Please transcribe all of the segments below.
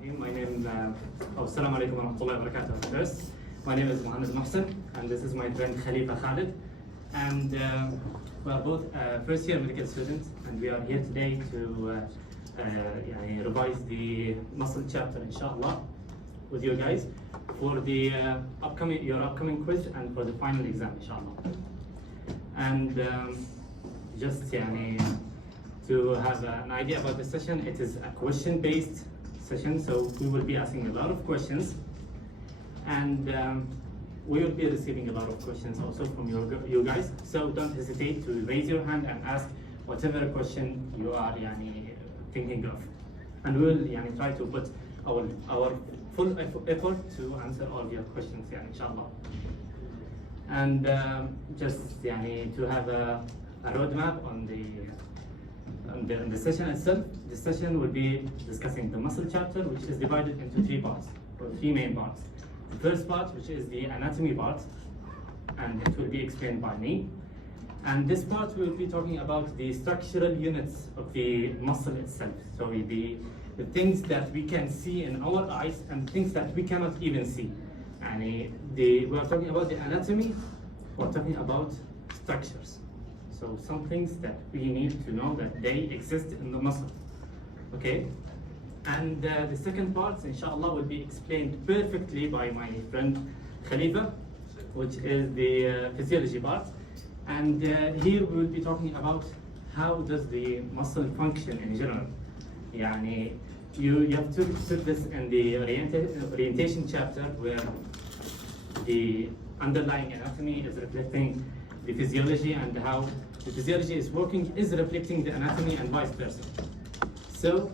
My name is Assalamu alaikum wa rahmatullahi wa barakatuh. First, my name is Mohanad Mohsen, and this is my friend Khalifa Khalid. And we are both first year medical students, and we are here today to revise the muscle chapter, inshallah, with you guys for the your upcoming quiz and for the final exam, inshallah. And just to have an idea about the session, it is a question-based session, so we will be asking a lot of questions, and we will be receiving a lot of questions also from you guys. So don't hesitate to raise your hand and ask whatever question you are thinking of, and we will try to put our full effort to answer all your questions, inshallah. And just to have a roadmap on the session itself. The session will be discussing the muscle chapter, which is divided into three parts, or three main parts. The first part, which is the anatomy part, and it will be explained by me. And this part we will be talking about the structural units of the muscle itself. So the things that we can see in our eyes and things that we cannot even see. And we are talking about the anatomy, we're talking about structures. So some things that we need to know that they exist in the muscle, okay? And the second part, inshallah, will be explained perfectly by my friend Khalifa, which is the physiology part. And here we will be talking about how does the muscle function in general. You have to put this in the orientation chapter, where the underlying anatomy is reflecting the physiology, and how the physiology is working is reflecting the anatomy, and vice versa. So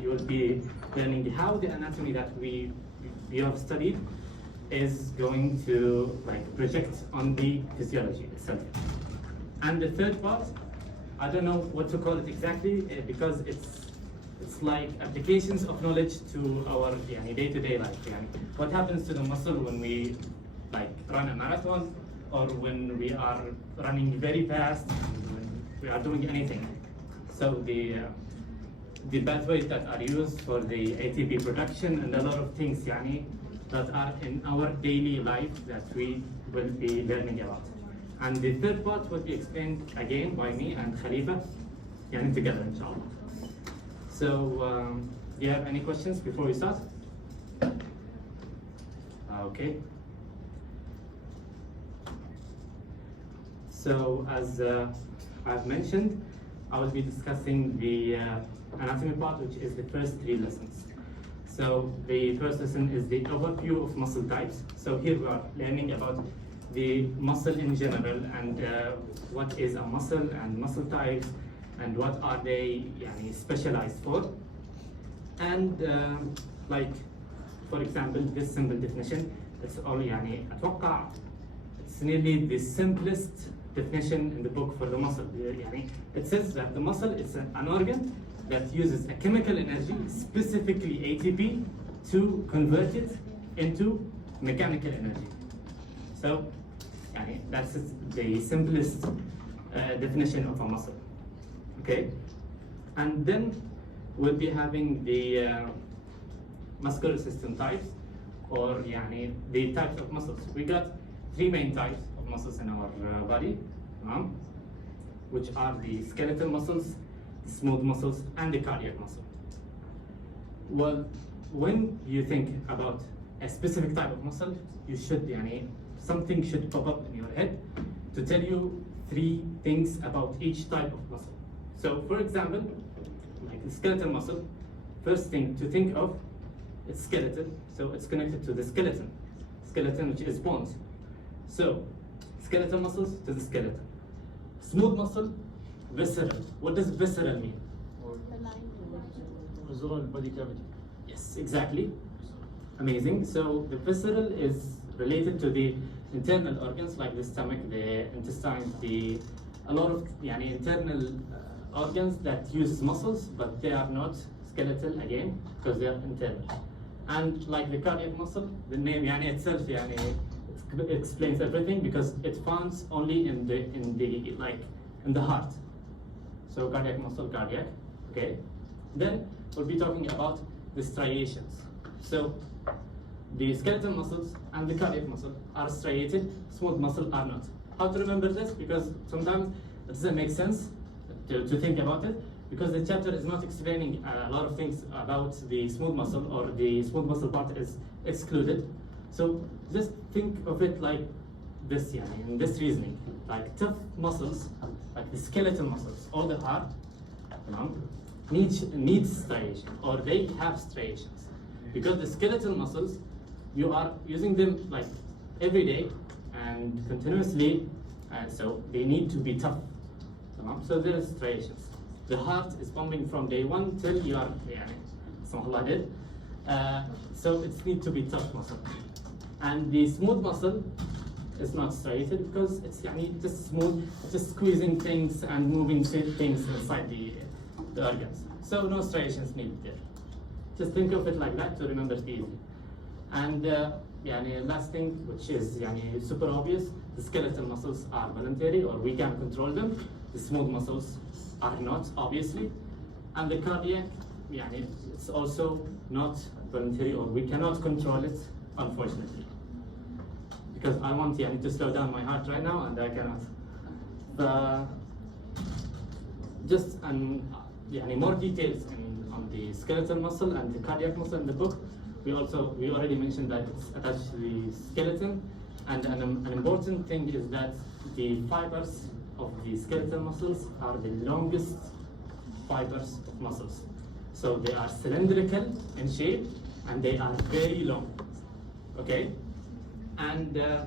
you will be learning how the anatomy that we have studied is going to project on the physiology itself. And the third part, I don't know what to call it exactly, because it's like applications of knowledge to our day-to-day life. What happens to the muscle when we run a marathon, or when we are running very fast, when we are doing anything. So the pathways that are used for the ATP production, and a lot of things that are in our daily life that we will be learning about. And the third part will be explained again by me and Khalifa, together, inshallah. So, do you have any questions before we start? Okay. So, as I've mentioned, I will be discussing the anatomy part, which is the first three lessons. So, the first lesson is the overview of muscle types. So, here we are learning about the muscle in general, and what is a muscle, and muscle types, and what are they specialized for. And for example, this simple definition, it's only it's nearly the simplest definition in the book for the muscle. It says that the muscle is an organ that uses a chemical energy, specifically ATP, to convert it into mechanical energy. So that's the simplest definition of a muscle. Okay, and then we'll be having the muscular system types, or the types of muscles. We got three main types of muscles in our body, which are the skeletal muscles, the smooth muscles, and the cardiac muscle. Well, when you think about a specific type of muscle, you should something should pop up in your head to tell you three things about each type of muscle. So, for example, like the skeletal muscle, first thing to think of, it's skeletal, so it's connected to the skeleton, which is bones. So, skeletal muscles to the skeleton. Smooth muscle, visceral. What does visceral mean? Visceral body cavity. Yes, exactly. Amazing. So, the visceral is related to the internal organs, like the stomach, the intestines, a lot of internal organs that use muscles, but they are not skeletal again, because they are internal. And like the cardiac muscle, the name itself it explains everything, because it founds only in the heart. So cardiac muscle, cardiac. Okay. Then we'll be talking about the striations. So the skeletal muscles and the cardiac muscle are striated, smooth muscle are not. How to remember this? Because sometimes it doesn't make sense to think about it, because the chapter is not explaining a lot of things about the smooth muscle, or the smooth muscle part is excluded. So just think of it like this, in this reasoning. Like tough muscles, like the skeletal muscles or the heart, needs striation, or they have striations. Because the skeletal muscles, you are using them like every day and continuously, so they need to be tough. So there is striations. The heart is pumping from day one till you are, so it needs to be tough muscle. And the smooth muscle is not striated because it's just smooth, just squeezing things and moving things inside the organs. So no striations needed there. Just think of it like that to remember it easily. And last thing, which is super obvious, the skeletal muscles are voluntary, or we can control them. The smooth muscles are not, obviously. And the cardiac, it's also not voluntary, or we cannot control it, unfortunately. Because I want to slow down my heart right now, and I cannot. Just more details on the skeletal muscle and the cardiac muscle in the book. We already mentioned that it's attached to the skeleton, and an important thing is that the fibers of the skeletal muscles are the longest fibers of muscles. So they are cylindrical in shape, and they are very long. Okay, and the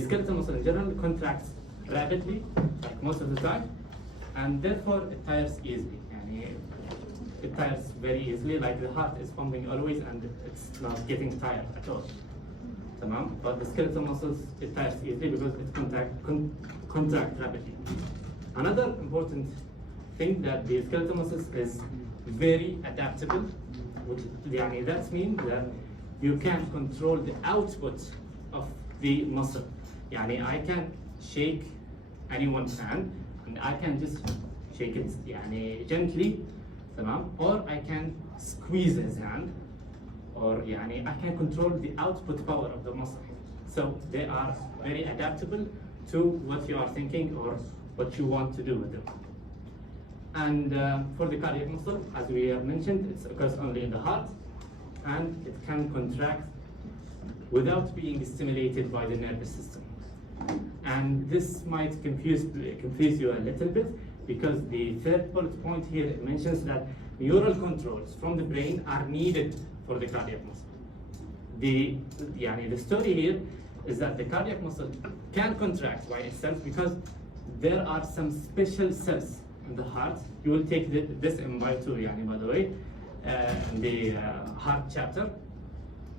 skeletal muscle in general contracts rapidly, like most of the time, and therefore it tires easily. It tires very easily, like the heart is pumping always, and it's not getting tired at all. But the skeletal muscles, it tires easily because it contract rapidly. Another important thing that the skeletal muscles is very adaptable, which that means that you can control the output of the muscle. I can shake anyone's hand, and I can just shake it gently, or I can squeeze his hand, or I can control the output power of the muscle. So they are very adaptable to what you are thinking or what you want to do with them. And for the cardiac muscle, as we have mentioned, it occurs only in the heart, and it can contract without being stimulated by the nervous system. And this might confuse you a little bit, because the third bullet point here mentions that neural controls from the brain are needed for the cardiac muscle. The story here is that the cardiac muscle can contract by itself because there are some special cells in the heart. You will take this in Bio 2, by the way, in the heart chapter.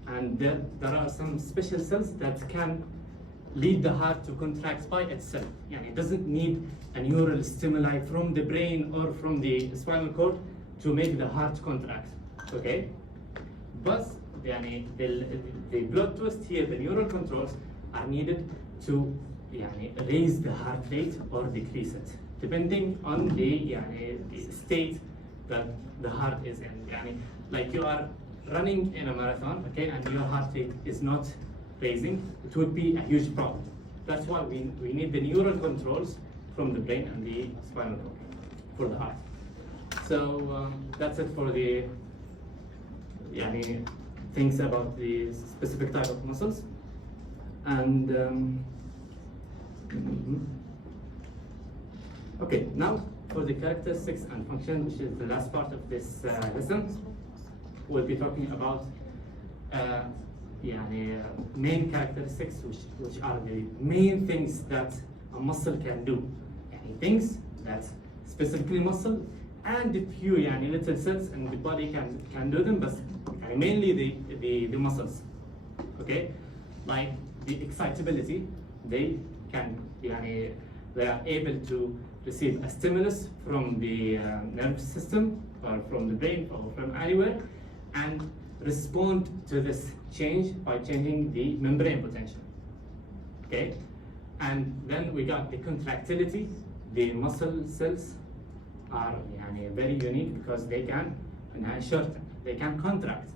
And there are some special cells that can lead the heart to contract by itself. It doesn't need a neural stimuli from the brain or from the spinal cord to make the heart contract. Okay? But the plot twist here, the neural controls are needed to raise the heart rate or decrease it, depending on the state that the heart is in. Like you are running in a marathon, okay, and your heart rate is not raising, it would be a huge problem. That's why we need the neural controls from the brain and the spinal cord for the heart. So that's it for the things about the specific type of muscles. And okay, now for the characteristics and function, which is the last part of this lesson, we'll be talking about main characteristics, which are the main things that a muscle can do. Things that specifically muscle and a few little cells in the body can do them, but mainly the muscles. Okay, like the excitability, they are able to receive a stimulus from the nervous system or from the brain or from anywhere, and respond to this change by changing the membrane potential. Okay, and then we got the contractility. The muscle cells are very unique because they can إنها shorten, they can contract.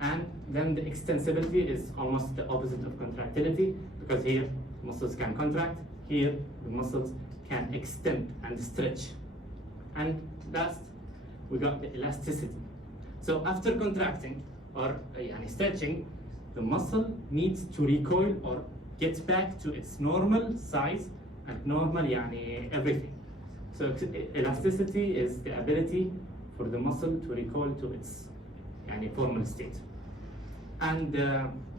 And then the extensibility is almost the opposite of contractility, because here muscles can contract, here the muscles can extend and stretch. And last, we got the elasticity. So after contracting or stretching, the muscle needs to recoil or get back to its normal size and normal everything. So elasticity is the ability for the muscle to recoil to its formal state. And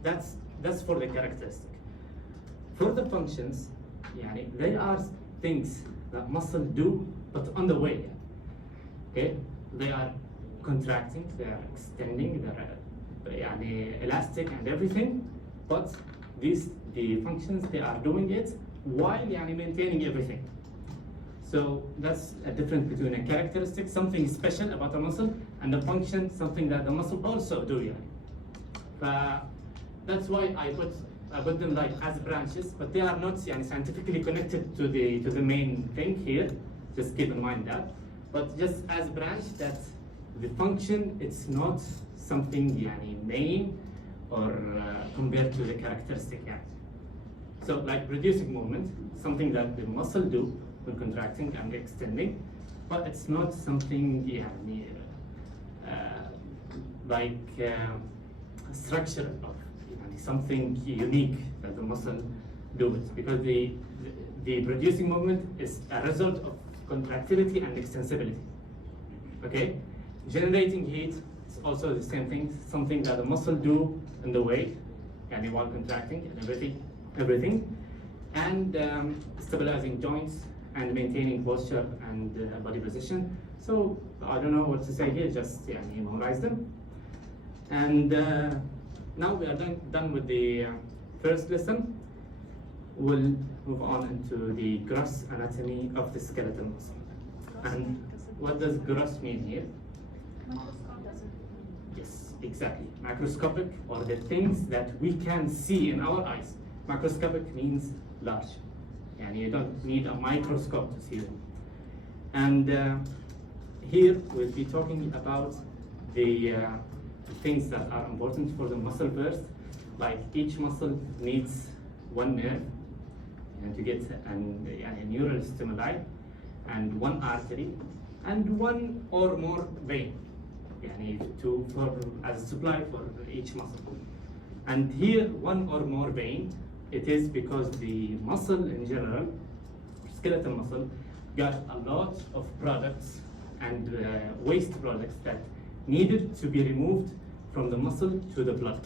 that's for the characteristic. For the functions, they are things that muscle do, but on the way. Okay, they are contracting, they are extending, they are elastic and everything, but the functions, they are doing it while maintaining everything. So that's a difference between a characteristic, something special about a muscle, and a function, something that the muscle also do. That's why I put them like as branches, but they are not scientifically connected to the main thing here. Just keep in mind that. But just as branch, that the function, it's not something main or compared to the characteristic. So like reducing movement, something that the muscle do when contracting and extending, but it's not something structure of something unique that the muscle do it, because the producing movement is a result of contractility and extensibility. Okay, generating heat is also the same thing, something that the muscle do in the weight, while contracting and everything, and stabilizing joints and maintaining posture and body position. So I don't know what to say here, just memorize them. And now we are done with the first lesson. We'll move on into the gross anatomy of the skeletal muscle. And what does gross mean here? Yes, exactly. Macroscopic, or the things that we can see in our eyes. Macroscopic means large. You don't need a microscope to see them. And here we'll be talking about the things that are important for the muscle first. Like each muscle needs one nerve to get a neural stimuli, and one artery, and one or more vein, as a supply for each muscle. And here, one or more vein, it is because the muscle in general, skeletal muscle, got a lot of products and waste products that needed to be removed from the muscle to the blood.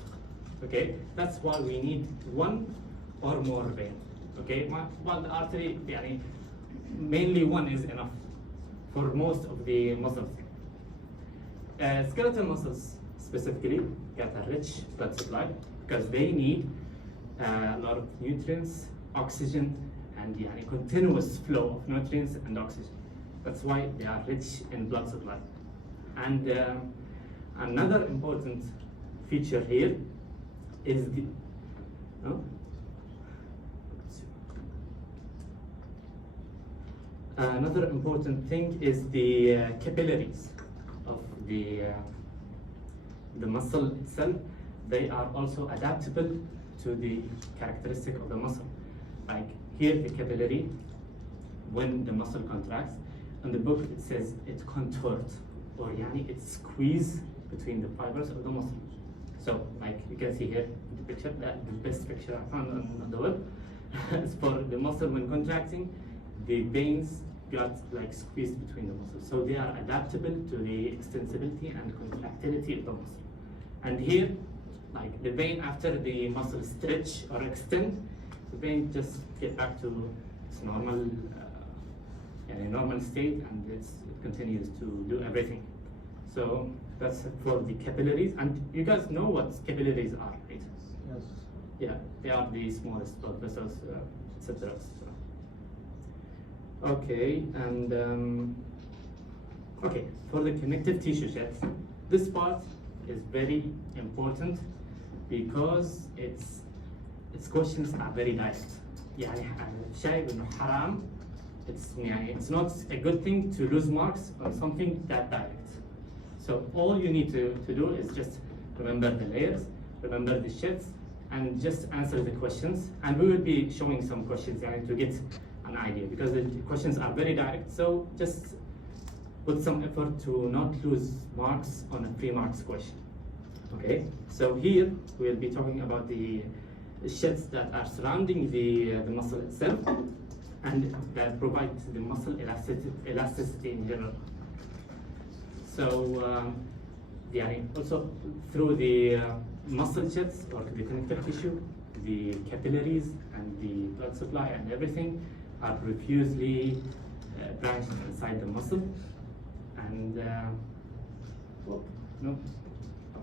Okay, that's why we need one or more vein. Okay, while the artery, mainly one is enough for most of the muscles. Skeletal muscles specifically get a rich blood supply because they need a lot of nutrients, oxygen, and continuous flow of nutrients and oxygen. That's why they are rich in blood supply. And another important feature here is the another important thing is the capillaries of the muscle itself. They are also adaptable to the characteristic of the muscle. Like here, the capillary, when the muscle contracts, in the book it says it contorts, or it squeezes between the fibers of the muscle. So like you can see here in the picture, the best picture I found on the web is for the muscle when contracting, the veins got squeezed between the muscles. So they are adaptable to the extensibility and contractility of the muscle. And here, the vein after the muscle stretch or extend, the vein just get back to its normal normal state, and it continues to do everything. So that's for the capillaries. And you guys know what capillaries are, right? Yes. Yeah, they are the smallest blood vessels, etc. Okay, and okay, for the connective tissue sheds, this part is very important because its questions are very direct. شايف إنه حرام. It's not a good thing to lose marks on something that direct. So all you need to do is just remember the layers, remember the shifts, and just answer the questions. And we will be showing some questions to get an idea, because the questions are very direct. So just put some effort to not lose marks on a 3 marks question. Okay, so here we'll be talking about the shifts that are surrounding the muscle itself, and that provide the muscle elasticity in general. So also through the muscle shifts or the connective tissue, the capillaries and the blood supply and everything are profusely branched inside the muscle. And no,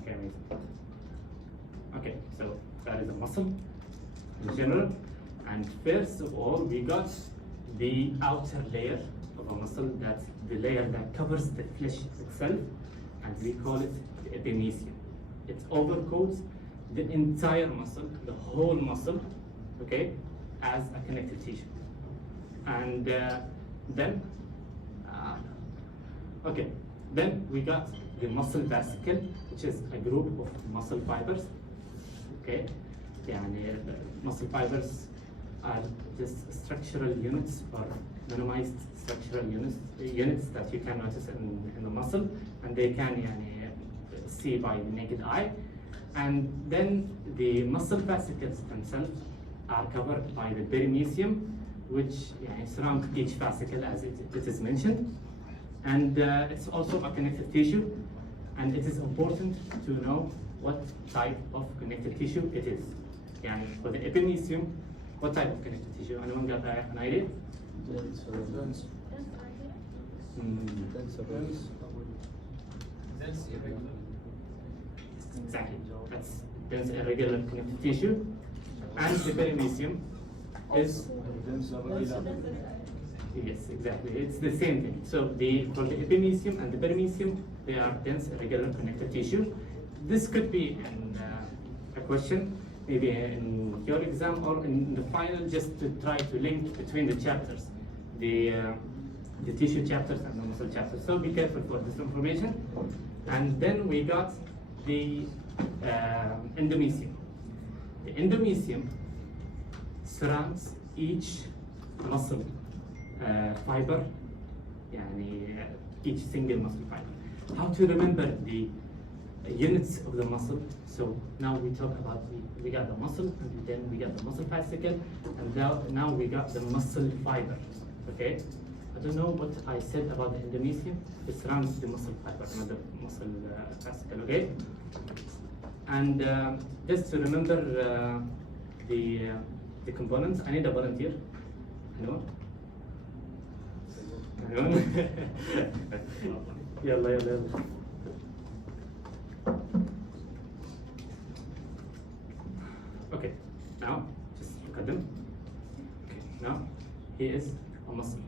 okay, amazing. Okay, so that is a muscle in general. And first of all, we got the outer layer of a muscle. That's the layer that covers the flesh itself, and we call it the epimysium. It overcoats the entire muscle, the whole muscle, okay, as a connective tissue. And then we got the muscle vesicle, which is a group of muscle fibers. Okay, muscle fibers are just structural units or minimized structural units that you can notice in the muscle, and they can see by the naked eye. And then the muscle fascicles themselves are covered by the perimysium, which surrounds each fascicle as it is mentioned. And it's also a connective tissue, and it is important to know what type of connective tissue it is. For the epimysium, what type of connective tissue? Anyone got an idea? Exactly. That's dense irregular connective tissue. And the perimysium is yes, exactly. It's the same thing. So for the epimysium and the perimysium, they are dense irregular connective tissue. This could be a question, maybe in your exam or in the final, just to try to link between the chapters, the tissue chapters and the muscle chapters. So be careful for this information. And then we got the endomysium. The endomysium surrounds each muscle fiber, each single muscle fiber. How to remember the units of the muscle? So now we talk about we got the muscle, and then we got the muscle fascicle, and now we got the muscle fiber. Okay, I don't know what I said about the endomysium. It surrounds the muscle fiber, not the muscle fascicle. Okay, and just to remember the components, I need a volunteer. Anyone? Yalla. Okay, now just look at them. Okay, now he is a muscle.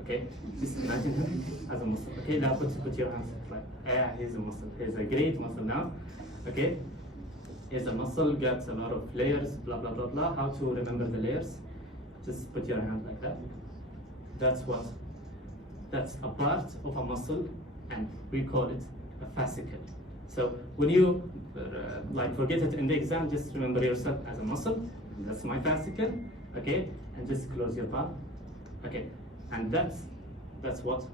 Okay, just imagine him as a muscle. Okay, now put your hands like, he's a muscle. He's a great muscle now. Okay, he's a muscle, gets a lot of layers, blah blah blah blah. How to remember the layers? Just put your hand like that. That's what? That's a part of a muscle, and we call it a fascicle. So when you forget it in the exam, just remember yourself as a muscle. That's my fascicle, okay? And just close your palm, okay? And that's what?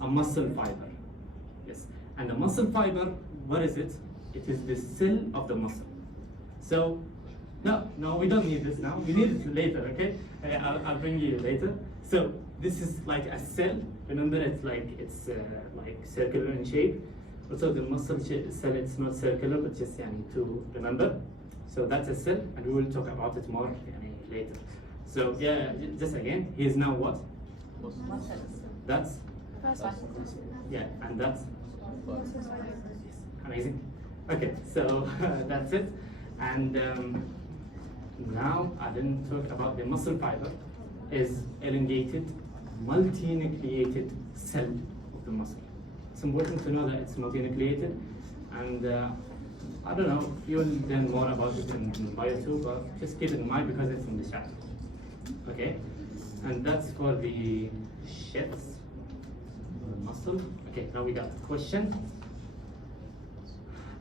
A muscle fiber, yes. And the muscle fiber, what is it? It is the cell of the muscle. So no, we don't need this now. We need it later, okay? I'll bring you later. So this is like a cell. Remember, it's like circular in shape. Also, the muscle cell, it's not circular, but just to remember. So that's a cell, and we will talk about it more later. So just again, he is now what? Muscle. That's and that's amazing. Okay, so that's it. And now I didn't talk about the muscle fiber. Is elongated, multinucleated cell of the muscle. It's important to know that it's multinucleated, and I don't know, you'll learn more about it in bio too, but just keep it in mind because it's in the chapter. Okay, and that's for the shifts of the muscle. Okay, now we got the question.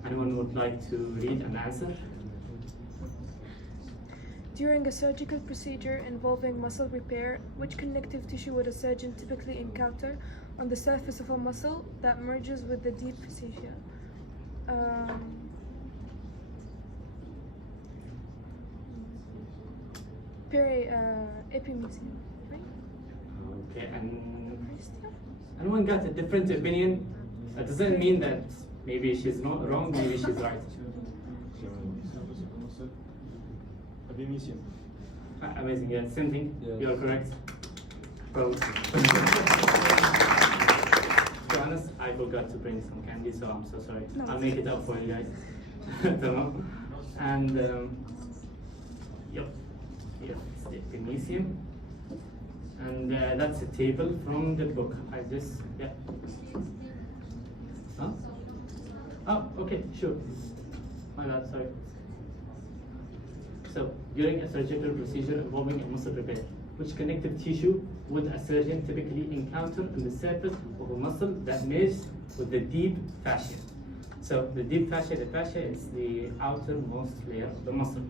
Anyone would like to read and answer? During a surgical procedure involving muscle repair, which connective tissue would a surgeon typically encounter on the surface of a muscle that merges with the deep fascia? Epimysium, right? Okay, and anyone got a different opinion? That doesn't mean that maybe she's not wrong, maybe she's right. Epimysium. Amazing, yeah, same thing. Yes. You're correct. Well, to be honest, I forgot to bring some candy, so I'm so sorry. No. I'll make it up for you guys. Tamam. And yep, it's the epimysium. And that's a table from the book. Yeah. Huh? Oh, okay, sure. My bad, sorry. So, during a surgical procedure involving a muscle repair, which connective tissue would a surgeon typically encounter on the surface of a muscle that merges with the deep fascia? So, the deep fascia, is the outermost layer of the muscle.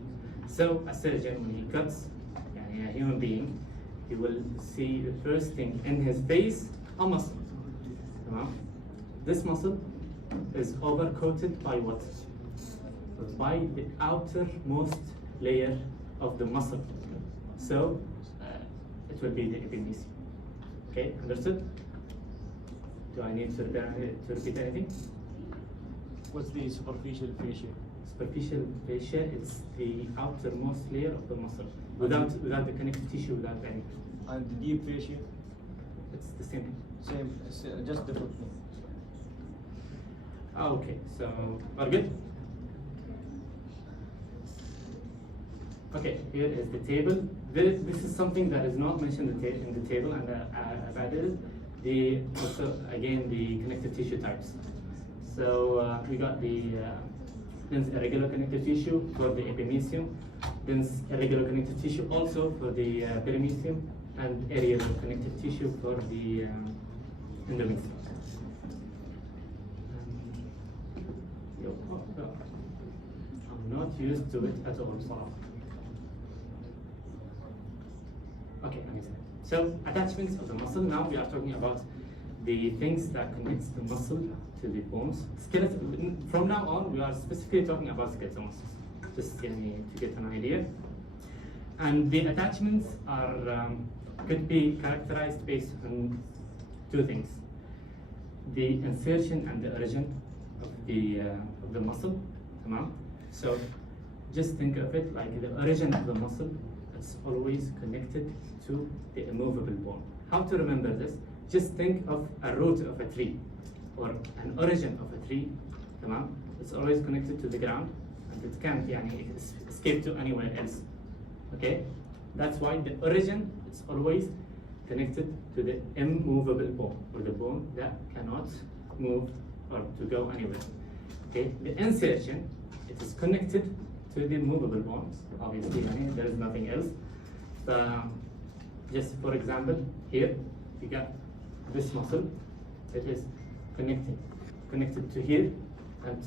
So, a surgeon, when he cuts a human being, he will see the first thing in his face, a muscle. This muscle is overcoated by what? By the outermost layer of the muscle. So it will be the epimysium. Okay, understood? Do I need to repeat anything? What's the superficial fascia? Superficial fascia is the outermost layer of the muscle, without the connective tissue, without anything. And the deep fascia? It's the same thing. Same, just different. Okay, so are good? Okay, here is the table. This is something that is not mentioned in the table, and I've added also again the connective tissue types. So we got the dense irregular connective tissue for the epimysium, dense irregular connective tissue also for the perimysium, and areolar connective tissue for the endomysium. I'm not used to it at all, so. Okay, amazing. So attachments of the muscle. Now we are talking about the things that connects the muscle to the bones. Skeleton. From now on, we are specifically talking about skeletal muscles, just to get an idea. And the attachments are could be characterized based on two things: the insertion and the origin of the muscle. So just think of it like the origin of the muscle. It's always connected to the immovable bone. How to remember this? Just think of a root of a tree or an origin of a tree. It's always connected to the ground and it can't escape to anywhere else. Okay? That's why the origin is always connected to the immovable bone, or the bone that cannot move or to go anywhere. Okay? The insertion, it is connected to the movable bones. Obviously, there is nothing else. Just for example, here you got this muscle. It is connected to here and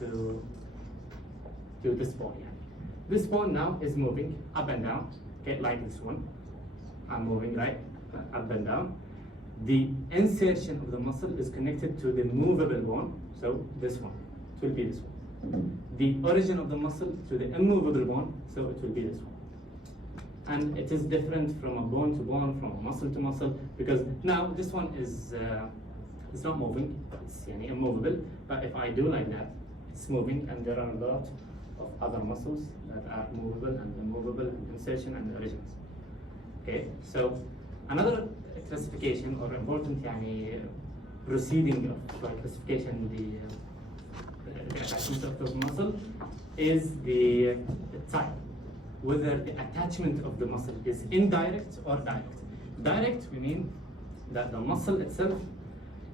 to this bone. This bone now is moving up and down. Okay, like this one. I'm moving right up and down. The insertion of the muscle is connected to the movable bone. So this one, it will be this one. The origin of the muscle to the immovable bone, so it will be this one. And it is different from a bone to bone, from a muscle to muscle, because now this one is it's not moving, it's immovable. But if I do like that, it's moving, and there are a lot of other muscles that are movable and immovable, insertion and origins. Okay, so another classification or important proceeding of classification the attachment of the muscle is the type, whether the attachment of the muscle is indirect or direct. Direct, we mean that the muscle itself,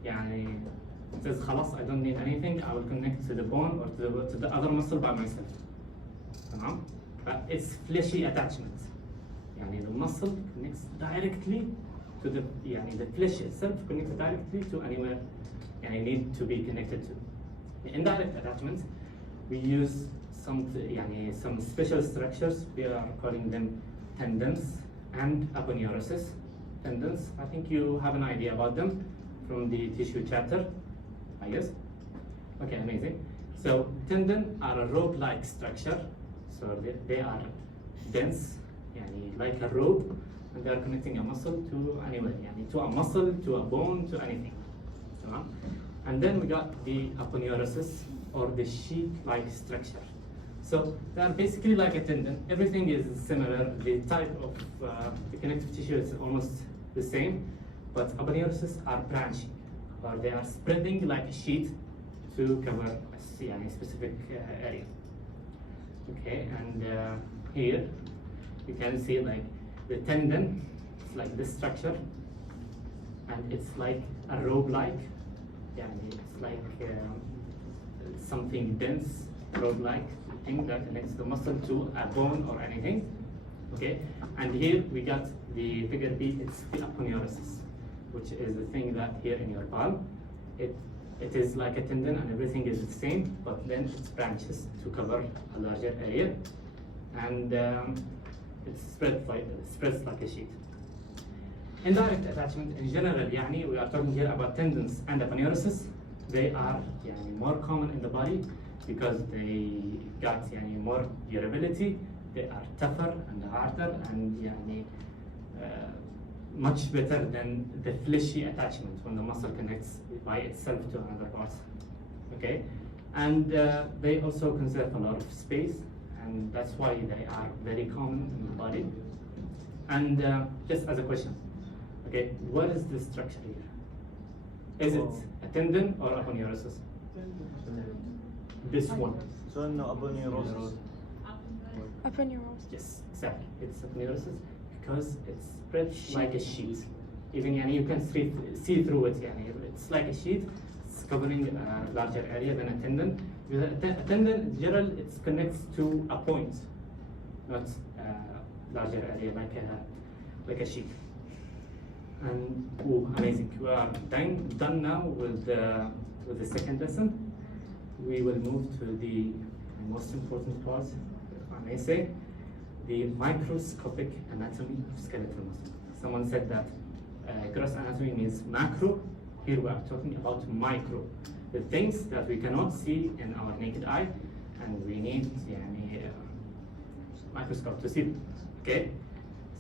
it says, خلاص, I don't need anything, I will connect to the bone or to the other muscle by myself. But it's fleshy attachment. The muscle connects directly to the flesh itself connects directly to anywhere need to be connected to. The indirect attachments, we use some special structures. We are calling them tendons and aponeurosis. Tendons, I think you have an idea about them from the tissue chapter, I guess. Okay, amazing. So tendon are a rope-like structure. So they are dense, like a rope, and they are connecting a muscle to anywhere, to a muscle, to a bone, to anything. And then we got the aponeurosis, or the sheet-like structure. So they are basically like a tendon. Everything is similar. The type of the connective tissue is almost the same, but aponeurosis are branching, or they are spreading like a sheet to cover a specific area. Okay, and here you can see like the tendon, it's like this structure, and it's like a rope-like. It's like something dense, rope-like thing that connects the muscle to a bone or anything. Okay, and here we got the figure B. It's the aponeurosis, which is the thing that here in your palm. It is like a tendon and everything is the same, but then it branches to cover a larger area, and it spreads like a sheet. Indirect attachment in general, we are talking here about tendons and aponeurosis. They are more common in the body because they got more durability. They are tougher and harder and much better than the fleshy attachment when the muscle connects by itself to another part. Okay, and they also conserve a lot of space, and that's why they are very common in the body. And just as a question, okay, what is the structure here? Is it a tendon or aponeurosis? This one. So no aponeurosis. Aponeurosis. Yes, exactly. It's aponeurosis because it spreads like a sheet. Even you can see through it. It's like a sheet. It's covering a larger area than a tendon. A tendon, in general, it connects to a point, not a larger area like a sheet. And amazing! We are done now with the second lesson. We will move to the most important part, if I may say, the microscopic anatomy of skeletal muscle. Someone said that gross anatomy means macro. Here we are talking about micro, the things that we cannot see in our naked eye, and we need microscope to see them. Okay,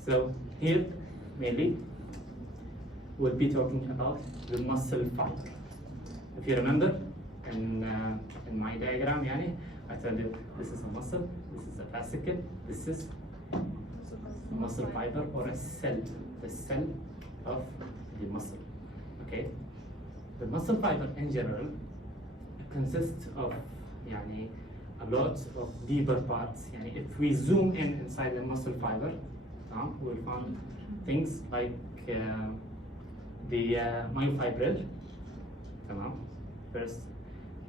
so here mainly we'll be talking about the muscle fiber. If you remember, in my diagram, I told you this is a muscle, this is a fascicle, this is a muscle fiber or a cell, the cell of the muscle. Okay, the muscle fiber in general consists of a lot of deeper parts. If we zoom in inside the muscle fiber, we'll find things like the myofibril, first.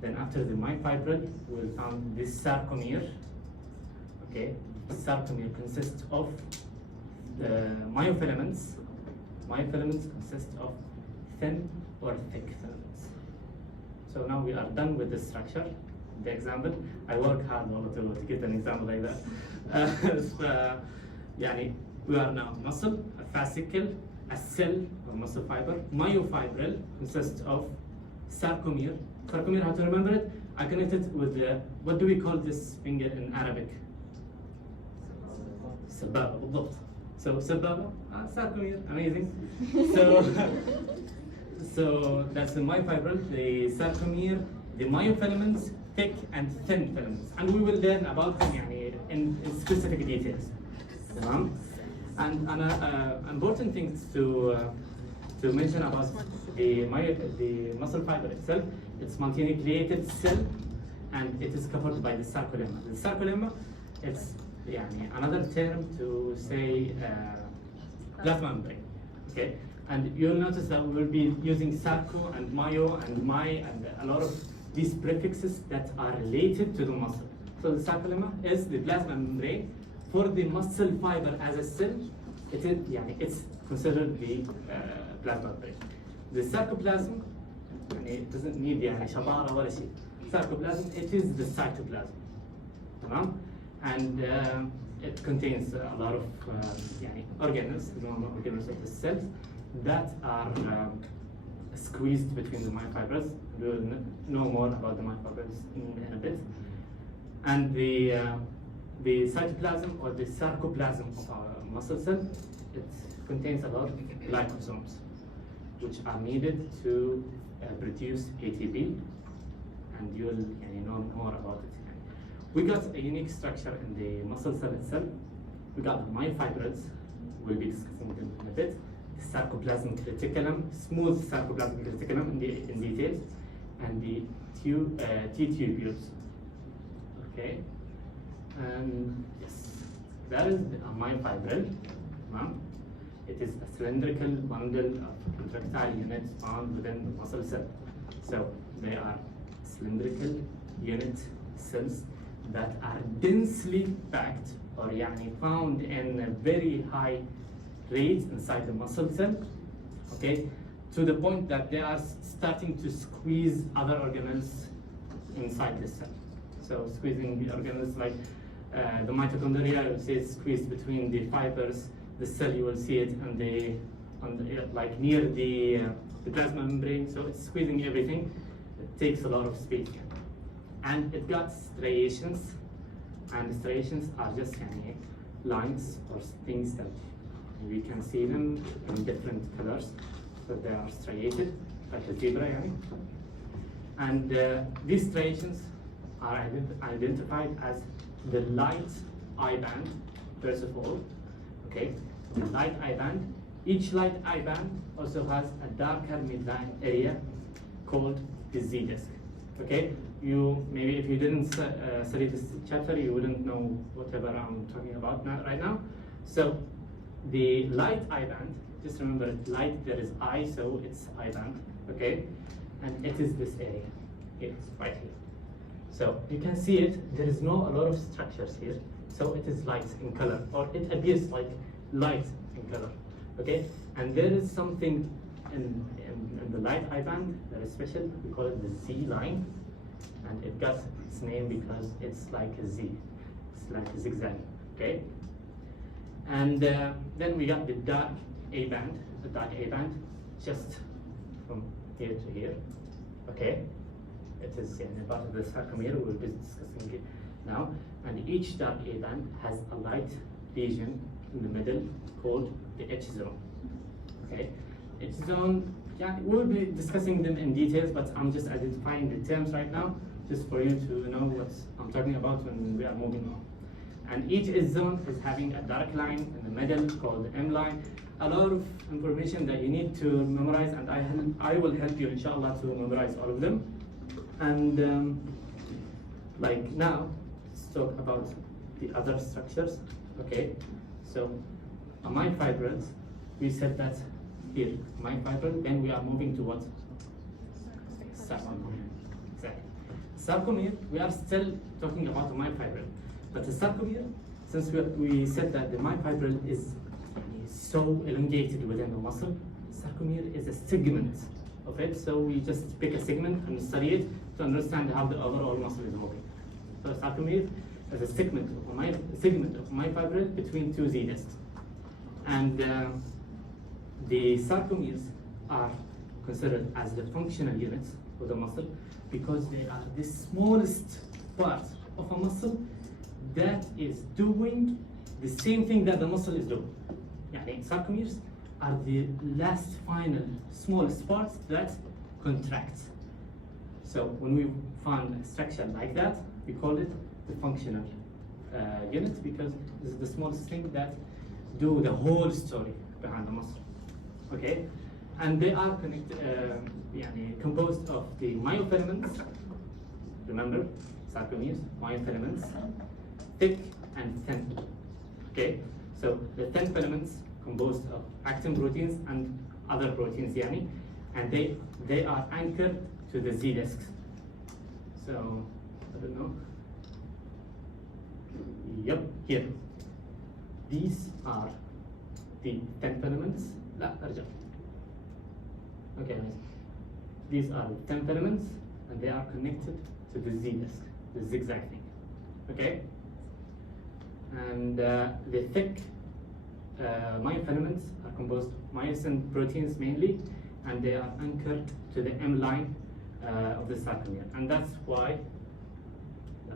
Then after the myofibril, we'll find this sarcomere. Okay, the sarcomere consists of the myofilaments. Myofilaments consist of thin or thick filaments. So now we are done with the structure. The example, I work hard to get an example like that. We are now muscle, a fascicle, a cell or muscle fiber. Myofibril consists of sarcomere. Sarcomere, how to remember it? I connect it with the, what do we call this finger in Arabic? Sababa, بالضبط. So sababa, sarcomere, amazing. So that's the myofibril, the sarcomere, the myofilaments, thick and thin filaments, and we will learn about them in specific details. And important things to mention about the muscle fiber itself. It's multinucleated cell, and it is covered by the sarcolemma. The sarcolemma, it's another term to say plasma membrane. Okay, and you'll notice that we will be using sarco and myo and my and a lot of these prefixes that are related to the muscle. So the sarcolemma is the plasma membrane for the muscle fiber as a cell. It is it's considered the plasma membrane. The sarcoplasm, it doesn't need شبارة ولا شيء. sarcoplasm, it is the cytoplasm. تمام? And it contains a lot of organelles, normal organelles of the cells that are squeezed between the myofibrils. We will know more about the myofibrils in a bit. And the cytoplasm or the sarcoplasm of our muscle cell, it contains a lot of glycosomes, which are needed to produce ATP, and you'll know more about it. We got a unique structure in the muscle cell itself. We got the myofibrils, we'll be discussing them in a bit. The sarcoplasmic reticulum, smooth sarcoplasmic reticulum in details, and the T-tubules. Okay, and yes, that is a myofibril. It is a cylindrical bundle of contractile units found within the muscle cell. So they are cylindrical unit cells that are densely packed or found in a very high rate inside the muscle cell, okay, to the point that they are starting to squeeze other organelles inside the cell. So squeezing the organelles like the mitochondria, you will see it squeezed between the fibers. The cell, you will see it like near the plasma membrane. So it's squeezing everything. It takes a lot of space, and it got striations, and striations are just lines or things that we can see them in different colors. So they are striated like a zebra, and these striations are identified as the light eye band, first of all. Okay, the light eye band. Each light eye band also has a darker midline area called the Z disc. Okay, maybe if you didn't study this chapter, you wouldn't know whatever I'm talking about right now. So the light eye band, just remember light, there is eye, so it's eye band. Okay, and it is this area here, right here. So you can see it. There is a lot of structures here. So it is light in color, or it appears like light in color, okay? And there is something in the light eye band that is special. We call it the Z line, and it got its name because it's like a Z. It's like a zigzag, okay? And then we got the dark A band, just from here to here, okay? It is part of the sarcomere. We'll be discussing it now. And each dark A band has a light lesion in the middle called the H zone. Okay, H zone. We'll be discussing them in details, but I'm just identifying the terms right now, just for you to know what I'm talking about when we are moving on. And each H zone is having a dark line in the middle called the M line. A lot of information that you need to memorize, and I will help you, inshallah, to memorize all of them. And like now, let's talk about the other structures. Okay, so a myofibril, we said that here, myofibril, then we are moving to what? Sarcomere. Exactly. Sarcomere, we are still talking about the myofibril, but the sarcomere, since we said that the myofibril is so elongated within the muscle, sarcomere is a segment of it, so we just pick a segment and study it to understand how the overall muscle is moving. So sarcomere is a segment of myofibril between two Z discs. And the sarcomeres are considered as the functional units of the muscle because they are the smallest part of a muscle that is doing the same thing that the muscle is doing. Sarcomeres are the last final smallest parts that contract. So when we find a structure like that, we call it the functional unit because this is the smallest thing that do the whole story behind the muscle. Okay, and they are composed of the myofilaments. Remember, sarcomeres, myofilaments, thick and thin. Okay, so the thin filaments composed of actin proteins and other proteins, and they are anchored to the Z discs. So I don't know. Yep, here. These are the thin filaments. Okay, these are the thin filaments, and they are connected to the Z disc, the zigzag thing. Okay? And the thick myofilaments are composed of myosin proteins mainly, and they are anchored to the M line of the sarcomere. And that's why, no,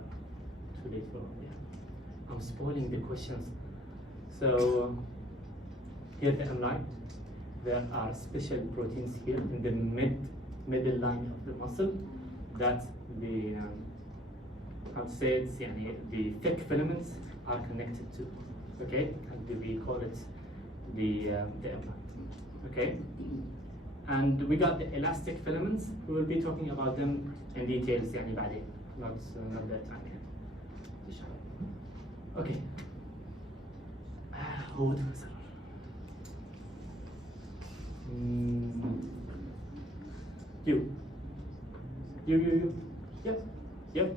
too late for, yeah. I'm spoiling the questions. So here the M line, there are special proteins here in the middle line of the muscle that the, how to say it, the thick filaments are connected to, okay? And we call it the M line, okay? And we got the elastic filaments. We will be talking about them in details يعني بعدين, not that time here. Okay. هو ده مثلا. You. Yep. Okay.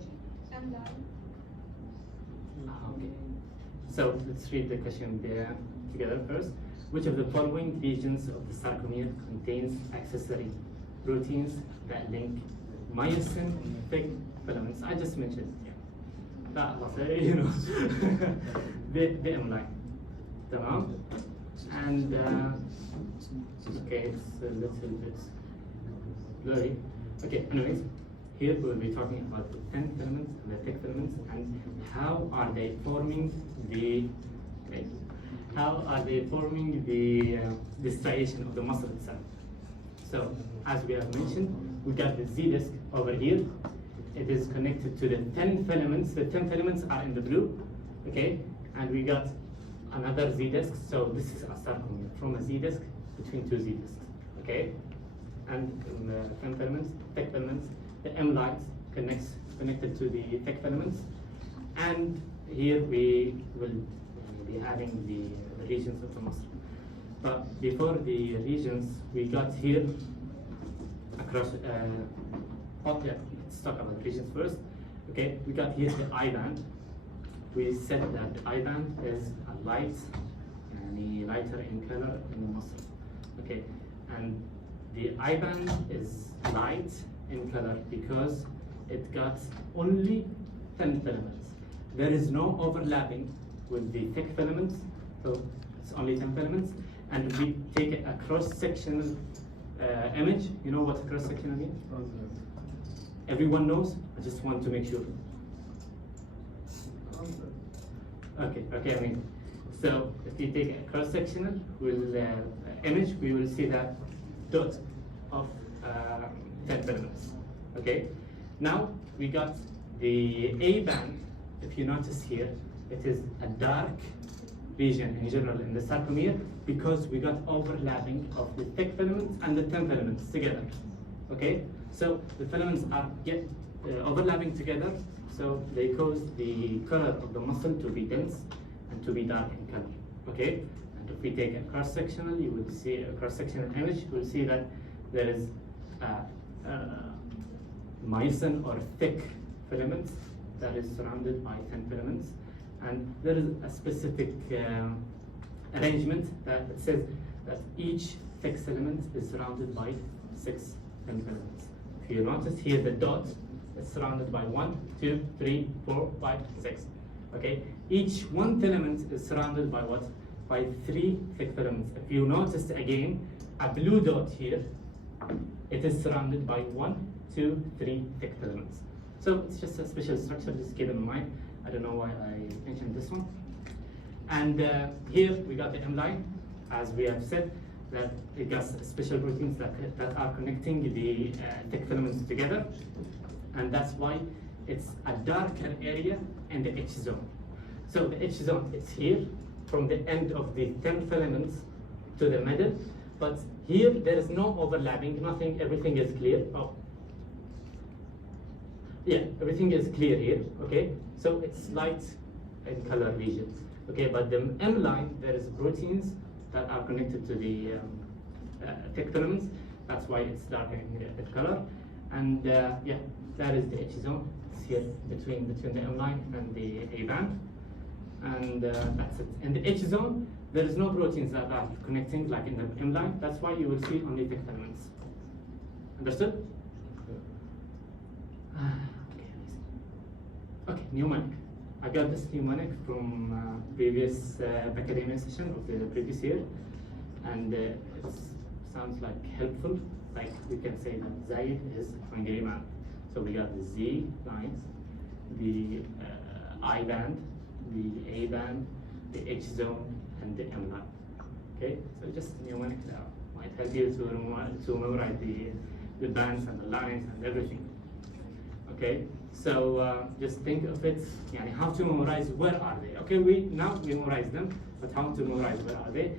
So let's read the question there together first. Which of the following regions of the sarcomere contains accessory proteins that link myosin and thick filaments? I just mentioned, yeah. That was it, you know. the M line. Tamam. And okay, it's a little bit blurry. Okay, anyways, here we'll be talking about the thin filaments and the thick filaments and how are they forming the striation of the muscle itself. So, as we have mentioned, we got the Z disc over here. It is connected to the thin filaments. The thin filaments are in the blue, okay? And we got another Z disc. So this is a sarcomere from a Z disc between two Z discs, okay? And thin filaments, thick filaments, the M lines connected to the thick filaments. And here we will be having the regions of the muscle. But before the regions, we got here across, let's talk about the regions first. Okay, we got here the I band. We said that the I band is a light, lighter in color in the muscle. Okay, and the I band is light in color because it got only thin filaments. There is no overlapping with the thick filaments, so it's only 10 filaments. And we take a cross-sectional image. You know what a cross-sectional means? Everyone knows? I just want to make sure. Okay, I mean, so if you take a cross-sectional image, we will see that dot of 10 filaments, okay? Now, we got the A band. If you notice here, it is a dark region in general in the sarcomere because we got overlapping of the thick filaments and the thin filaments together, okay? So the filaments are overlapping together, so they cause the color of the muscle to be dense and to be dark in color, okay? And if we take a cross-sectional, you will see a cross-sectional image, you will see that there is myosin or thick filaments that is surrounded by thin filaments. And there is a specific arrangement that says that each thick filament is surrounded by 6 thin filaments. If you notice here, the dot is surrounded by 1, 2, 3, 4, 5, 6. Okay, each one filament is surrounded by what? By 3 thick filaments. If you notice again, a blue dot here, it is surrounded by 1, 2, 3 thick filaments. So it's just a special structure, just keep it in mind. I don't know why I mentioned this one. And here we got the M line, as we have said, that it got special proteins that are connecting the thick filaments together. And that's why it's a darker area in the H zone. So the H zone is here, from the end of the thin filaments to the middle. But here there is no overlapping, nothing, everything is clear. Oh. Yeah, everything is clear here, okay? So it's light in color region, okay? But the M line, there is proteins that are connected to the thick filaments. That's why it's darker in color. And yeah, that is the H zone. It's here between the M line and the A band. And that's it. In the H zone, there is no proteins that are connecting like in the M line. That's why you will see only thick filaments. Understood? mnemonic. I got this mnemonic from previous PACademia session of the previous year, and it sounds like helpful. Like we can say that Zaid is a hungry man. So we got the Z lines, the I band, the A band, the H zone, and the M line. Okay, so just mnemonic that might help you to memorize the bands and the lines and everything. Okay, so just think of it, how to memorize where are they. Okay, we memorize them, but how to memorize where are they?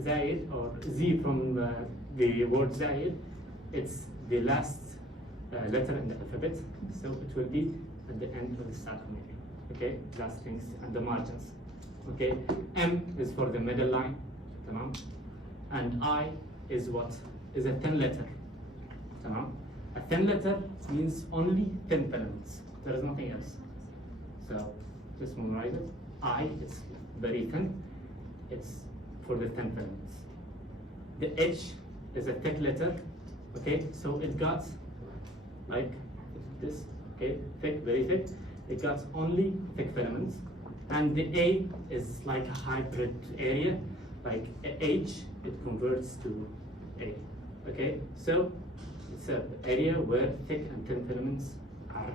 Zaid or Z from the word Zaid, it's the last letter in the alphabet, so it will be at the end of the subcommunity. Okay, last things and the margins. Okay, M is for the middle line, tamam? And I is what? Is a 10 letter. Tamam? A 10 letter means only 10 filaments. There is nothing else. So just memorize it. I is very thin. It's for the 10 filaments. The H is a thick letter. Okay, so it got like this. Okay, thick, very thick. It got only thick filaments. And the A is like a hybrid area. Like H, it converts to A. Okay, so it's an area where thick and thin filaments are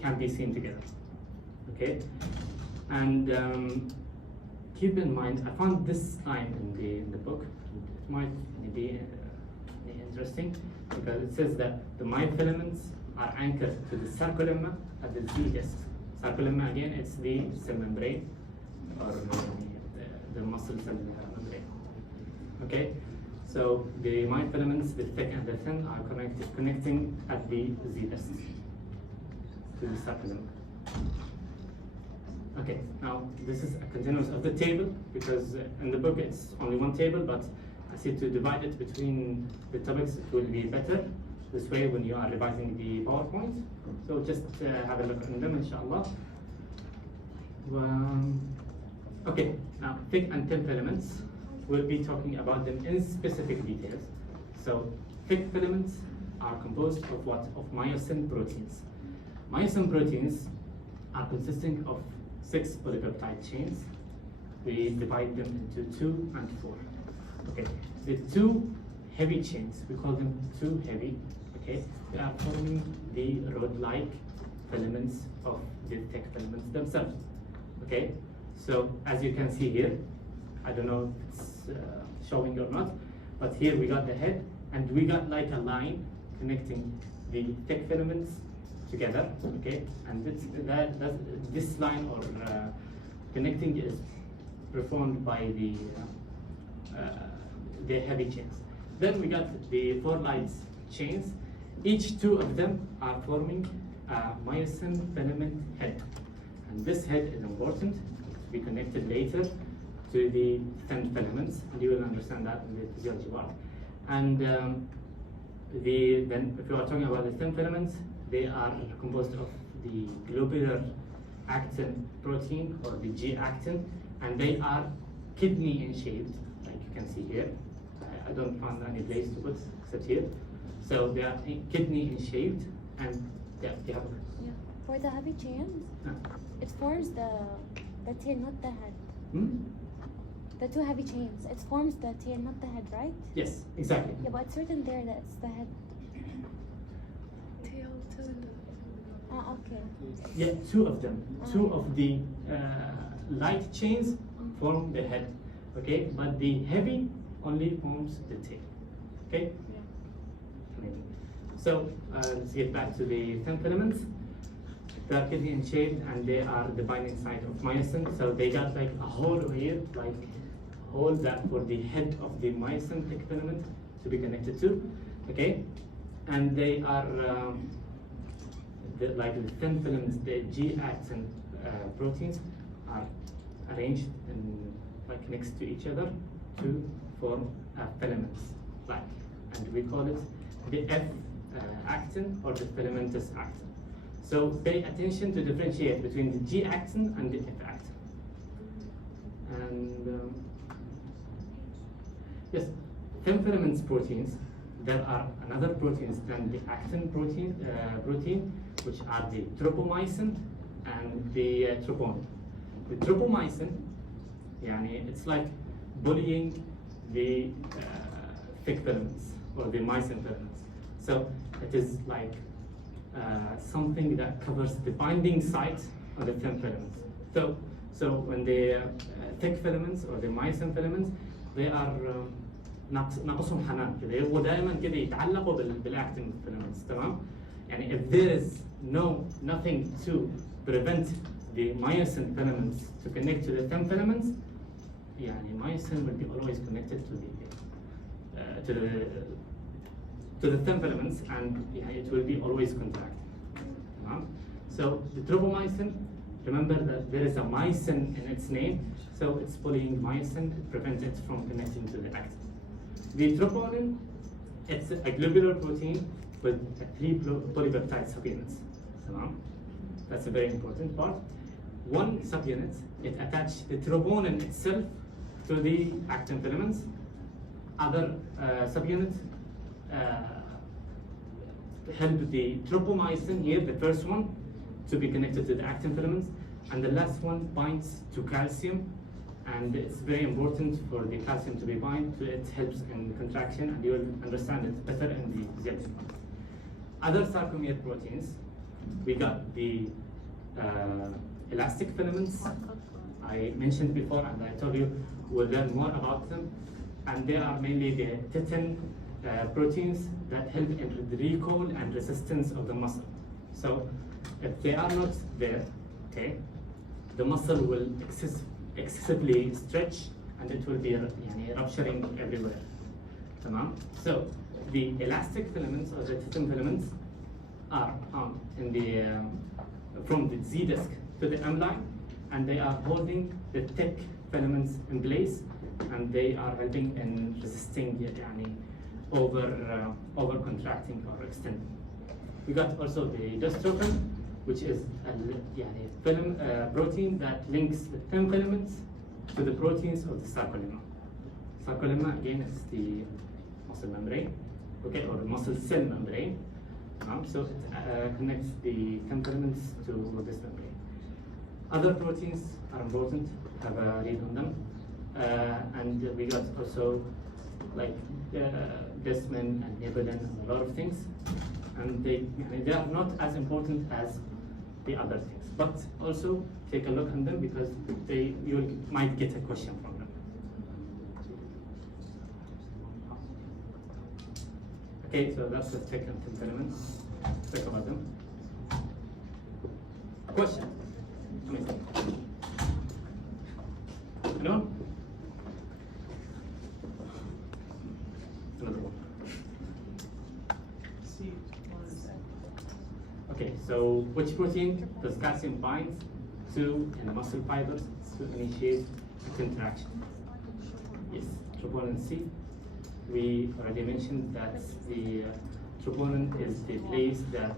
can be seen together. Okay, and keep in mind, I found this line in the book. It might be interesting because it says that the myofilaments are anchored to the sarcolemma at the Z disc. Sarcolemma again, it's the cell membrane or the muscle cell membrane. Okay, so the myofilaments, the thick and the thin, are connecting at the Z disc to the sarcolemma. Okay, now this is a continuous of the table because in the book it's only one table, but I see to divide it between the topics it will be better this way when you are revising the PowerPoint. So just have a look at them, inshallah. Okay, now thick and thin filaments, we'll be talking about them in specific details. So thick filaments are composed of what? Of myosin proteins. Myosin proteins are consisting of 6 polypeptide chains. We divide them into 2 and 4. Okay, the 2 heavy chains, we call them 2 heavy. Okay, they are forming the rod-like filaments of the thick filaments themselves. Okay, so as you can see here, I don't know if it's showing or not, but here we got the head, and we got like a line connecting the thick filaments together. Okay, and this line or connecting is performed by the heavy chains. Then we got the 4 light chains. Each 2 of them are forming a myosin filament head, and this head is important to be connected later to the thin filaments, and you will understand that in the physiology part. And then if you are talking about the thin filaments, they are composed of the globular actin protein or the G-actin, and they are kidney in shape, like you can see here. I don't find any place to put except here. So they are kidney in shape, and yeah. For the heavy chains, it forms the tail, not the head. The 2 heavy chains, it forms the tail, not the head, right? Yes, exactly. Yeah, but it's written there that it's the head. Tail. Okay. Yeah, 2 of them. 2 of the light chains form the head. Okay, but the heavy only forms the tail. Okay. Yeah. So let's get back to the thin filaments. They are kidney in shape, and they are the binding site of myosin. So they got like a hole here, like a hole that for the head of the myosin thick filament to be connected to. Okay, and they are like the thin filaments, the G-actin proteins are arranged in, like next to each other to form filaments, like, and we call it the F-actin or the filamentous actin. So pay attention to differentiate between the G-actin and the F-actin. And yes, thin filaments proteins, there are another proteins than the actin protein, which are the tropomyosin and the troponin. The tropomyosin, it's like bullying the thick filaments or the myosin filaments. So it is like something that covers the binding site of the thin filaments. So when the thick filaments or the myosin filaments, they are ناقصهم حنان كده يبغوا دائما كده يتعلقوا بالاكتين filaments تمام؟ if there is nothing to prevent the myosin filaments to connect to the thin filaments, myosin will be always connected to the thin filaments, and it will be always contracted. So the tropomyosin, remember that there is a myosin in its name, so it's bullying myosin, it prevents it from connecting to the actin. The troponin, it's a globular protein with 3 polypeptide subunits. That's a very important part. One subunit, it attaches the troponin itself to the actin filaments. Other subunits help the tropomyosin here, the first one, to be connected to the actin filaments, and the last one binds to calcium, and it's very important for the calcium to be bind to it. Helps in contraction, and you will understand it better in the physiology. Other sarcomere proteins, we got the elastic filaments I mentioned before, and I told you we'll learn more about them, and they are mainly the titin proteins that help in the recall and resistance of the muscle. So if they are not there, okay, the muscle will excessively stretch, and it will be rupturing everywhere. So the elastic filaments or the titin filaments are found in the from the Z disc to the M line, and they are holding the thick filaments in place, and they are helping in resisting over contracting or extending. We got also the dystrophin, which is a protein that links the thin filaments to the proteins of the sarcolemma. Sarcolemma again is the muscle membrane, okay, or the muscle cell membrane. So it connects the thin filaments to this membrane. Other proteins are important, have a read on them, and we got also like desmin and nebulin and a lot of things, and they are not as important as the other things, but also take a look at them because you might get a question from them. Okay, so that's the thick and thin filaments. Talk about them. Question? Anyone? Another one. Okay, so which protein does calcium bind to in the muscle fibers to initiate a contraction? Yes, troponin C. We already mentioned that the troponin is the place that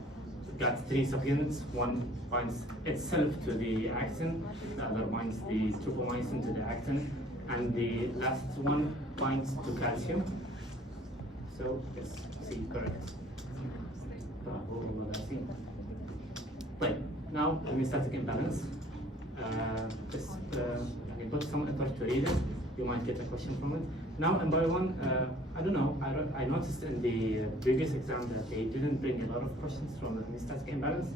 got 3 subunits. One binds itself to the actin, the other binds the tropomyosin to the actin, and the last one binds to calcium. So yes, C, correct. Right, now homeostatic imbalance. Just put some effort to read it. You might get a question from it. Now in bio 1, I don't know, I noticed in the previous exam that they didn't bring a lot of questions from the homeostatic imbalance,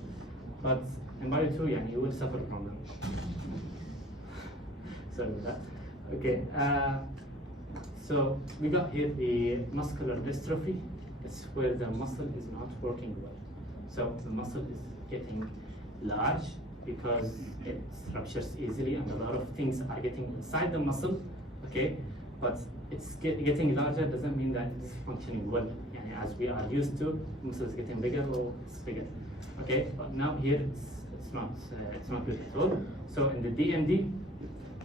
but in bio 2, you will suffer from them. Sorry about that. Okay, so we got here the muscular dystrophy. It's where the muscle is not working well. So the muscle is getting large because it ruptures easily, and a lot of things are getting inside the muscle, okay? But it's getting larger doesn't mean that it's functioning well. As we are used to, muscle is getting bigger or it's bigger, okay? But now here it's not good at all. So in the DMD,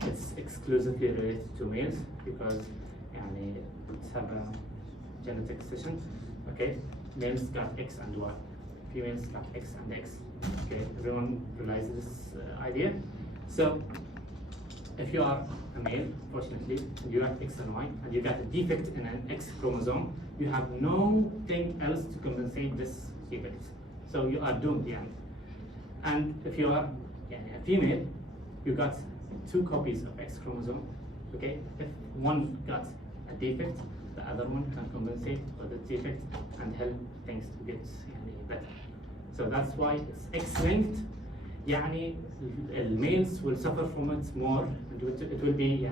it's exclusively related to males because it's have a genetic decision, okay? Males got X and Y, females got X and X. Okay, everyone realizes this idea. So if you are a male, fortunately, you have X and Y, and you got a defect in an X chromosome, you have nothing else to compensate this defect. So you are doomed, And if you are a female, you got 2 copies of X chromosome. Okay, if one got a defect, the other one can compensate for the defect and help things to get better. So that's why it's X-linked. Males will suffer from it more, and it will be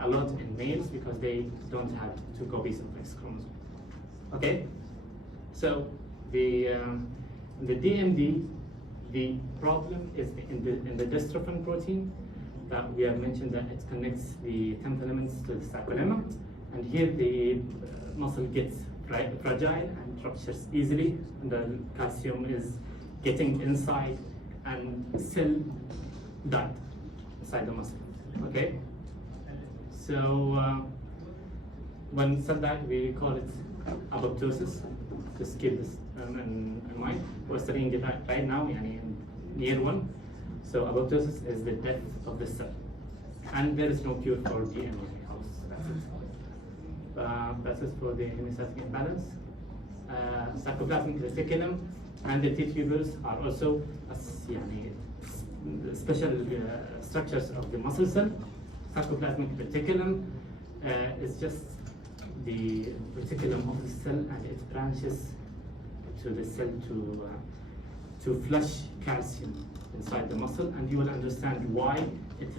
a lot in males because they don't have 2 copies of X chromosome. Okay, so the DMD, the problem is in the dystrophin protein that we have mentioned that it connects the 10 filaments to the sarcolemma, and here the muscle gets fragile and ruptures easily, and the calcium is getting inside and cell died inside the muscle. Okay, so when cell died, we call it apoptosis. Just keep this in mind. We're studying it right now, in year 1. So apoptosis is the death of the cell, and there is no cure for DNA. That's it. That's it for the hemostatic imbalance. Sarcoplasmic reticulum and the T-tubules are also special structures of the muscle cell. Sarcoplasmic reticulum is just the reticulum of the cell, and it branches to the cell to flush calcium inside the muscle, and you will understand why it is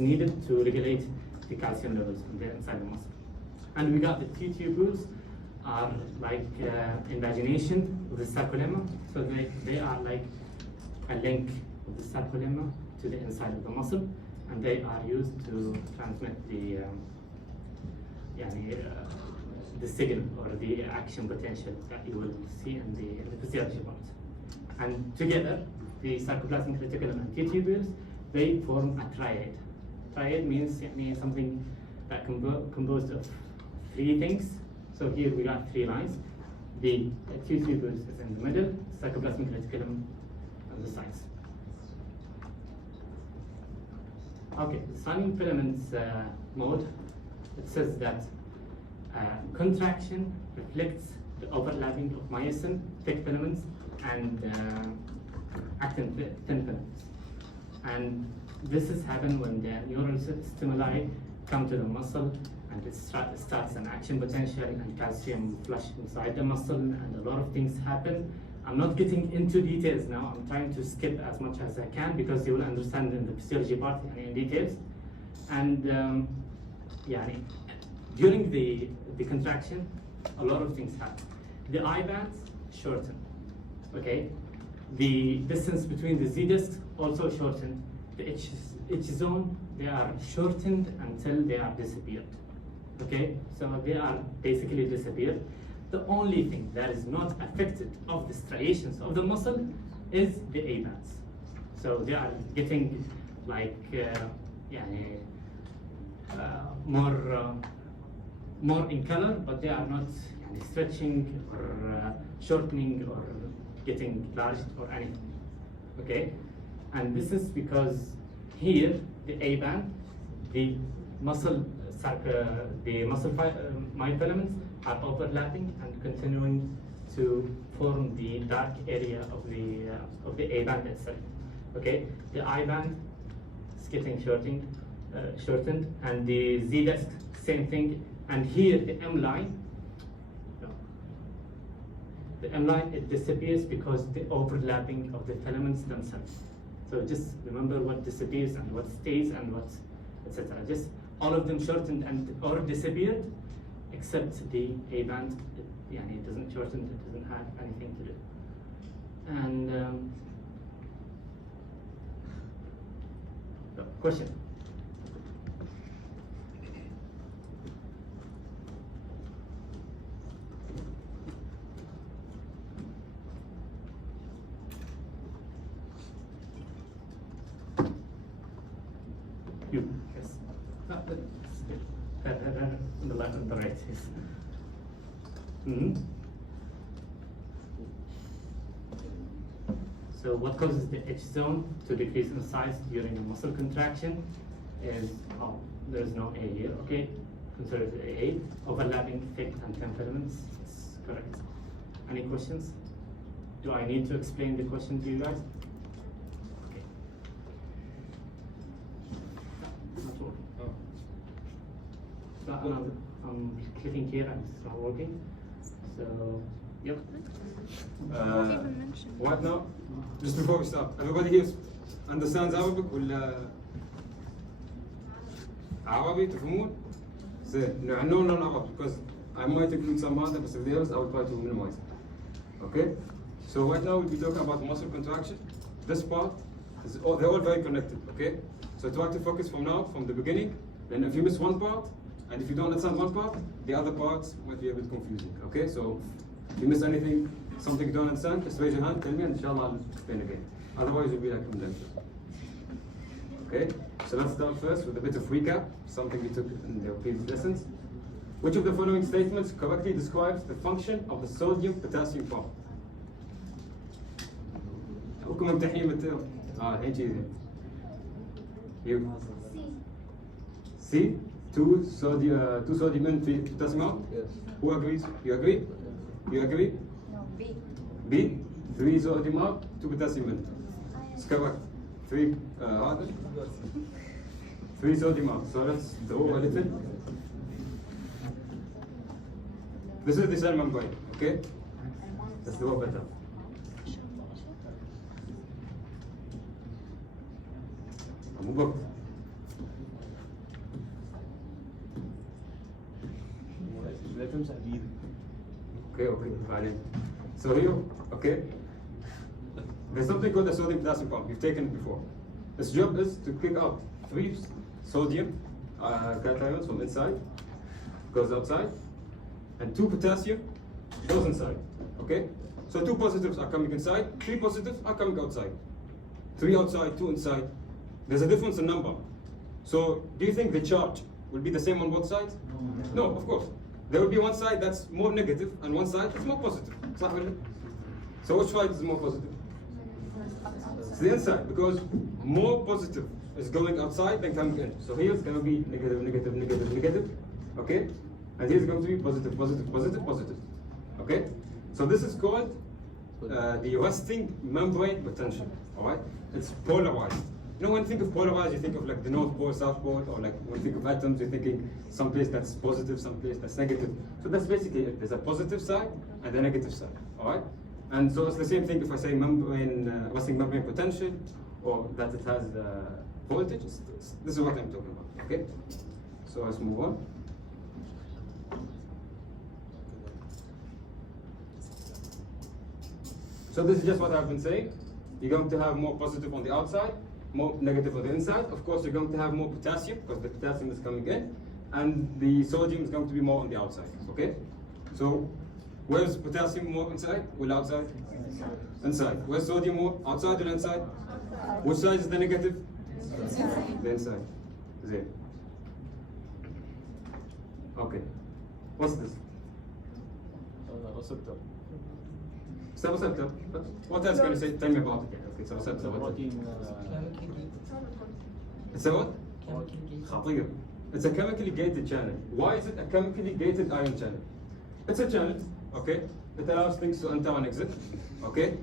needed to regulate the calcium levels inside the muscle. And we got the T-tubules are like invagination of the sarcolemma, so they are like a link of the sarcolemma to the inside of the muscle, and they are used to transmit the signal or the action potential that you will see in the physiology part. And together, the sarcoplasmic reticulum and T-tubules, they form a triad. Triad means something that composed of 3 things. So here we got 3 lines. The T-tubules is in the middle, sarcoplasmic reticulum on the sides. Okay, the signing filaments mode, it says that contraction reflects the overlapping of myosin, thick filaments, and actin thin filaments. And this is happen when the neural stimuli come to the muscle, and it starts an action potential and calcium flush inside the muscle, and a lot of things happen. I'm not getting into details now. I'm trying to skip as much as I can because you will understand in the physiology part in details. And during the contraction, a lot of things happen. The I bands shorten. Okay, the distance between the Z discs also shortened. The H zone, they are shortened until they are disappeared. Okay, so they are basically disappeared. The only thing that is not affected of the striations of the muscle is the A bands. So they are getting like more in color, but they are not stretching or shortening or getting enlarged or anything. Okay, and this is because here the A band, the muscle myofilaments are overlapping and continuing to form the dark area of the A band itself. Okay, the I band is getting shortened, and the Z disc same thing. And here the M line, it disappears because the overlapping of the filaments themselves. So just remember what disappears and what stays and what etc. Just all of them shortened and or disappeared, except the A band. It doesn't shorten. It doesn't have anything to do. And question. You, yes. On the left and the right, yes. So what causes the H zone to decrease in size during a muscle contraction is, there is no A here, okay? Consider it A. Overlapping thick and thin filaments, it's correct. Any questions? Do I need to explain the question to you guys? Okay. Not sure. So I'm clicking here and it's not working. So, yep. What now? Just before we start, everybody here understands Arabic ولا عربي تفهمون؟ زين. No, I know non-Arab because I might include some other, but if there is, I will try to minimize it. Okay? So right now we'll be talking about muscle contraction. This part, they're all very connected, okay? So try to focus from now, from the beginning. Then if you miss one part, and if you don't understand one part, the other parts might be a bit confusing, okay? So if you miss anything, something you don't understand, just raise your hand, tell me, and inshallah I'll explain again. Otherwise you'll be like in lecture. Okay? So let's start first with a bit of recap, something we took in the previous lessons. Which of the following statements correctly describes the function of the sodium-potassium pump? حكم امتحان الترم. الحين شيء. You. C. Two sodium and three potassium out? Yes. Who agrees? You agree? You agree? No, B. B. 3 sodium out, 2 potassium in. It's correct. 3 3 sodium out. So let's draw a little. This is the cell membrane, okay? Let's draw better. Move up. Okay, fine. So here, okay, there's something called the sodium potassium pump. You've taken it before. Its job is to kick out 3 sodium cations from inside, goes outside, and 2 potassium goes inside. Okay? So 2 positives are coming inside, 3 positives are coming outside. 3 outside, 2 inside. There's a difference in number. So do you think the charge will be the same on both sides? No, of course. There will be one side that's more negative and one side that's more positive. So which side is more positive? It's the inside, because more positive is going outside than coming in. So here it's going to be negative, negative, negative, negative. Okay? And here it's going to be positive, positive, positive, positive. Okay? So this is called the resting membrane potential. Alright? It's polarized. You know, when you think of polarized, you think of like the North Pole, South Pole, or like when you think of atoms, you're thinking some place that's positive, some place that's negative. So that's basically it. There's a positive side and a negative side. Alright? And so it's the same thing if I say membrane, resting membrane potential, or that it has voltage. This is what I'm talking about. Okay? So let's move on. So this is just what I've been saying. You're going to have more positive on the outside, more negative on the inside. Of course, you're going to have more potassium because the potassium is coming in, and the sodium is going to be more on the outside. Okay? So where's potassium more inside or outside? Inside. Where's sodium more? Outside or inside? Which side is the negative? The inside. There. Okay. What's this? receptor. It's a receptor. What else can you say? Tell me about it. Okay, it's a receptor. It's a what? خطير. It's a chemically gated channel. Why is it a chemically gated ion channel? It's a channel, okay? It allows things to enter and exit, okay?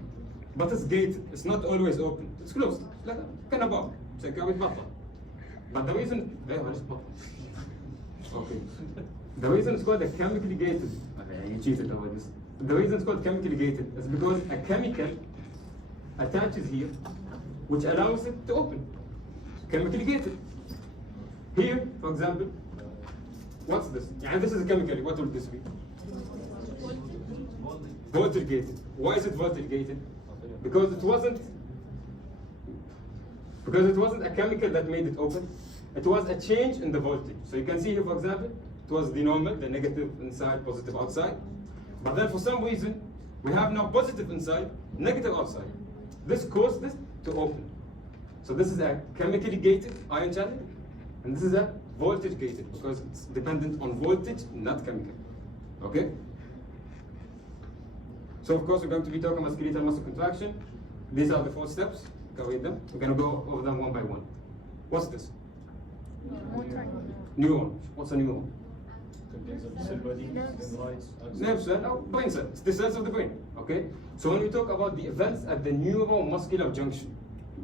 But it's gated. It's not always open. It's closed. Like kind of bar. It's like with button. But the reason, okay. The reason it's called a chemically gated. Okay, you cheated over this. The reason it's called chemically gated is because a chemical attaches here, which allows it to open. Chemically gated. Here, for example, what's this? And this is a chemical. What will this be? Voltage gated. Why is it voltage gated? Because it wasn't a chemical that made it open. It was a change in the voltage. So you can see here, for example, it was the normal, the negative inside, positive outside. But then for some reason, we have now positive inside, negative outside. This caused this to open. So this is a chemically gated ion channel, and this is a voltage gated because it's dependent on voltage, not chemical. Okay? So of course we're going to be talking about skeletal muscle contraction. These are the 4 steps. Go read them. We're going to go over them one by one. What's this? Neuron. What's a neuron? Contains of the cell body, dendrites, nerve cell or brain cell. It's the cells of the brain. Okay. So when we talk about the events at the neuromuscular junction,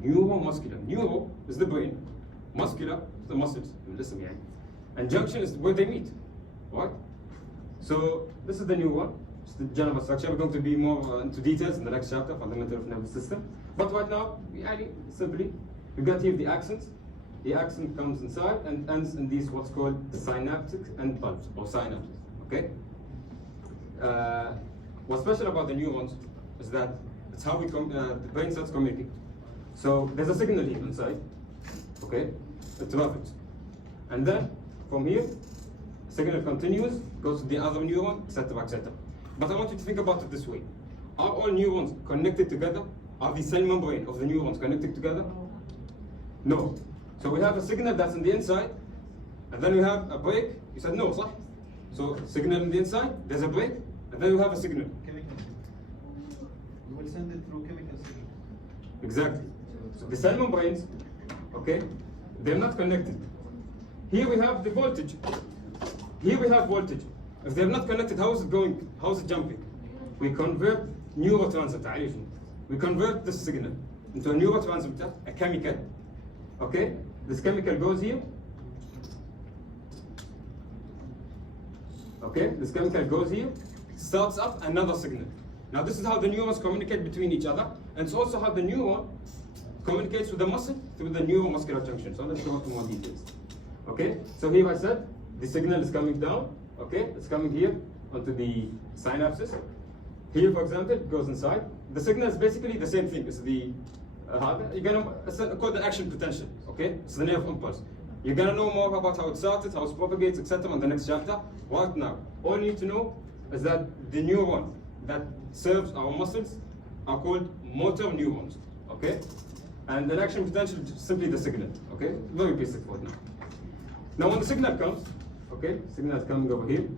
neuro is the brain, muscular is the muscles, and junction is where they meet. Right? So this is the new one. It's the general structure. We're going to be more into details in the next chapter, fundamental of nervous system. But right now, simply, we got here the axons. The axon comes inside and ends in these what's called synaptic end bulbs or synapses. Okay. What's special about the neurons is that it's how the brain cells communicate. So there's a signal here inside. Okay. It travels, and then from here, signal continues, goes to the other neuron, etc., etc. But I want you to think about it this way: are all neurons connected together? Are the cell membrane of the neurons connected together? No. So we have a signal that's on the inside, and then we have a break. You said no, صح? So signal on the inside, there's a break, and then we have a signal. Chemical signal. You will send it through chemical signal. Exactly. So the cell membranes, okay, they're not connected. Here we have the voltage. Here we have voltage. If they're not connected, how is it going? How is it jumping? We convert neurotransmitter. We convert this signal into a neurotransmitter, a chemical. Okay? This chemical goes here. Okay? This chemical goes here, starts up another signal. Now this is how the neurons communicate between each other, and it's also how the neuron communicates with the muscle through the neuromuscular junction. So let's go into more details. Okay? So here I said the signal is coming down. Okay? It's coming here onto the synapses. Here, for example, it goes inside. The signal is basically the same thing. It's the you're gonna call the action potential. Okay? It's the nerve impulse. You're gonna know more about how it started, how it propagates, etc. in the next chapter. Right now, all you need to know is that the neuron that serves our muscles are called motor neurons. Okay? And the action potential is simply the signal. Okay? Very basic for it now. Now when the signal comes, okay, signal is coming over here.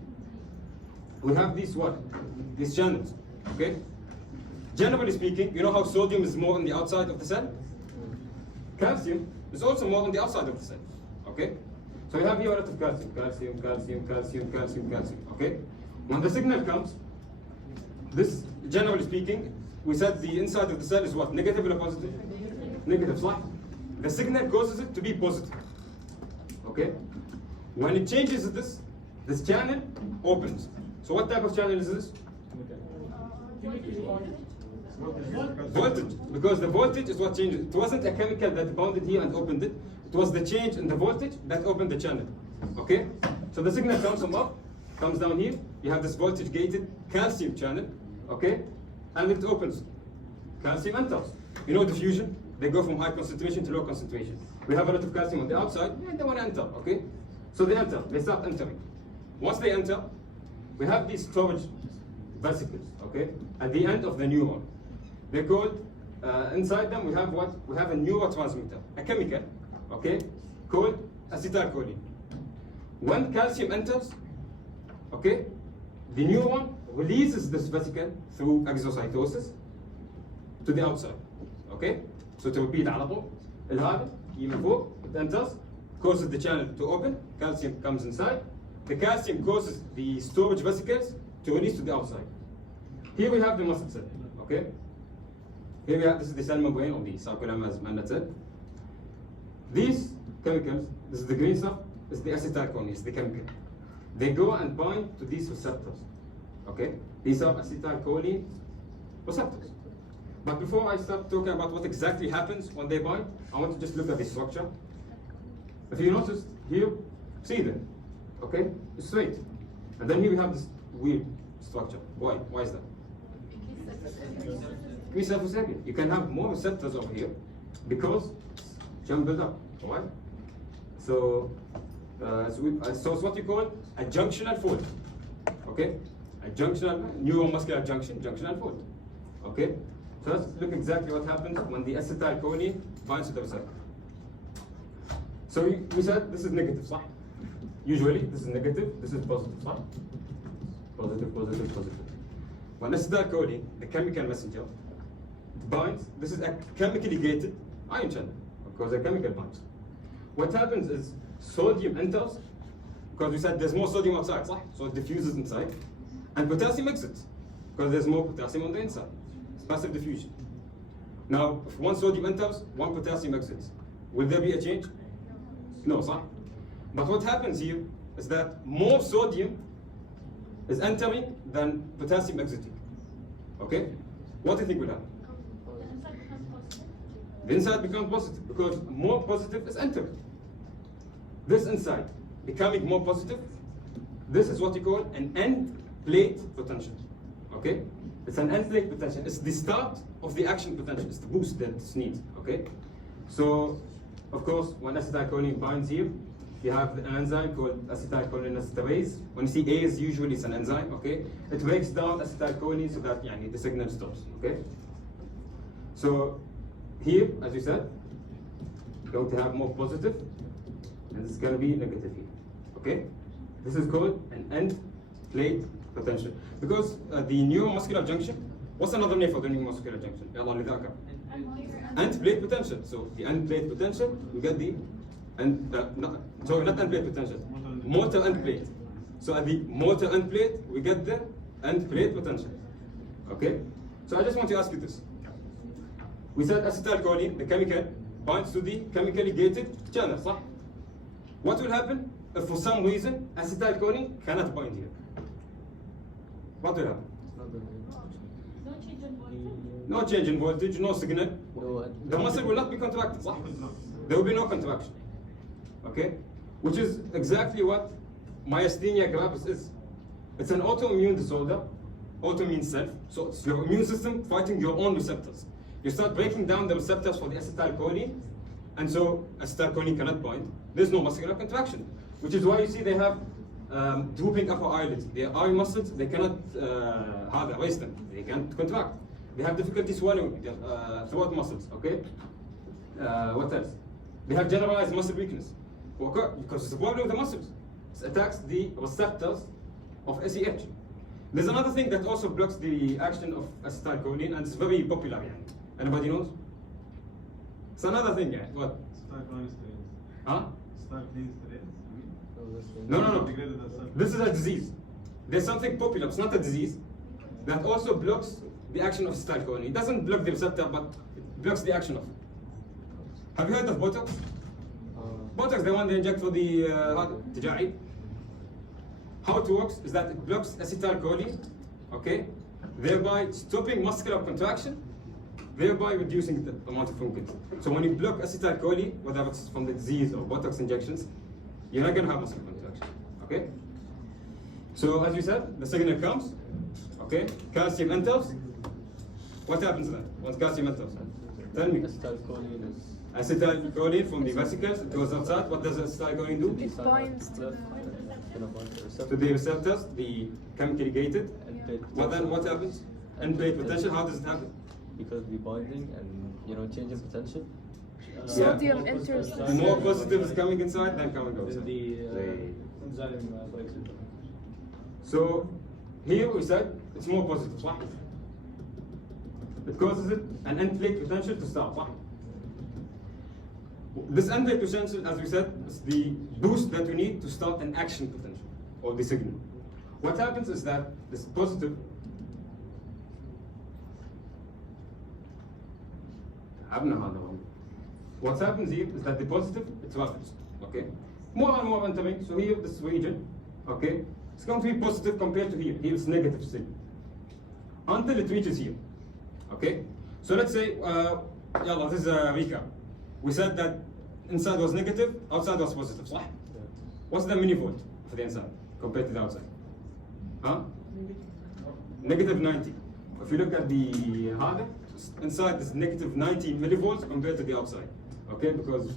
We have these what? These channels. Okay? Generally speaking, you know how sodium is more on the outside of the cell? Calcium is also more on the outside of the cell. Okay? So we have here a lot of calcium. Okay? When the signal comes, this, generally speaking, we said the inside of the cell is what? Negative or positive? Negative, right? The signal causes it to be positive. Okay? When it changes this channel opens. So what type of channel is this? Voltage, because the voltage is what changes. It wasn't a chemical that bounded here and opened it. It was the change in the voltage that opened the channel. Okay? So the signal comes from up, comes down here. You have this voltage gated calcium channel. Okay? And it opens. Calcium enters. You know diffusion? They go from high concentration to low concentration. We have a lot of calcium on the outside, and they want to enter. Okay? So they enter. They start entering. Once they enter, we have these storage vesicles. Okay? At the end of the neuron. They're called, inside them we have what? We have a neurotransmitter, a chemical, okay, called acetylcholine. When calcium enters, okay, the neuron releases this vesicle through exocytosis to the outside, okay? So to repeat على طول, الهذا يجي فوق, it enters, causes the channel to open, calcium comes inside, the calcium causes the storage vesicles to release to the outside. Here we have the muscle cell, okay? Here we have, this is the cell membrane of the sarcolemma, as Mohanad said. These chemicals, this is the green stuff, is the acetylcholine, it's the chemical. They go and bind to these receptors. Okay? These are acetylcholine receptors. But before I start talking about what exactly happens when they bind, I want to just look at the structure. If you notice here, see them. Okay? It's straight. And then here we have this weird structure. Why? Why is that? You can have more receptors over here because jumbled up, alright? So it's what you call a junctional fold, okay? A junctional neuromuscular junctional fold, okay? So let's look exactly what happens when the acetylcholine binds to the receptor. So we said this is negative, صح? Usually this is negative, this is positive, صح? Positive. When acetylcholine, the chemical messenger, binds, this is a chemically gated ion channel, because a chemical binds. What happens is sodium enters, because we said there's more sodium outside, صح? So it diffuses inside. And potassium exits, because there's more potassium on the inside. It's passive diffusion. Now, if one sodium enters, one potassium exits. Will there be a change? No, صح? But what happens here is that more sodium is entering than potassium exiting. Okay? What do you think will happen? The inside becomes positive because more positive is entering. This inside becoming more positive, this is what you call an end plate potential. Okay? It's an end plate potential. It's the start of the action potential. It's the boost that it's needs. Okay? So, of course, when acetylcholine binds here, you have an enzyme called acetylcholinesterase. When you see A's, usually it's an enzyme. Okay? It breaks down acetylcholine so that the signal stops. Okay? So here, as you said, you're going to have more positive, and this is going to be negative here. Okay? This is called an end plate potential. Because the neuromuscular junction, what's another name for the neuromuscular junction? End plate potential. So the end plate potential, we get the not end plate potential, motor end plate. So at the motor end plate, we get the end plate potential. Okay? So I just want to ask you this. We said acetylcholine, the chemical, binds to the chemically gated channel, صح? What will happen if for some reason acetylcholine cannot bind here? What will happen? No change in voltage, no signal. The muscle will not be contracted, صح? There will be no contraction. Okay? Which is exactly what myasthenia gravis is. It's an autoimmune disorder, autoimmune self. So it's your immune system fighting your own receptors. You start breaking down the receptors for the acetylcholine, and so acetylcholine cannot bind. There's no muscular contraction, which is why you see they have drooping upper eyelids. Their eye muscles, they cannot raise them. They can't contract. They have difficulty swallowing their throat muscles. Okay. What else? They have generalized muscle weakness. Because it's a problem with the muscles. It attacks the receptors of SEH. There's another thing that also blocks the action of acetylcholine, and it's very popular. Anybody knows? It's another thing. What? Huh? No. This is a disease. There's something popular. It's not a disease that also blocks the action of acetylcholine. It doesn't block the receptor, but it blocks the action of it. Have you heard of Botox? Botox, the one they inject for the تجاعيد. How it works is that it blocks acetylcholine, okay, thereby stopping muscular contraction, thereby reducing the amount of fluid. So when you block acetylcholine, whether it's from the disease or Botox injections, you're not going to have muscle contraction. Okay? So as you said, the signal comes, okay, calcium enters. What happens then once calcium enters? Tell me. Acetylcholine from the vesicles, it goes outside. What does acetylcholine do? It binds to the receptors, the chemically gated. Well, then what happens? End plate potential, how does it happen? Because the binding and changing potential. sodium enters. More positive is coming inside than coming Then outside. the enzyme breaks it. So here we said it's more positive, صح? It causes it an end plate potential to start, صح? This end plate potential, as we said, is the boost that we need to start an action potential or the signal. What happens is that this positive what happens here is that the positive, it's rapids, okay? More and more entering, so here, this region, okay? It's going to be positive compared to here. Here it's negative still. Until it reaches here, okay? So let's say, this is a recap. We said that inside was negative, outside was positive, صح? What's the millivolt for the inside compared to the outside? Huh? Negative 90. If you look at the harder, inside is negative 90 millivolts compared to the outside. Okay, because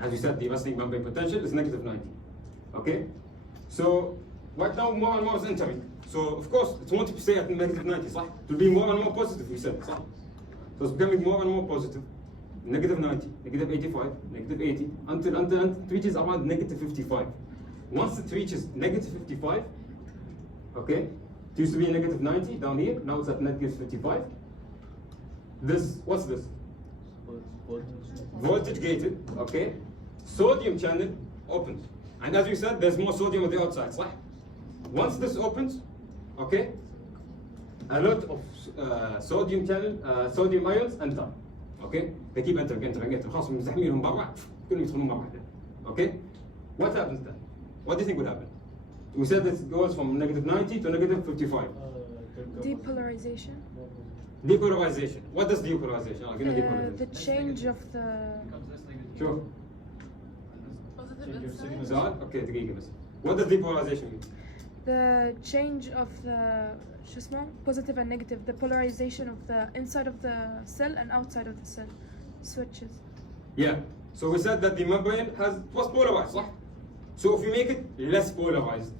as you said, the resting membrane potential is negative 90. Okay, so right now more and more is entering. So of course it won't stay at negative 90, صح? It will be more and more positive, we said, صح? So it's becoming more and more positive. Negative 90, negative 85, negative 80, until it reaches around negative 55. Once it reaches negative 55, okay, it used to be negative 90 down here, now it's at negative 55. This, what's this? Voltage gated, okay. Sodium channel opens. And as you said, there's more sodium on the outside, صح? Once this opens, okay, a lot of sodium ions enter. Okay? They keep entering. خلاص مزحمينهم برا كلهم يدخلون مرة واحدة. Okay? What happens then? What do you think will happen? We said it goes from negative 90 to negative 55. Depolarization. Depolarization. What does depolarization? I'll give you The depolarization. change of the Sure. Change of signal. سؤال؟ Okay, دقيقة بس. What does depolarization mean? the change of the شو اسمه positive and negative, the polarization of the inside of the cell and outside of the cell switches. Yeah. So we said that the membrane was polarized, صح? So if you make it less polarized,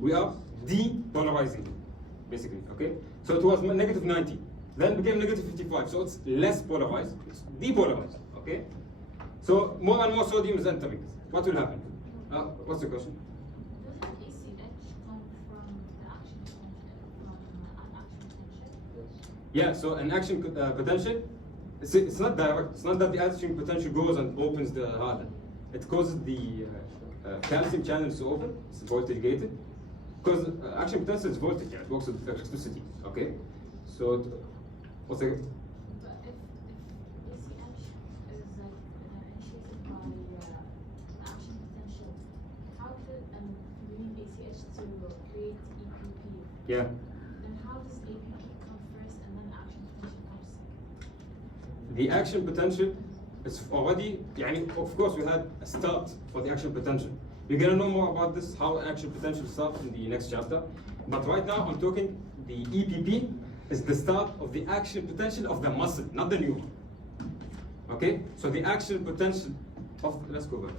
we are depolarizing it, basically. Okay. So it was negative 90, then became negative 55. So it's less polarized. It's depolarized. Okay. So more and more sodium is entering. What will happen? What's the question? Doesn't ACH come from the action potential, from an action potential? Yeah. So an action potential. It's not direct. It's not that the action potential goes and opens the harder. It causes the calcium channels to open. It's voltage gated. Because action potential is voltage. It works with electricity. Okay. So what's the? But if ACH is like initiated by action potential, how could we need ACH to create EPP? Yeah. Then how does APP come first and then action potential comes second? The action potential is already, of course, we had a start for the action potential. You're gonna know more about this, how action potential starts in the next chapter. But right now, I'm talking the EPP is the start of the action potential of the muscle, not the neuron. Okay? So the action potential of, let's go back.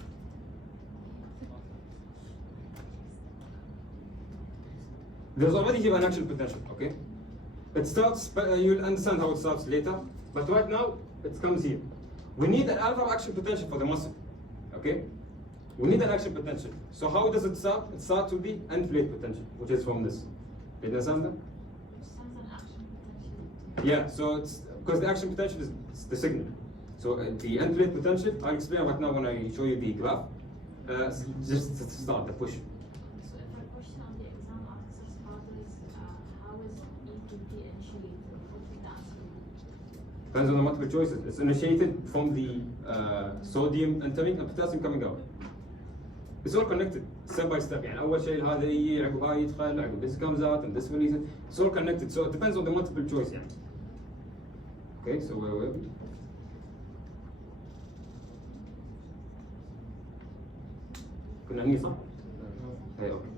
There's already here an action potential, okay? It starts, you'll understand how it starts later, but right now, it comes here. We need an alpha action potential for the muscle, okay? We need an action potential. So how does it start? It starts with the end plate potential, which is from this. Did you understand that? Which sends an action potential. Yeah, so it's, because the action potential is the signal. So the end plate potential, I'll explain right now when I show you the graph. Just to start the push. So if a question on the exam asks us how is EPP initiated, what would the answer be? Depends on the multiple choices. It's initiated from the sodium entering and potassium coming out. It's all connected step by step. يعني أول شيء هذا يجي عقب هاي يدخل عقب this comes out and this releases. It's all connected. So it depends on the multiple choice يعني. Okay, so where were we? كنا هني صح؟ Hey, okay.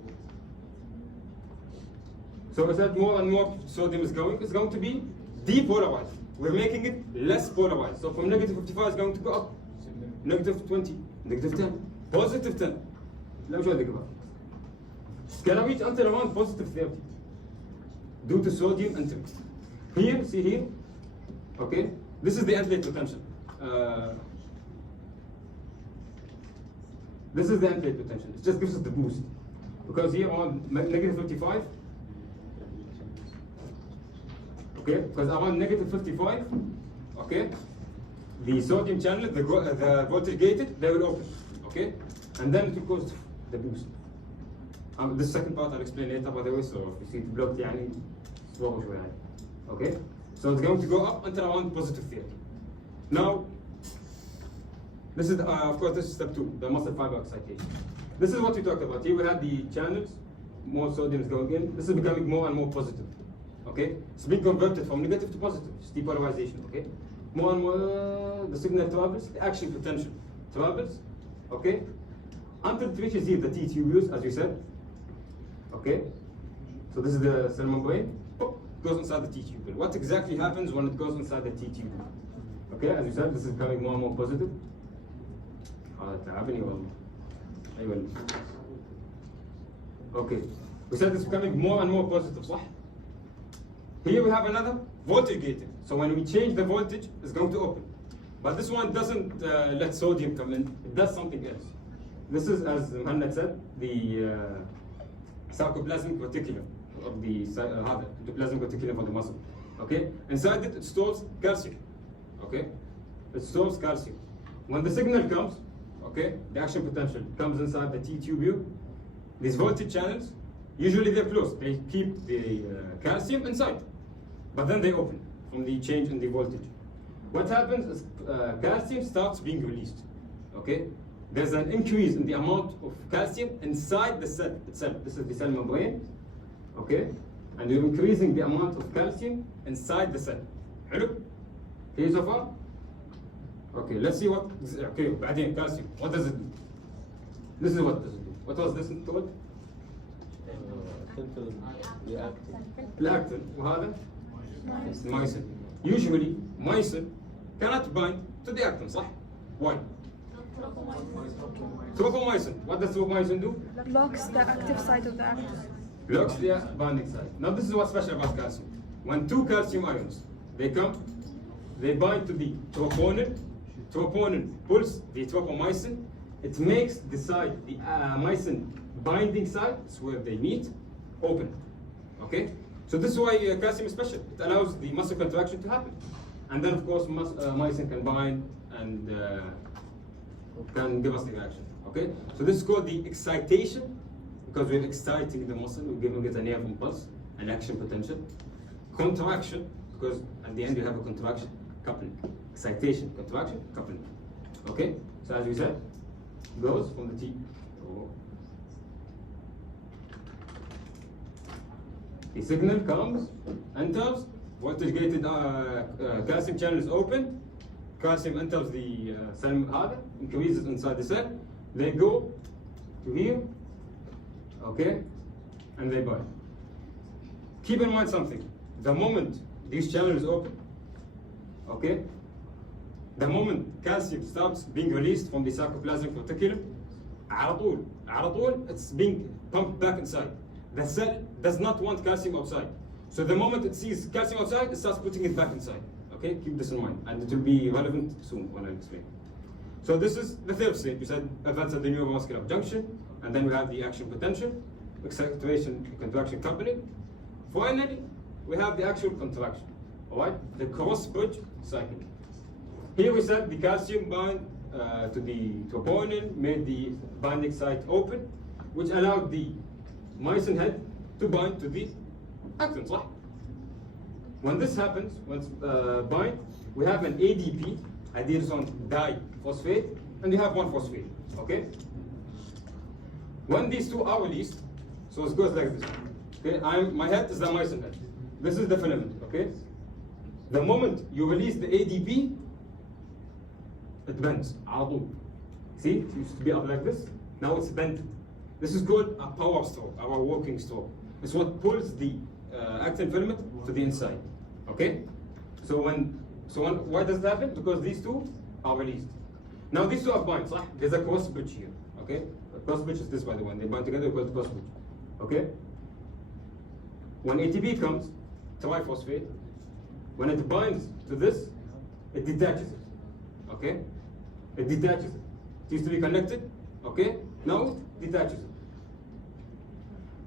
So I said more and more sodium is going. It's going to be depolarized. We're making it less polarized. So from negative 55 it's going to go up. Negative 20, negative 10, positive 10. Let me show you the graph. It's gonna reach until around positive 30 due to sodium entering. Here, see here, okay? This is the end plate potential. This is the end plate potential. It just gives us the boost. Because here on negative 55, okay? Because around negative 55, okay? The sodium channel, the voltage gated, they will open, okay? And then it will cause the boost. The second part I'll explain later, by the way, so if you see it blocked, يعني, slow شوي يعني. Okay? So it's going to go up until around positive 30. Now, this is, of course, this is step 2, the muscle fiber excitation. This is what we talked about. Here we had the channels, more sodium is going in. This is becoming more and more positive. Okay? It's being converted from negative to positive. It's depolarization. Okay? More and more the signal travels, the action potential travels. Okay? Until it reaches here the T-tubules, as you said. Okay? So this is the cell membrane. Goes inside the T-tubule. What exactly happens when it goes inside the T-tubule? Okay, as you said, this is becoming more and more positive. Okay, we said it's becoming more and more positive, صح? Here we have another voltage gating. So when we change the voltage, it's going to open. But this one doesn't let sodium come in, it does something else. This is, as Mohanad said, the sarcoplasmic reticulum of the endoplasmic reticulum of the muscle. Okay, inside it stores calcium. Okay, it stores calcium. When the signal comes, okay, the action potential comes inside the T-tubule. These voltage channels, usually they're closed. They keep the calcium inside, but then they open from the change in the voltage. What happens is calcium starts being released, okay? There's an increase in the amount of calcium inside the cell itself. This is the cell membrane, okay? And you're increasing the amount of calcium inside the cell. Hello? Clear so far? Okay, let's see what, okay, بعدين calcium, what does it do? This is what does it do. What was this called? Simple reactive. Lactin, وهذا? Myosin. Usually, myosin cannot bind to the actin, صح? Why? Tropomyosin. What does tropomyosin do? Blocks the active site of the actin. Blocks the binding site. Now this is what's special about calcium. When two calcium ions, they come, they bind to the troponin. Troponin pulls the tropomyosin. It makes the site, the myosin binding site, it's where they meet, open. Okay? So this is why calcium is special. It allows the muscle contraction to happen. And then of course myosin can bind and can give us the reaction. Okay? So this is called the excitation, because we're exciting the muscle, we're giving it a nerve impulse, an action potential. Contraction, because at the end you have a contraction, coupling. Excitation, contraction, coupling. Okay? So as we said, goes from the T. The signal comes, enters, voltage gated calcium channel is open, calcium enters the cell, increases inside the cell, they go to here, okay, and they bind. Keep in mind something, the moment these channels open, okay, the moment calcium starts being released from the sarcoplasmic reticulum, على طول it's being pumped back inside. The cell does not want calcium outside. So the moment it sees calcium outside, it starts putting it back inside. Okay, keep this in mind, and it will be relevant soon when I explain. So this is the third stage. We said events at the neuromuscular junction, and then we have the action potential, excitation-contraction coupling. Finally, we have the actual contraction. All right, the cross-bridge cycle. Here we said the calcium bind to the troponin, made the binding site open, which allowed the myosin head to bind to the actin, صح? When this happens, when it's bind, we have an ADP, adenosine diphosphate, and we have one phosphate, okay? When these two are released, so it goes like this, okay? My head is the myosin head. This is the filament, okay? The moment you release the ADP, it bends, على طول. See, it used to be up like this, now it's bent. This is called a power stroke, our walking stroke. It's what pulls the actin filament to the inside. Okay? So why does that happen? Because these two are released. Now these two are bind, صح? There's a cross bridge here. Okay? A cross bridge is this, by the way. They bind together, we call it cross bridge. Okay? When ATP comes, triphosphate, when it binds to this, it detaches it. Okay? It detaches it. It used to be connected. Okay? Now it detaches it.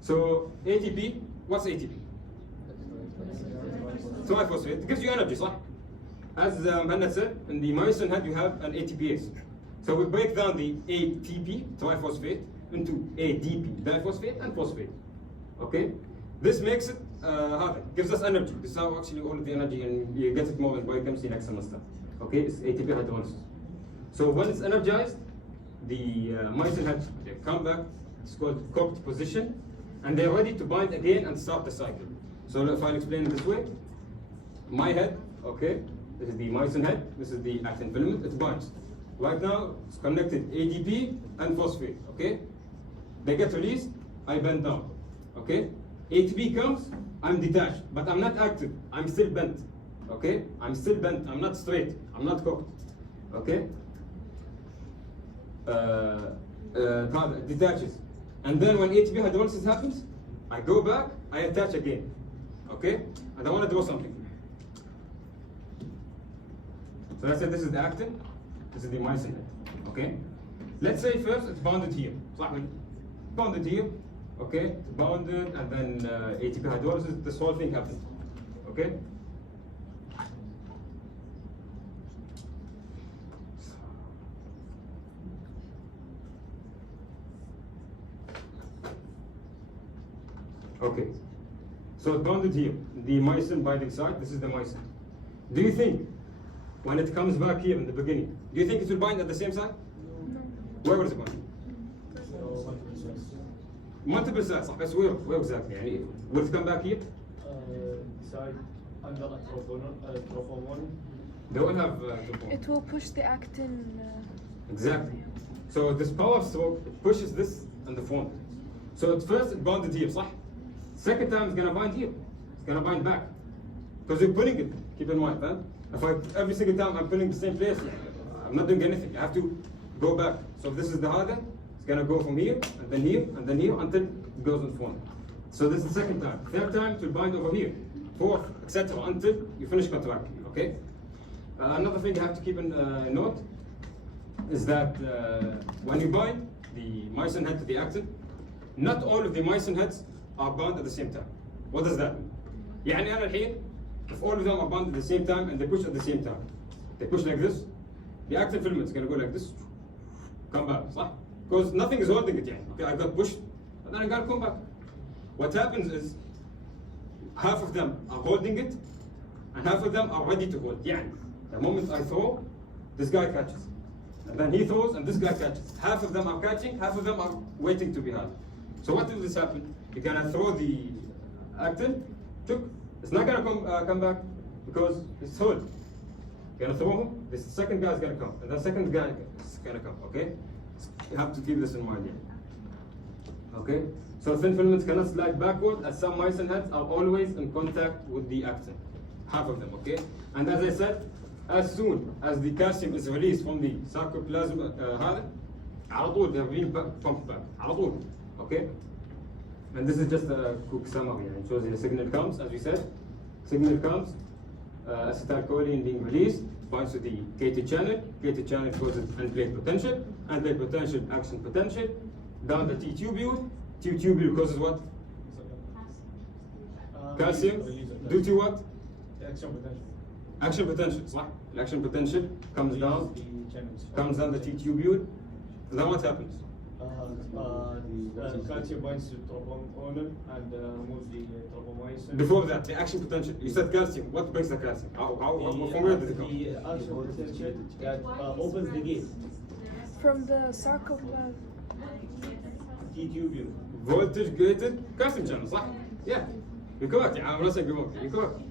So ATP, what's ATP? Triphosphate. It gives you energy, صح? As Mohanad said, in the myosin head you have an ATPase. So we break down the ATP, triphosphate, into ADP, diphosphate, and phosphate. Okay? This makes it, gives us energy. This is how actually all of the energy, and you get it more in biochemistry next semester. Okay? It's ATP hydrolysis. So when it's energized, the myosin head, they come back, it's called cocked position, and they're ready to bind again and start the cycle. So if I'll explain it this way, my head, okay, this is the myosin head, this is the actin filament, it binds. Right now, it's connected ADP and phosphate, okay? They get released, I bend down, okay? ATP comes, I'm detached, but I'm not active, I'm still bent, okay? I'm still bent, I'm not straight, I'm not cocked, okay? It detaches. And then when ATP hydrolysis happens, I go back, I attach again, okay? And I want to draw something. So I said this is the actin, this is the myosin head, okay? Let's say first it's bounded here, bounded here, okay? It's bounded, and then ATP hydrolysis, this whole thing happens, okay? Okay. So it bonded here. The myosin binding site, this is the myosin. Do you think when it comes back here in the beginning, do you think it will bind at the same side? Where will it bind? Multiple sites, صح بس where exactly? يعني will it come back here? Side under trophon. They will have trophon. It will push the actin. Exactly. So this power stroke it pushes this in the front. So at first it bonded here, صح? Second time it's gonna bind here. It's gonna bind back. Because you're pulling it, keep in mind, huh? If every single time I'm pulling the same place, I'm not doing anything. I have to go back. So if this is the harder, it's gonna go from here, and then here, and then here, until it goes in front. So this is the second time. Third time, it will bind over here. Fourth, etc. until you finish contracting, okay? Another thing you have to keep in note is that when you bind the myosin head to the actin, not all of the myosin heads are bound at the same time. What does that mean? يعني أنا الحين, if all of them are bound at the same time and they push at the same time, they push like this, the actin filament is going to go like this, come back, صح? Because nothing is holding it يعني. Okay, I got pushed, and then I got to come back. What happens is, half of them are holding it, and half of them are ready to hold. يعني, the moment I throw, this guy catches. And then he throws, and this guy catches. Half of them are catching, half of them are waiting to be held. So what will this happen? You're gonna throw the actin, it's not gonna come back because it's hold. You're gonna throw him, the second guy is gonna come, and the second guy is gonna come, okay? You have to keep this in mind, yeah. Okay? So thin filaments cannot slide backward as some myosin heads are always in contact with the actin. Half of them, okay? And as I said, as soon as the calcium is released from the sarcoplasm هذا على طول they're being pumped back على طول, okay? And this is just a quick summary. It shows you the signal comes, as we said, signal comes, acetylcholine being released, binds to the gated channel causes end-plate potential, end-plate potential, action potential, down the T-tubule, T-tubule causes what? Calcium, due to what? Action potential. Action potential, صح? The action potential comes down the T-tubule, and then what happens? Calcium binds to trophon and removes the tropomyosin. Before that, the action potential, you said calcium, what brings the calcium? From where did it come? The action potential that opens the gate. From the sarcoplasm. T-tubule. Voltage gated calcium channel, صح? Yeah, you're correct. I'm not saying you're correct.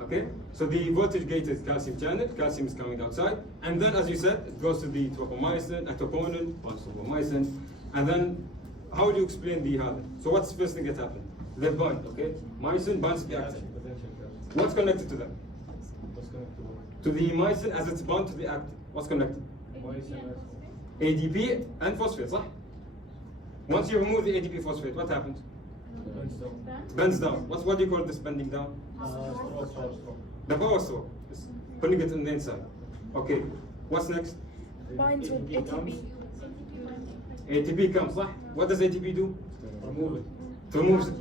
Okay, so the voltage gated calcium channel, calcium is coming outside, and then as you said, it goes to the tropomyosin, troponin, tropomyosin, and then how do you explain the harder? So what's the first thing that happened? They bind, okay? Myosin binds to the actin. What's connected to them? What's connected to what? To the myosin as it's bound to the actin. What's connected? Myosin. ADP and phosphate, صح? Once you remove the ADP phosphate, what happens? It bends down. What do you call this bending down? The power stroke. It's putting it in the inside. Okay. What's next? Binds with ATP. ATP comes, صح? What does ATP do? Remove it. It removes it.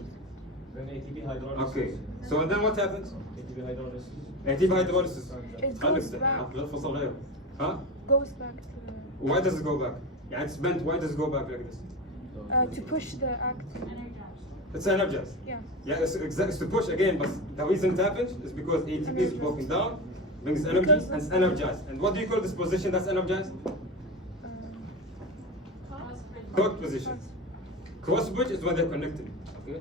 Then ATP hydrolysis. Okay. So and then what happens? ATP hydrolysis. ATP hydrolysis. It goes back. Huh? Goes back to Why does it go back? Yeah, it's bent. Why does it go back like this? to push the actin. It's energized. Yeah. Yeah, it's to push again, but the reason it happens is because ATP is broken down, brings energy, Because and it's energized. And what do you call this position that's energized? Cocked position. Cross bridge is when they're connected. Okay?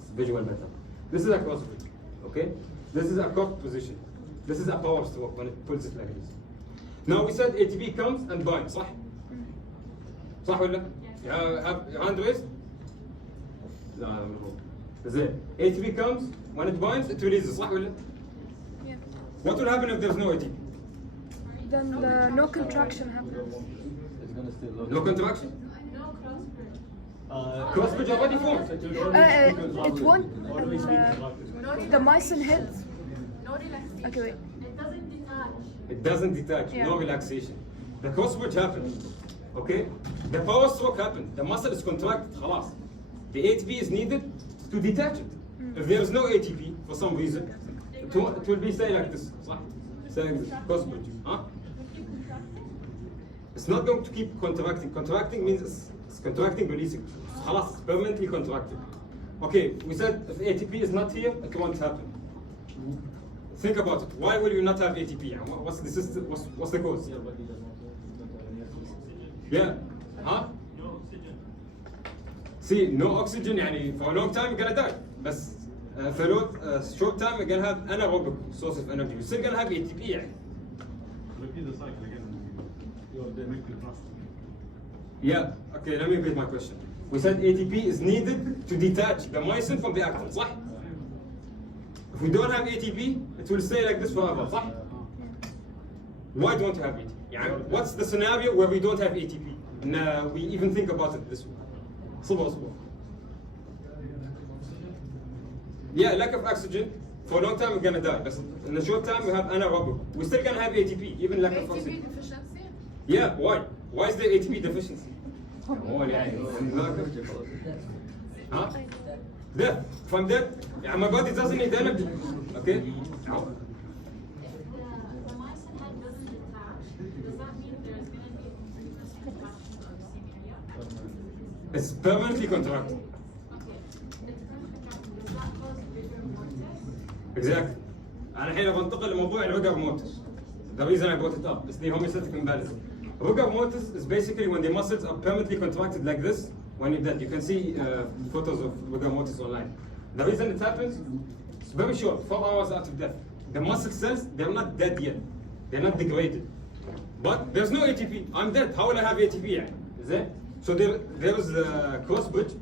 It's visual better. This is a cross bridge. Okay? This is a cocked position. This is a power stroke when it pulls it like this. Now we said ATP comes and binds, صح? صح ولا؟ Yeah, hand raised? No, I'm wrong. زين. ATP comes, when it binds, it releases, صح ولا؟ Yeah. What will happen if there's no ATP? Then no contraction happens. It's gonna stay low. No contraction? No crossbridge. Cross bridge already formed. It won't. The myosin head. No relaxation. Okay, wait. It doesn't detach. It doesn't detach, Yeah. no relaxation. The cross bridge happened, okay? The power stroke happened, the muscle is contracted, خلاص. The ATP is needed to detach it. If there is no ATP, for some reason, it will be, say like this, صح? Say like this, cross bridge, huh? It's not going to keep contracting. Contracting means it's contracting, releasing. خلاص, it's permanently contracted. Okay, we said if ATP is not here, it won't happen. Think about it. Why will you not have ATP? What's the system? What's the cause? Your body does not have Yeah. Huh? See, no oxygen, يعني for a long time you're gonna die. But for a short time you're gonna have anaerobic source of energy. You're still gonna have ATP يعني. Repeat the cycle again. Your liquid trust. Yeah. Okay, let me repeat my question. We said ATP is needed to detach the myosin from the actin, صح? If we don't have ATP, it will stay like this forever, صح? Why don't we have ATP? يعني, what's the scenario where we don't have ATP? And we even think about it this way. صبر. Yeah, lack of oxygen. For a long time we're gonna die, but in a short time we have anaerobic. We're still gonna have ATP, even lack of oxygen. ATP deficiency? Yeah, why? Why is there ATP deficiency? Huh? Death. From death, yeah, my body doesn't need energy. Okay? If the myosin head doesn't detach, does that mean there's going to be a previous contraction of the same area? It's permanently contracted. Okay. It's permanently contracting. Does that cause rigor mortis? Exactly. أنا الحين بنتقل لموضوع الريجر موتس. The reason I brought it up is the homeostatic imbalance. Rigor mortis is basically when the muscles are permanently contracted like this. When you're dead, you can see photos of rigor mortis online. The reason it happens, it's very short, 4 hours after death. The muscle cells, they're not dead yet. They're not degraded. But there's no ATP. I'm dead. How will I have ATP? يعني? Is it? So there is the cross bridge,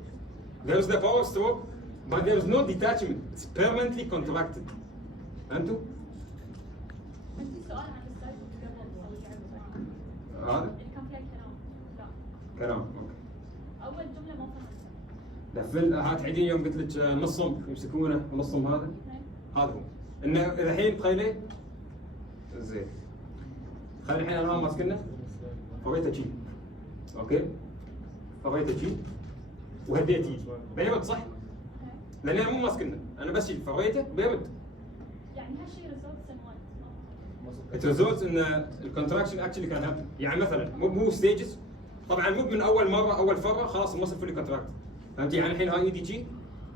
there is the power stroke, but there is no detachment. It's permanently contracted. أنتوا؟ عندي سؤال عن السايكل قبل هذا؟ اللي كان فيها كلام. لا. كلام. أوكي. أول جملة ما فهمتها. ده في تعيدين يوم قلت لك نصهم يمسكونه ونصهم هذا. هذا هو. انه الحين تخيلي زين. خلي الحين انا ماسكنه فويته شي. اوكي؟ فويته شي وهديتي بيرد صح؟ لان انا مو ماسكنه، انا بس فويته بيرد. يعني هالشيء results in what؟ It results in the contraction actually can happen. يعني مثلا مو ستيجز، طبعا مو من اول مره اول فره خلاص المصل فولي كونتراكت. فهمتي؟ يعني الحين هاي ايدي شي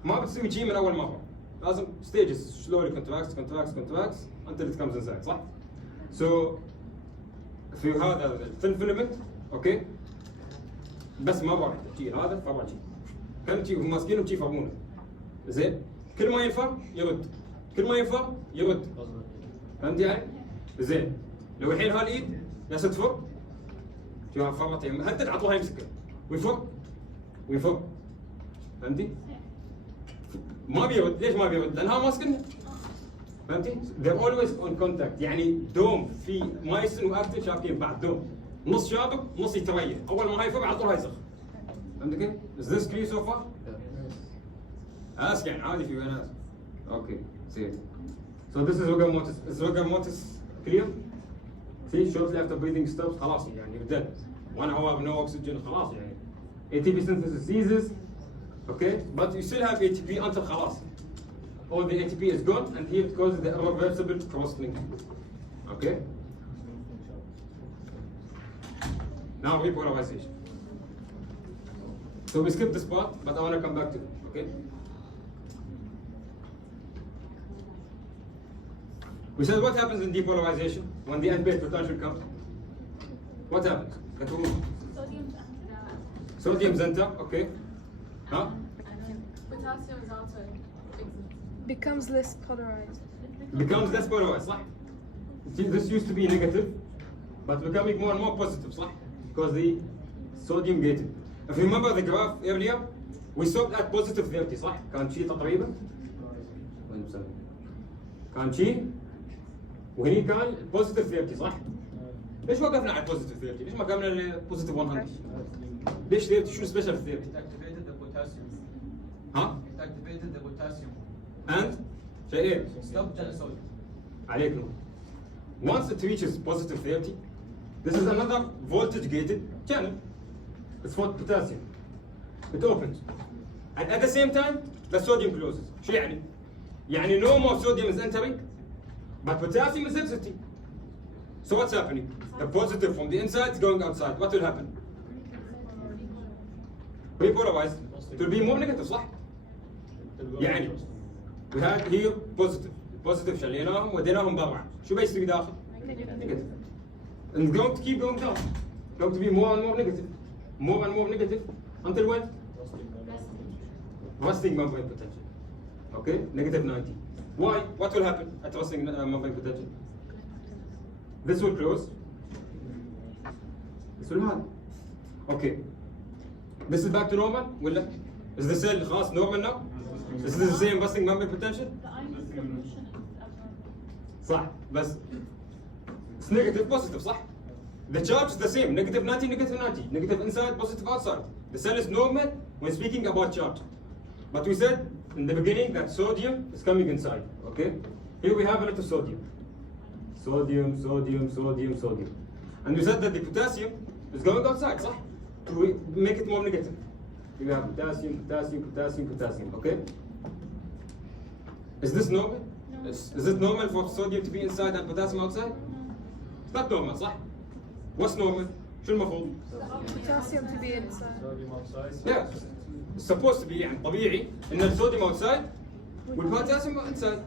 ما بتسوي شي من اول مره. لازم ستيجز slowly contracts until it comes inside صح؟ So في هذا الثين فيلمنت اوكي؟ بس مره واحده شي هذا فره شي. فهمتي؟ وهم ماسكينه شي يفرونه. زين؟ كل ما ينفر يرد. كل ما ينفر يرد. فهمت يعني؟ زين لو الحين هالايد جالسه تفر شوف فرت هدد عطوها يمسكها ويفر فهمتي؟ ما بيرد، ليش ما بيرد؟ لانها ماسكنها فهمتي؟ they're always on contact يعني دوم في مايسن واكتن شابكين بعد دوم نص شابك نص يتريح اول ما هاي يفر على طول هاي يسخ فهمت كيف؟ is this clear so far؟ اسف يعني عادي في ناس اوكي زين so this is rigor mortis. Is rigor mortis clear? See, shortly after breathing stops, خلاص يعني you're dead. 1 hour no oxygen خلاص يعني. ATP synthesis ceases, okay? But you still have ATP until خلاص. All the ATP is gone, and here it causes the irreversible cross-linking. Okay? Now repolarization. So we skip this part, but I want to come back to it. Okay? We said what happens in depolarization when the end-plate potential comes? What happens? Sodium's enter, okay. Huh? Potassium is outside. Becomes less polarized. Becomes less polarized, صح? This used to be negative, but becoming more and more positive, صح? Because the sodium gated. If you remember the graph earlier, we stopped at positive 30, صح؟ كان شيء تقريبا؟ كان شيء وهني كان بوزيتيف 30 صح؟ ليش وقفنا على بوزيتيف 30؟ ليش ما كملنا بوزيتيف 100؟ ليش 30 شو سبيشال في 30؟ It activated the potassium. ها؟ It activated the potassium. and شيئين Stopped the sodium. عليك نور. Once it reaches positive 30, this is another voltage gated channel. It's for potassium. It opens. And at the same time, the sodium closes. شو يعني؟ يعني no more sodium is entering, but potassium is exiting. So what's happening? The positive from the inside is going outside. What will happen? Repolarize. It will be more negative, صح? يعني we had here positive شليناهم وديناهم برا شو بيصير داخل؟ negative. And it's going to keep going down. It's going to be more and more negative. More and more negative until when? Resting membrane potential. Okay, negative 90. Why? What will happen at resting membrane potential? This will close. This will hard. Okay. This is back to normal. ولا? Is the cell خلاص normal now? Is this the same resting membrane potential? The ion distribution is abnormal. صح بس it's negative positive صح؟ The charge is the same, negative 90, negative 90, negative inside, positive outside. The cell is normal when speaking about charge. But we said in the beginning that sodium is coming inside, okay? Here we have a lot of sodium. Sodium, sodium, sodium, sodium. And we said that the potassium is going outside, صح? To make it more negative. We have potassium, potassium, potassium, potassium, okay? Is this normal? No. Is it normal for sodium to be inside and potassium outside? It's not normal, صح? What's normal? شو المفروض؟ Potassium to be inside. sodium oxide. Yeah. It's supposed to be يعني طبيعي إن الصوديوم outside والpotassium inside.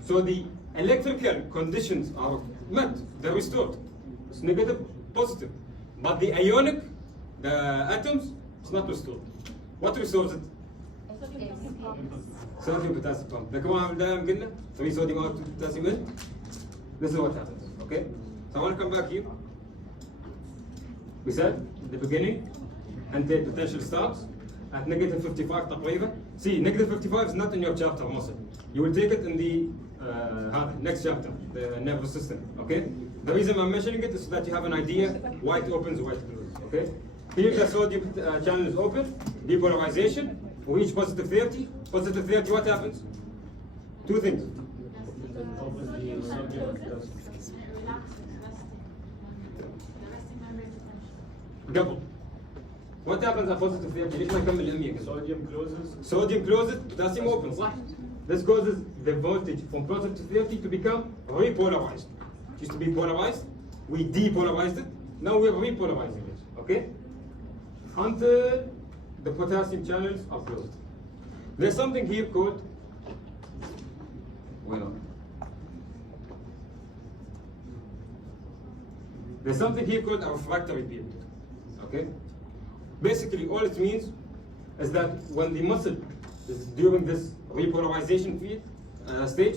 So the electrical conditions are met, they're restored. It's negative, positive. But the ionic, the atoms, it's not restored. What restores it? Sodium potassium pump. ده كمان دائما قلنا 3 sodium out, 2 potassium in. This is what happens. Okay? So I want to come back here. We said at the beginning, until potential starts at negative 55 تقريبا. See, negative 55 is not in your chapter muscle. You will take it in the next chapter, the nervous system. Okay? The reason I'm mentioning it is so that you have an idea why it opens, why it closes. Okay? Here the sodium channel is open, depolarization. We reach positive 30. Positive 30, what happens? Two things. قبل. What happens at positive 30? ليش ما يكمل 100 كده؟ Sodium closes. Sodium closes, potassium opens, صح? This causes the voltage from positive to 30 to become repolarized. It used to be polarized, we depolarized it, now we're repolarizing it, okay? Until the potassium channels are closed. There's something here called, there's something here called a refractory period, okay? Basically, all it means is that when the muscle is during this repolarization field, stage,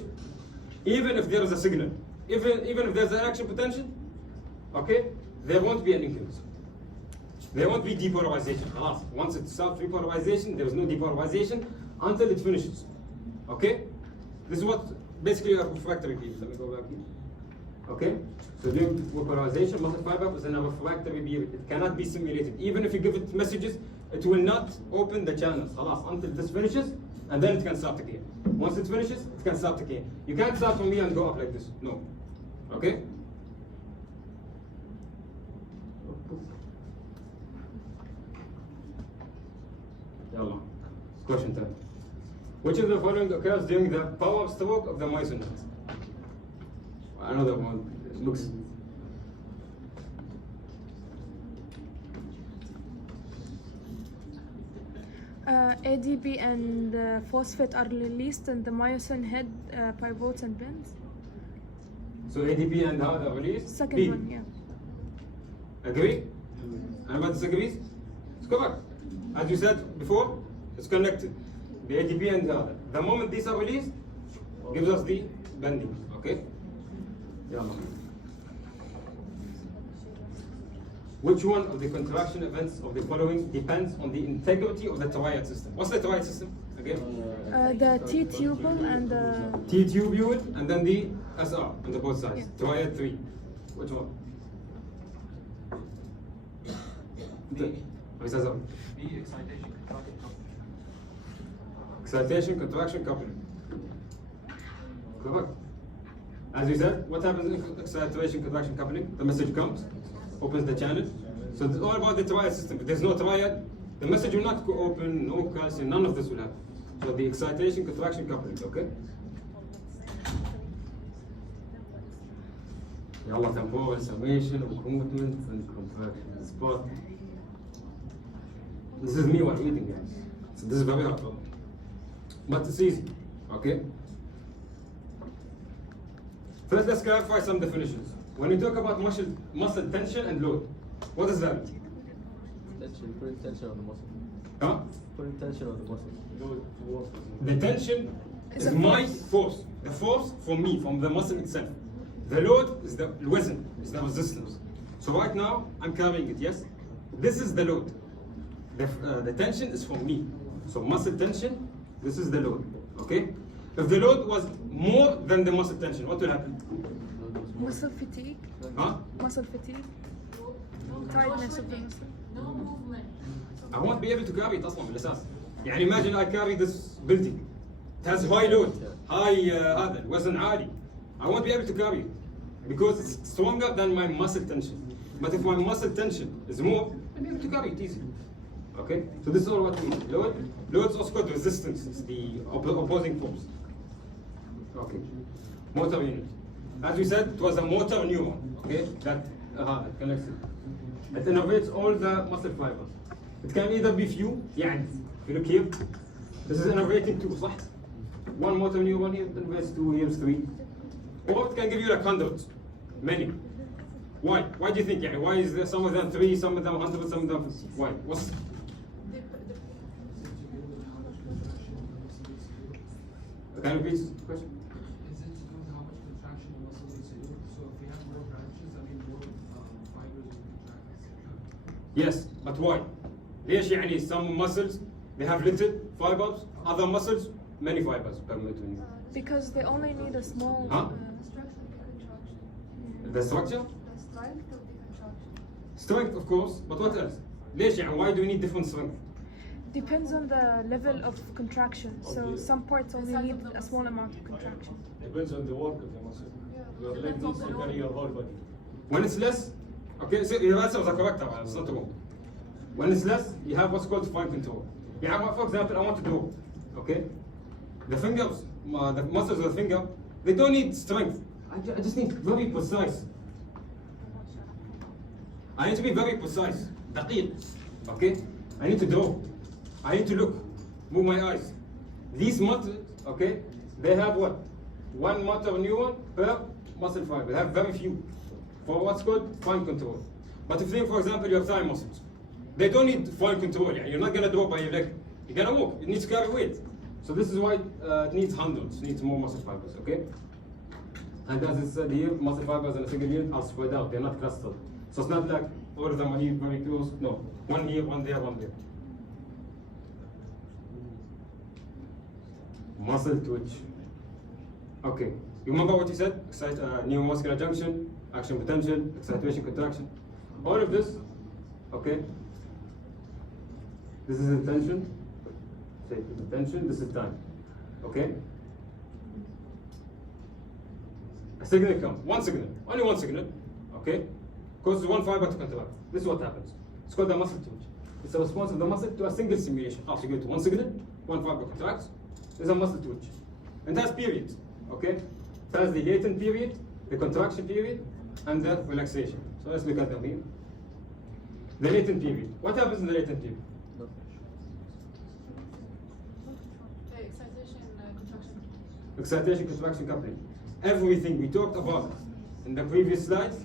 even if there is a signal, even if there's an action potential, okay, there won't be an increase. There won't be depolarization. خلاص. Once it stops repolarization, there is no depolarization until it finishes. Okay? This is what basically a refractory period. Let me go back here. Okay? So during repolarization, muscle fiber is in a refractory period. It cannot be simulated. Even if you give it messages, it will not open the channels. خلاص. Until this finishes, and then it can start again. Once it finishes, it can start again. You can't start from here and go up like this. No. Okay? Yalla. Question time. Which of the following occurs during the power stroke of the Moisen? Another one. It looks. ADP and phosphate are released and the myosin head pivots and bends. So ADP and how are released? Second B. one, yeah. Agree? Anybody disagrees? It's correct. As you said before, it's connected. The ADP and the other. The moment these are released, gives us the bending. Okay? Yalla. Which one of the contraction events of the following depends on the integrity of the triad system? What's the triad system? Again? The T-tubule and the... T-tubule and then the SR on the both sides. Yeah. Triad 3. Which one? Excitation, contraction, coupling. Correct. As you said, what happens in excitation, contraction, coupling? The message comes, opens the channel. So it's all about the triad system. If there's no triad, the message will not go open, no calcium, none of this will happen. So the excitation, contraction, coupling, okay? Yalla, temporal, summation, recruitment, and contraction. Spot. This is me while reading, guys. So this is very hard. but it's easy. Okay. First, let's clarify some definitions. When we talk about muscle tension and load, what does that mean? Tension, putting tension on the muscle. Huh? Putting tension on the muscle. The tension It's is a my force. force. The force from me, from the muscle itself. The load is the wazn, is the resistance. So right now, I'm carrying it, yes? This is the load. The tension is from me. So muscle tension, this is the load, okay? If the load was more than the muscle tension, what will happen? Muscle fatigue. Huh? Muscle fatigue. Tiredness of the muscle. No movement. I won't be able to carry it أصلاً بالأساس. يعني imagine I carry this building. It has high load, high هذا وزن عالي. I won't be able to carry it because it's stronger than my muscle tension. But if my muscle tension is more, I'll be able to carry it easily. Okay? So this is all what we mean. Load is also called resistance. It's the opposing force. Okay. Motor unit. As we said, it was a motor neuron. Okay? That connects it. It innervates all the muscle fibers. It can either be few, يعني, if you look here, this is innervating two, صح? One motor neuron here, innervates two, here's three. Or it can give you like hundreds, many. Why? Why do you think? يعني, why is there some of them 3, some of them 100, some of them 50? Why? What's Can you repeat the question? Is it to do with how much contraction the muscle needs to do? So if we have more branches, I mean more fibers will contract. Yes, but why? ليش يعني some muscles they have little fibers, other muscles many fibers per meter. Because they only need a small. Huh? The structure? The strength of the contraction. Strength, of course, but what else? ليش يعني why do we need different strength? Depends on the level of contraction. So some parts only need a small amount of contraction. Depends on the work of the muscle. Your leg needs to carry your whole body. When it's less, okay, so your answers are correct, it's not wrong. When it's less, you have what's called fine control. Yeah, for example, I want to draw, okay? The fingers, the muscles of the finger, they don't need strength. I just need very precise. I need to be very precise. دقيق, okay? I need to draw. I need to look, move my eyes. These muscles, okay, they have what? One motor neuron per muscle fiber. They have very few for what's called fine control. But if you think, for example, your thigh muscles, they don't need fine control. You're not gonna draw by your leg. You're gonna walk. It needs to carry weight. So this is why it needs hundreds. It needs more muscle fibers. Okay. And as it said here, muscle fibers in a single unit are spread out. They're not clustered. So it's not like all of them are here very close. No, one here, one there, one there. Muscle twitch. Okay. You remember what you said? Neuromuscular junction, action potential, excitation, contraction. All of this, okay. This is attention. Say attention. This is time. Okay. A signal comes. One signal. Only one signal. Okay. Causes one fiber to contract. This is what happens. It's called the muscle twitch. It's a response of the muscle to a single stimulation. After you go to one signal, one fiber contracts. There's a muscle twitch. And it has periods. Okay. It has the latent period, the contraction period, and the relaxation. So let's look at them here. The latent period. What happens in the latent period? Excitation, contraction, coupling. Everything we talked about in the previous slides,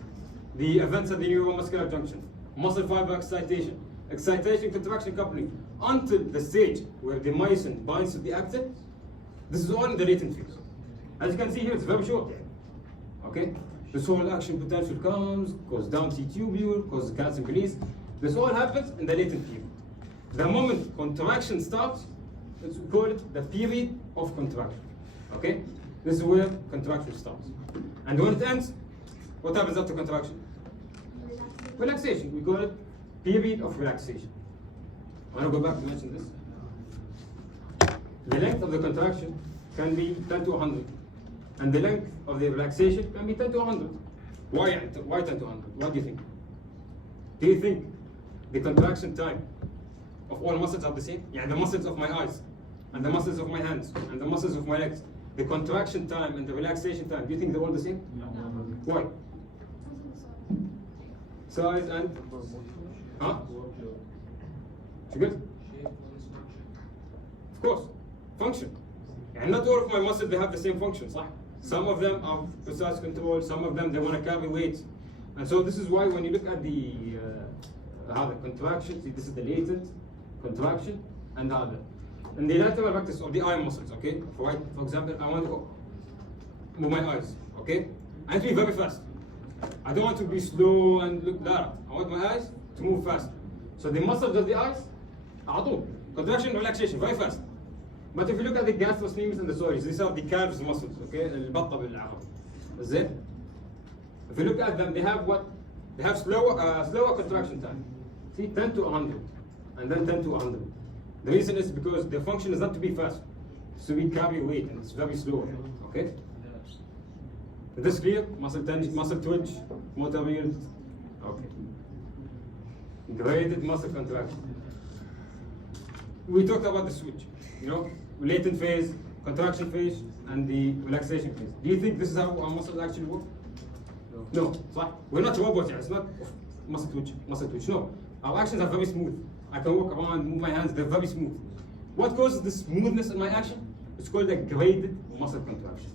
the events at the neuromuscular junction, muscle fiber excitation, excitation, contraction, coupling, until the stage where the myosin binds to the actin, this is all in the latent phase. As you can see here, it's very short. Okay? This whole action potential comes, goes down T-tubule, causes calcium release. This all happens in the latent period. The moment contraction starts, it's called the period of contraction. Okay? This is where contraction starts. And when it ends, what happens after contraction? Relaxation. We call it period of relaxation. I want to go back to mention this. The length of the contraction can be 10 to 100. And the length of the relaxation can be 10 to 100. Why 10 to 100? What do you think? Do you think the contraction time of all muscles are the same? Yeah, the muscles of my eyes, and the muscles of my hands, and the muscles of my legs. The contraction time and the relaxation time, do you think they're all the same? No. Why? Size and? Huh? You good? Shape or structure. Of course. Function. And not all of my muscles they have the same function, صح? Some of them are precise control, some of them they want to carry weight. And so this is why when you look at the contraction, see this is the latent contraction and the other. And the lateral practice of the eye muscles, okay? For example, I want to move my eyes, okay? I need to be very fast. I don't want to be slow and look loud. I want my eyes to move fast. So the muscles of the eyes, contraction, relaxation, very fast. But if you look at the gastrocnemius and the psoas, these are the calves muscles, okay? البطة بالعربي. زين? If you look at them, they have what? They have slower contraction time. See, 10 to 100, and then 10 to 100. The reason is because their function is not to be fast, it's to be carry weight, and it's very slow. Okay? Is this clear? Muscle tension, muscle twitch, motor unit. Okay. Graded muscle contraction. We talked about the switch, you know, latent phase, contraction phase, and the relaxation phase. Do you think this is how our muscles actually work? No. We're not robots. It's not muscle twitch. No. Our actions are very smooth. I can walk around, move my hands, they're very smooth. What causes the smoothness in my action? It's called a graded muscle contraction.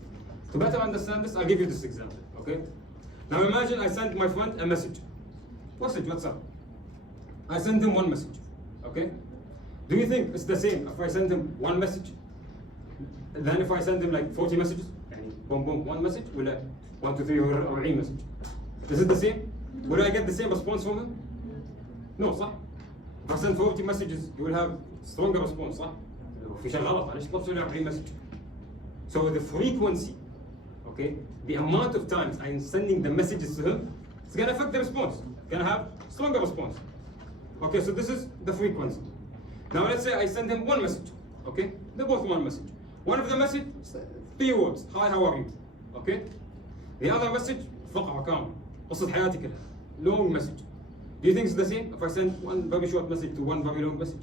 To better understand this, I'll give you this example, okay? Now imagine I send my friend a message. What's up? I send him one message, okay? Do you think it's the same if I send him one message than if I send him like 40 messages? Boom, boom, one message, or 1, 2, 3, or 40 message? Is it the same? Will I get the same response from him? No, صح? If I send 40 messages, you will have stronger response, صح? في شيء غلط، معلش طب سوي 40 message. So the frequency, okay, the amount of times I'm sending the messages to him, it's gonna affect the response. It's gonna have stronger response. Okay, so this is the frequency. Now let's say I send him one message, okay? They're both one message. One of the message, 3 words, hi, how are you? Okay? The other message, فقرة كاملة، قصة حياتي كلها. Long message. Do you think it's the same if I send one very short message to one very long message?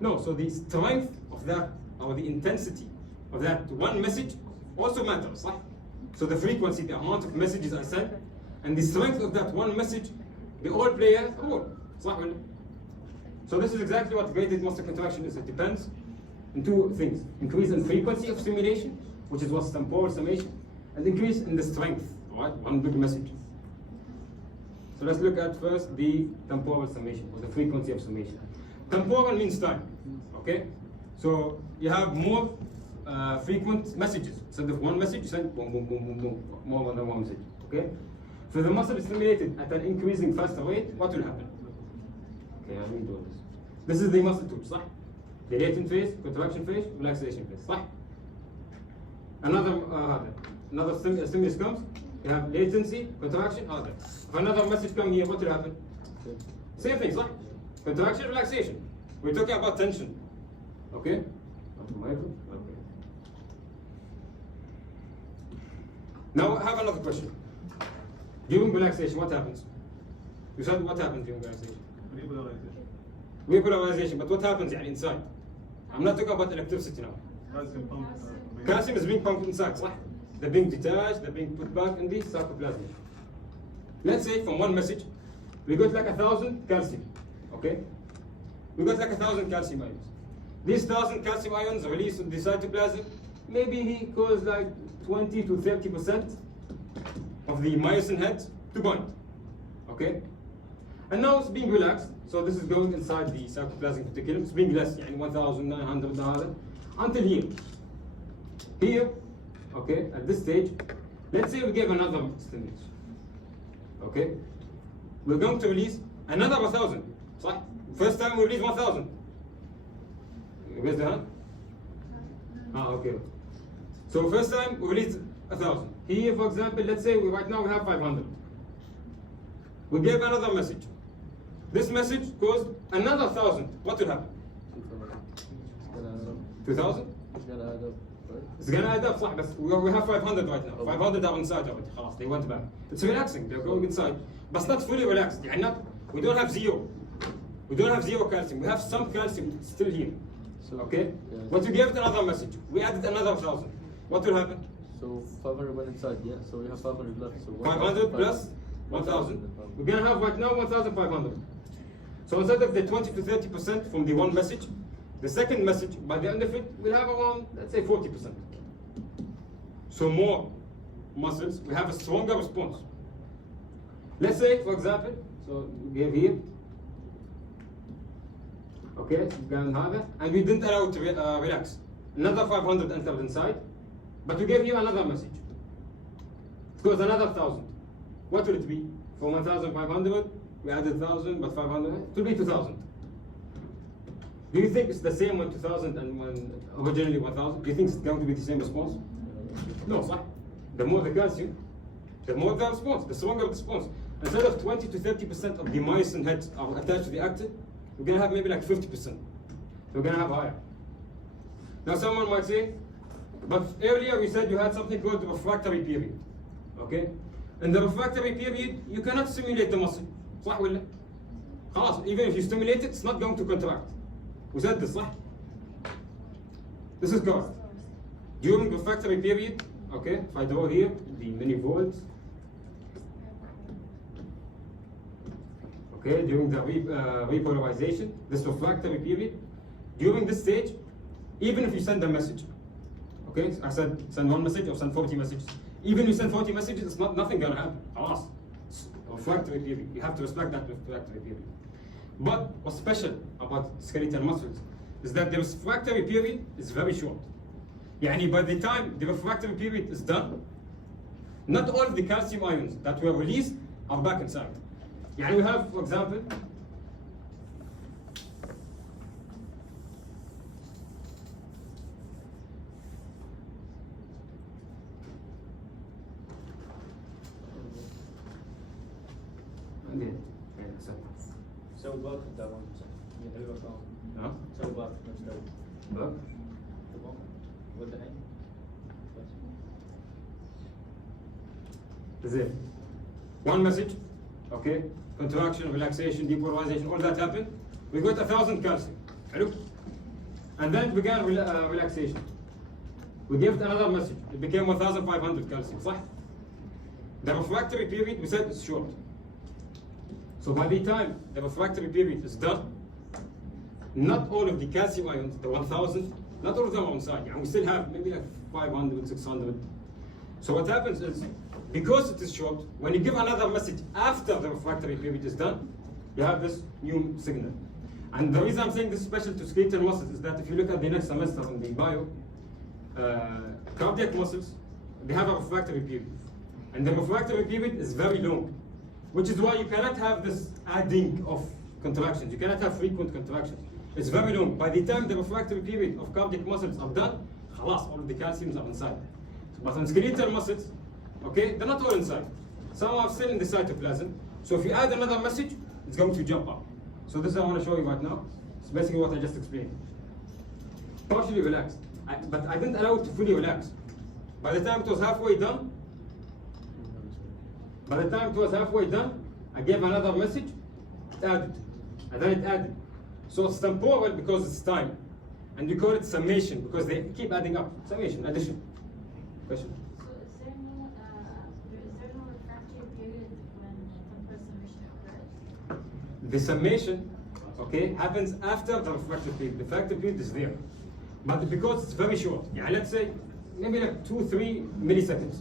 No, so the strength of that, or the intensity of that one message also matters, صح? So the frequency, the amount of messages I send, and the strength of that one message, they all play a role, صح? So this is exactly what graded muscle contraction is. It depends on 2 things. Increase in frequency of stimulation, which is what's temporal summation, and increase in the strength, right? One big message. So let's look at first the temporal summation, or the frequency of summation. Temporal means time, okay? So you have more frequent messages. Instead of one message, you send boom, boom, boom, boom, boom, more than one message, okay? So the muscle is stimulated at an increasing faster rate, what will happen? Okay, I'm going to do this. This is the muscle twitch, صح? The latent phase, contraction phase, relaxation phase, صح? Another stimulus comes, you have latency, contraction, other. If another message comes here, what will happen? Same thing, صح? Contraction, relaxation. We're talking about tension. Okay? Okay. Now I have another question. During relaxation, what happens? You said what happens during relaxation? Repolarization, but what happens inside? I'm not talking about electricity now. Calcium is being pumped inside, صح? They're being detached, they're being put back in the sarcoplasm. Let's say from one message, we got like 1,000 calcium, okay? We got like 1,000 calcium ions. These 1,000 calcium ions released in the cytoplasm, maybe he caused like 20 to 30% of the myosin heads to bind, okay? And now it's being relaxed, so this is going inside the cytoplasmic reticulum, it's being less, 1,900 until here. Here, okay, at this stage, let's say we gave another stimulus, okay? We're going to release another 1,000, صح? First time we release 1,000. You guys the hand? Okay. So first time we release 1,000. Here, for example, let's say right now we have 500. We gave another message. This message caused another 1,000. What will happen? 2,000? It's gonna add up, right? It's gonna add up, صح, but we have 500 right now. 500 are inside already. خلاص, they went back. It's relaxing. They're going inside, but it's not fully relaxed. We don't have zero. We don't have zero calcium. We have some calcium still here. So, Okay? yeah. But we gave it another message. We added another 1,000. What will happen? So 500 went inside, yeah. So we have 500 left. So 500 plus 1,000. We're gonna have right now 1,500. So instead of the 20 to 30% from the one message, The second message, by the end of it, we'll have around, let's say, 40%. So more muscles, we have a stronger response. Let's say, for example, so we gave here, okay, and we didn't allow it to relax. Another 500 entered inside, but we gave you another message. It goes another 1,000. What will it be? For 1,500, we added 1,000, but 500, it will be 2,000. Do you think it's the same when 2,000 and when originally 1,000? Do you think it's going to be the same response? No, صح. The more the calcium, the more the response, the stronger the response. Instead of 20 to 30% of the myosin heads are attached to the actin, we're going to have maybe like 50%. We're going to have higher. Now someone might say, but earlier we said you had something called the refractory period. Okay? In the refractory period, you cannot stimulate the muscle. صح ولا؟ خلاص, even if you stimulate it, it's not going to contract. We said this, صح? This is correct. During the refractory period, okay, if I draw here the many volts, okay, during the repolarization, this refractory period, during this stage, even if you send a message, okay, I said send one message or send 40 messages. Even if you send 40 messages, it's nothing gonna happen. خلاص. Refractory period. You have to respect that refractory period. But what's special about skeletal muscles is that the refractory period is very short. يعني by the time the refractory period is done, not all of the calcium ions that were released are back inside. يعني we have, for example, سوي باك داون ها؟ سوي باك نفس داون باك؟ تمام ود الحين زين. One message, okay, contraction, relaxation, depolarization, all that happened. We got 1,000 calcium. حلو? And then it began relaxation. We gave it another message. It became 1,500 calcium. صح? The refractory period, we said it's short. So by the time the refractory period is done, not all of the calcium ions, the 1,000, not all of them are inside. And we still have maybe like 500, 600. So what happens is, because it is short, when you give another message after the refractory period is done, you have this new signal. And the reason I'm saying this is special to skeletal muscles is that if you look at the next semester in the bio, cardiac muscles, they have a refractory period. And the refractory period is very long, which is why you cannot have this adding of contractions. You cannot have frequent contractions. It's very long. By the time the refractory period of cardiac muscles are done, خلاص, all of the calciums are inside. But on skeletal muscles, okay, they're not all inside. Some are still in the cytoplasm. So if you add another message, it's going to jump up. So this is what I want to show you right now. It's basically what I just explained. Partially relaxed. But I didn't allow it to fully relax. By the time it was halfway done, I gave another message, it added, and then it added. So it's temporal because it's time. And we call it summation because they keep adding up. Summation, addition. Question? So is there no refractory period when temporal summation occurs? The summation, okay, happens after the refractory period. The refractory period is there. But because it's very short, yeah, let's say maybe like 2-3 milliseconds.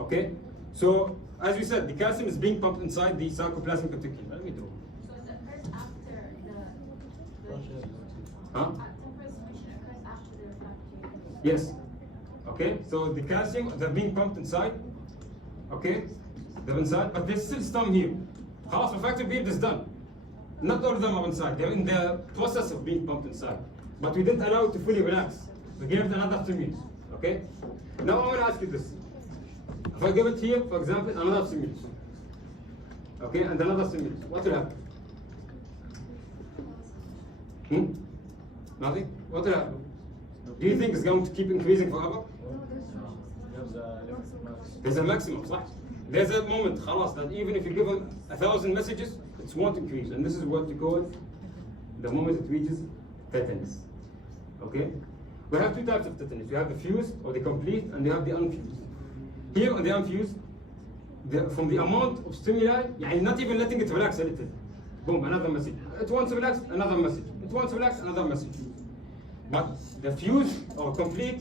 Okay? So as we said, the calcium is being pumped inside the sarcoplasmic reticulum. Let me do. So it occurs after the Huh? temporal summation occurs after the refractory period. Yes. Okay, so the calcium, they're being pumped inside. Okay, they're inside, but there's still some here. خلاص, refractory period is done. Not all of them are inside. They're in the process of being pumped inside. But we didn't allow it to fully relax. We gave it another 2 minutes. Okay? Now I want to ask you this. If I give it here, for example, another stimulus, okay, and another stimulus, what will happen? Nothing? What will happen? Do you think it's going to keep increasing forever? There's a maximum, صح? There's a moment, خلاص, that even if you give them 1,000 messages, it won't increase. And this is what you call the moment it reaches tetanus. Okay? We have 2 types of tetanus. You have the fused or the complete, and you have the unfused. Here on the unfused, from the amount of stimuli, يعني not even letting it relax a little. Boom, another message. It wants to relax, another message. It wants to relax, another message. But the fuse or complete,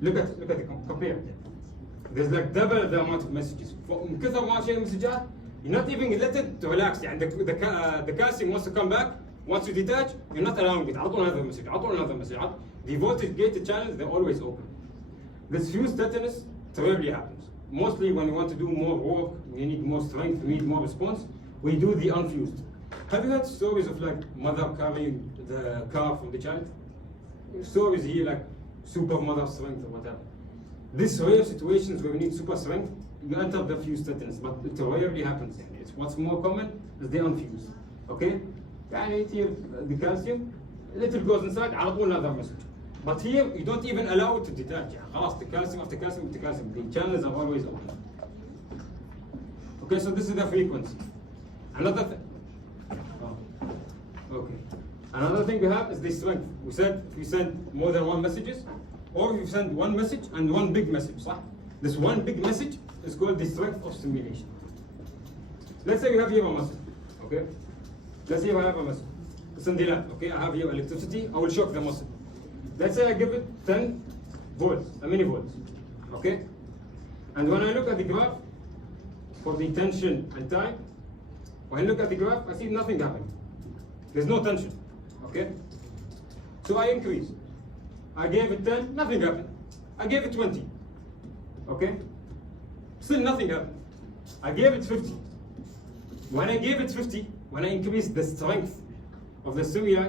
look at the compare. There's like double the amount of messages. من كثر ما شيء مسجات, you're not even let it to relax. يعني the calcium wants to come back. Once you detach, you're not allowing it. على طول another message. على طول another message. The voltage gated channels, they're always open. This fuse tetanus rarely happens. Mostly when we want to do more work, we need more strength, we need more response, we do the unfused. Have you heard stories of like mother carrying the car from the child? Stories here like super mother strength or whatever. These rare situations where we need super strength, you enter the fused tetanus, but it rarely happens. It's what's more common is the unfused. Okay? يعني here the calcium, little goes inside, على طول another message. But here you don't even allow it to detach. يعني خلاص the calcium after calcium after calcium. The channels are always open. Okay, so this is the frequency. Another thing. Oh. Okay. Another thing we have is the strength. We said if we send more than one messages, or if you send one message and one big message, صح? This one big message is called the strength of stimulation. Let's say we have here a muscle, okay? Let's say I have a muscle. It's in the lab, okay? I have here electricity, I will shock the muscle. Let's say I give it 10 volts, a millivolts, okay? And when I look at the graph for the tension and time, when I look at the graph, I see nothing happening. There's no tension, okay? So I increase. I gave it 10, nothing happened. I gave it 20, okay? Still nothing happened. I gave it 50. When I gave it 50, when I increased the strength of the stimuli,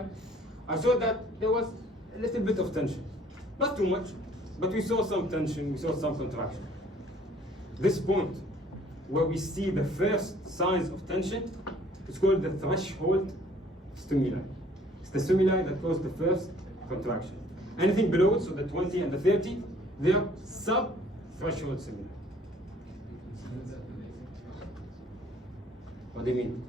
I saw that there was a little bit of tension. Not too much, but we saw some tension, we saw some contraction. This point, where we see the first signs of tension, is called the threshold stimuli. It's the stimuli that cause the first contraction. Anything below it, so the 20 and the 30, they are sub-threshold stimuli. What do you mean?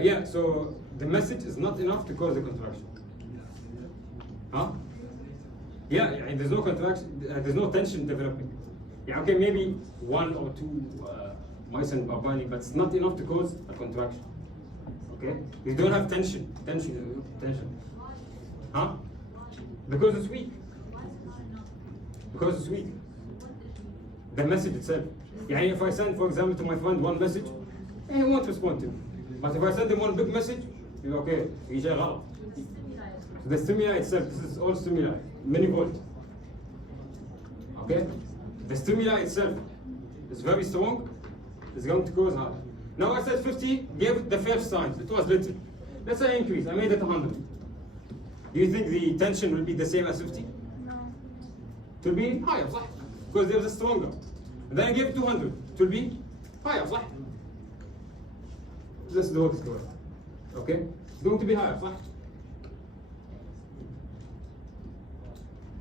Yeah, so the message is not enough to cause the contraction. Huh? Yeah, there's no contraction, there's no tension developing. Yeah, okay, maybe one or two myosin are binding, but it's not enough to cause a contraction. Okay? You don't have tension. Huh? Because it's weak. Because it's weak. The message itself. Yeah, if I send, for example, to my friend one message, he won't respond to me. But if I send him one big message, he's okay. He's غلط. So the stimuli itself, this is all stimuli, many volt. Okay? The stimuli itself is very strong, it's going to cause harm. Now I said 50, gave it the first signs, it was little. Let's say I increase, I made it 100. Do you think the tension will be the same as 50? No. It will be higher, صح? Because there's a stronger. And then I gave it 200, it will be higher, صح? Let's do it correct. Okay? It's going to be higher, صح?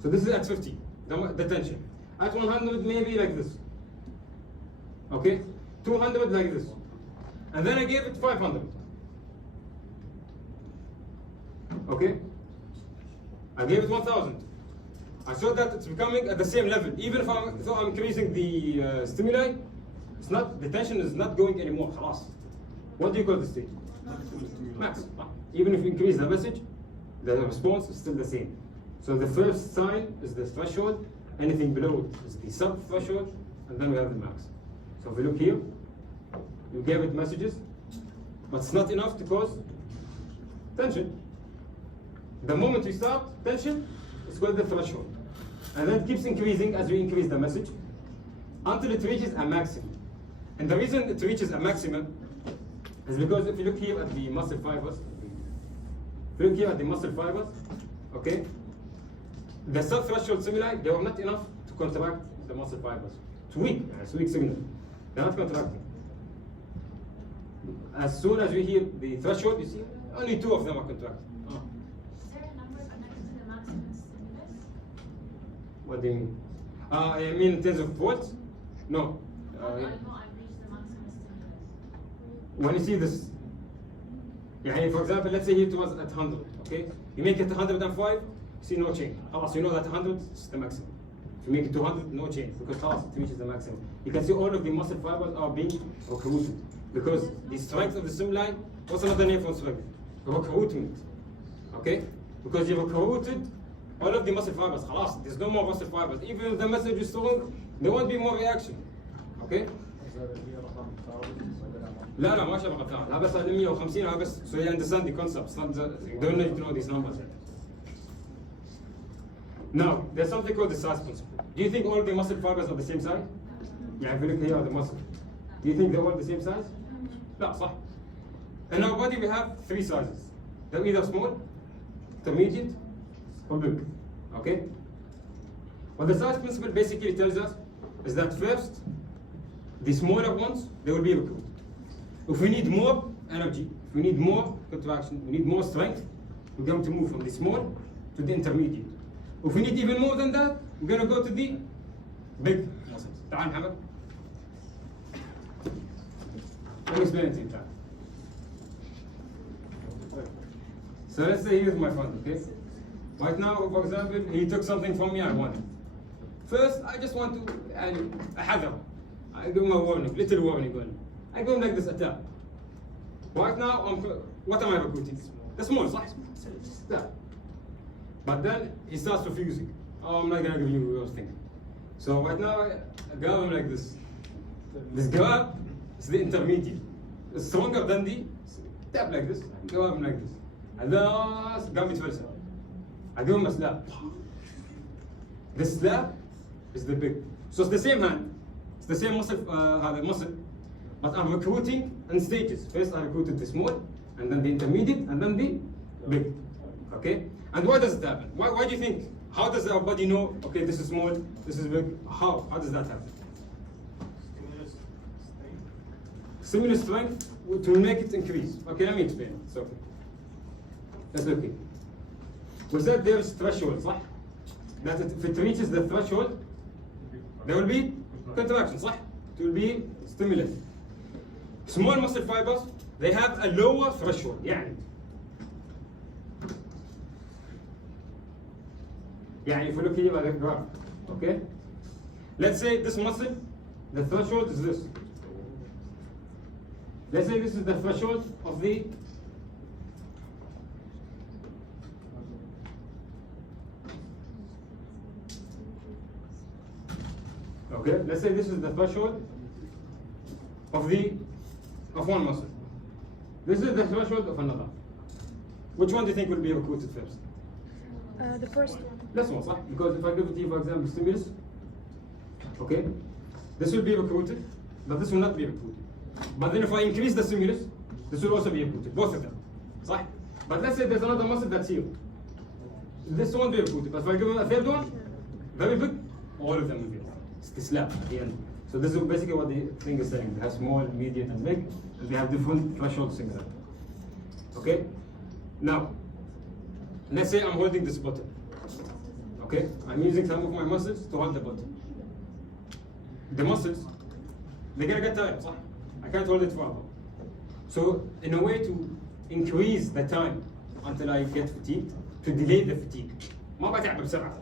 So this is at 50, the tension. At 100, maybe like this. Okay? 200 like this. And then I gave it 500. Okay? I gave it 1000. I saw that it's becoming at the same level. Even if I'm increasing the stimuli, it's not, the tension is not going anymore. خلاص. What do you call this state? Max. Even if you increase the message, the response is still the same. So the first sign is the threshold, anything below it is the sub-threshold, and then we have the max. So if we look here, you gave it messages, but it's not enough to cause tension. The moment you start tension, it's called the threshold. And then it keeps increasing as you increase the message, until it reaches a maximum. And the reason it reaches a maximum is because if you look here at the muscle fibers, okay, the sub-threshold stimuli, they were not enough to contract the muscle fibers. It's weak, it's a weak signal. They're not contracting. As soon as you hear the threshold, you see only 2 of them are contracting. Is there a number connected to the maximum stimulus? What do you mean? I mean in terms of volts? No. I know I've reached the maximum stimulus. When you see this, يعني for example, let's say here it was at 100, okay? You make it 105, you see no change. خلاص, you know that 100 is the maximum. If you make it 200, no change, because خلاص, it reaches the maximum. You can see all of the muscle fibers are being recruited, because the strength of the stimuli, what's another name for strength? Recruitment. okay? Because you've recruited all of the muscle fibers. خلاص, there's no more muscle fibers. Even if the message is strong, there won't be more reaction, okay? لا ما شبه قطاع، لا بس 150 لا بس so you understand the concepts. You don't need to know these numbers. Now, there's something called the size principle. Do you think all the muscle fibers are the same size? Yeah, if you look here at the muscle. Do you think they're all the same size? لا صح. In our body we have three sizes. They're either small, intermediate, or big. Okay? What the size principle basically tells us is that first, the smaller ones, they will be recruited. If we need more energy, if we need more contraction, we need more strength, we're going to move from the small to the intermediate. If we need even more than that, we're going to go to the big muscles. تعال محمد. Let me explain it to you. So let's say here's my friend, okay? Right now, for example, he took something from me I want it. First, I just want to أحذر. I give him a warning, little warning. I go like this attack. Right now, what am I recruiting? The small, صح? That. But then he starts refusing. Oh, I'm not gonna give you those things. So right now, I grab him like this. This grab is the intermediate. It's stronger than the tap like this. Grab him like this. And then قام يتفلسف. I give him a slap. The slap is the big. So it's the same hand. It's the same muscle, muscle. But I'm recruiting in stages. First I recruited the small, and then the intermediate, and then the big. Okay? And why does it happen? Why do you think? How does our body know, okay, this is small, this is big? How does that happen? Stimulus strength to make it increase. Okay, let me explain. It's okay. Let's look here. We said there's threshold, صح? That if it reaches the threshold, there will be contraction, صح? It will be stimulus. Small muscle fibers, they have a lower threshold. يعني if you look here at the graph, okay? Let's say this muscle, the threshold is this. Let's say this is the threshold of the okay, let's say this is the threshold of one muscle. This is the threshold of another. Which one do you think will be recruited first? The first one. This one, صح? Because if I give it to you, for example, stimulus, okay, this will be recruited, but this will not be recruited. But then if I increase the stimulus, this will also be recruited, both of them, صح? But let's say there's another muscle that's here. This won't be recruited, but if I give them a third one, very big, all of them will be recruited. It's the slap at the end. So this is basically what the thing is saying. They have small, medium, and big, and they have different thresholds in that. Okay? Now, let's say I'm holding this button. Okay? I'm using some of my muscles to hold the button. The muscles, they're gonna get tired, صح? I can't hold it forever. So, in a way to increase the time until I get fatigued, to delay the fatigue. ما بتعب بسرعة.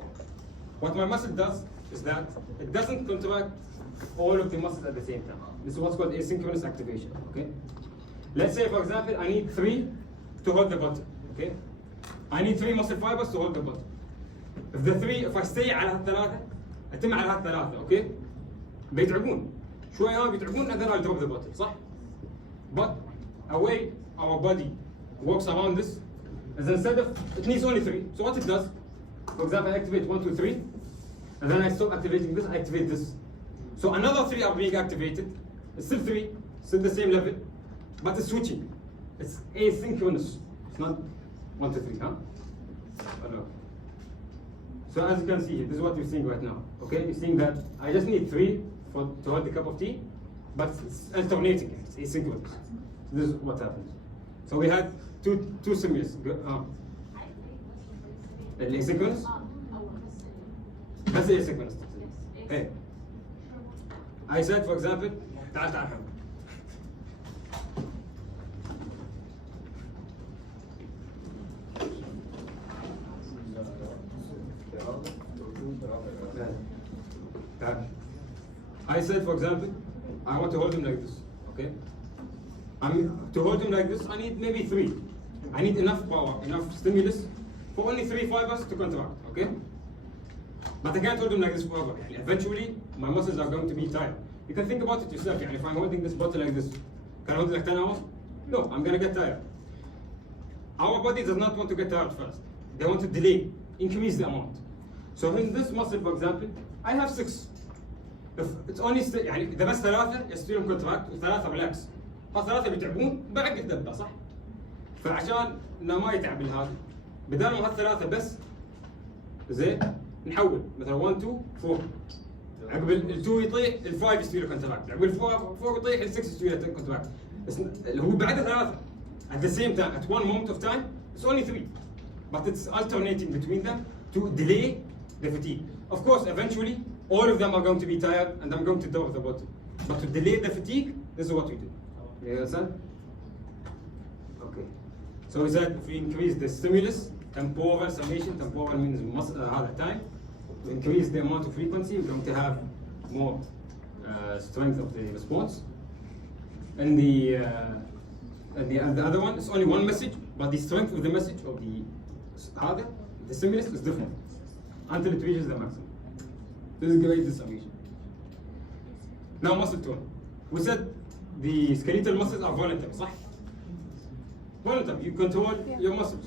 What my muscle does is that it doesn't contract all of the muscles at the same time. This is what's called asynchronous activation. Okay? Let's say, for example, I need 3 to hold the button. Okay? I need 3 muscle fibers to hold the button. If I stay على هالثلاثة, أتم على هالثلاثة, okay? بيتعبون. شوية بيتعبون and then I'll drop the button, صح? But a way our body works around this is instead of, it needs only 3. So what it does, for example, I activate 1, 2, 3, and then I stop activating this, I activate this. So another 3 are being activated. It's still 3, still the same level, but it's switching. It's asynchronous. It's not 1, 2, 3, huh? Hello. So as you can see here, this is what you're seeing right now. Okay, you're seeing that I just need 3 to hold the cup of tea, but it's alternating. It's asynchronous. This is what happens. So we had two stimulus. Asynchronous. That's the asynchronous. Okay. I said, for example, تعال تعال حمد. I said, for example, I want to hold him like this, okay? To hold him like this, I need maybe 3. I need enough power, enough stimulus for only 3 fibers to contract, okay? But I can't hold them like this forever. Eventually, my muscles are going to be tired. You can think about it yourself. If I'm holding this bottle like this, can I hold it like 10 hours? No, I'm going to get tired. Our body does not want to get tired first. They want to delay, increase the amount. So in this muscle, for example, I have 6. If it's only يعني إذا بس 3 يصيرون كونتراكت و3 ريلاكس. ف3 بيتعبون بعد الدبة صح؟ فعشان إنه ما يتعب الهذا بدل ما هال3 بس زين نحول مثلا 1 2 4 عقب ال2 يطيح ال5 يصير كونتراكت عقب ال4 يطيح ال6 يصير كونتراكت اللي هو بعد 3 at the same time at one moment of time it's only 3 but it's alternating between them to delay the fatigue. Of course eventually all of them are going to be tired and I'm going to drop the bottom, but to delay the fatigue this is what we do. You understand? Okay, so we said if we increase the stimulus, temporal summation, temporal means هذا time, to increase the amount of frequency we're going to have more strength of the response. And the other one is only one message, but the strength of the message of the stimulus is different until it reaches the maximum. This is great summation. Now muscle tone. We said the skeletal muscles are voluntary, صح? Voluntary, you control your muscles.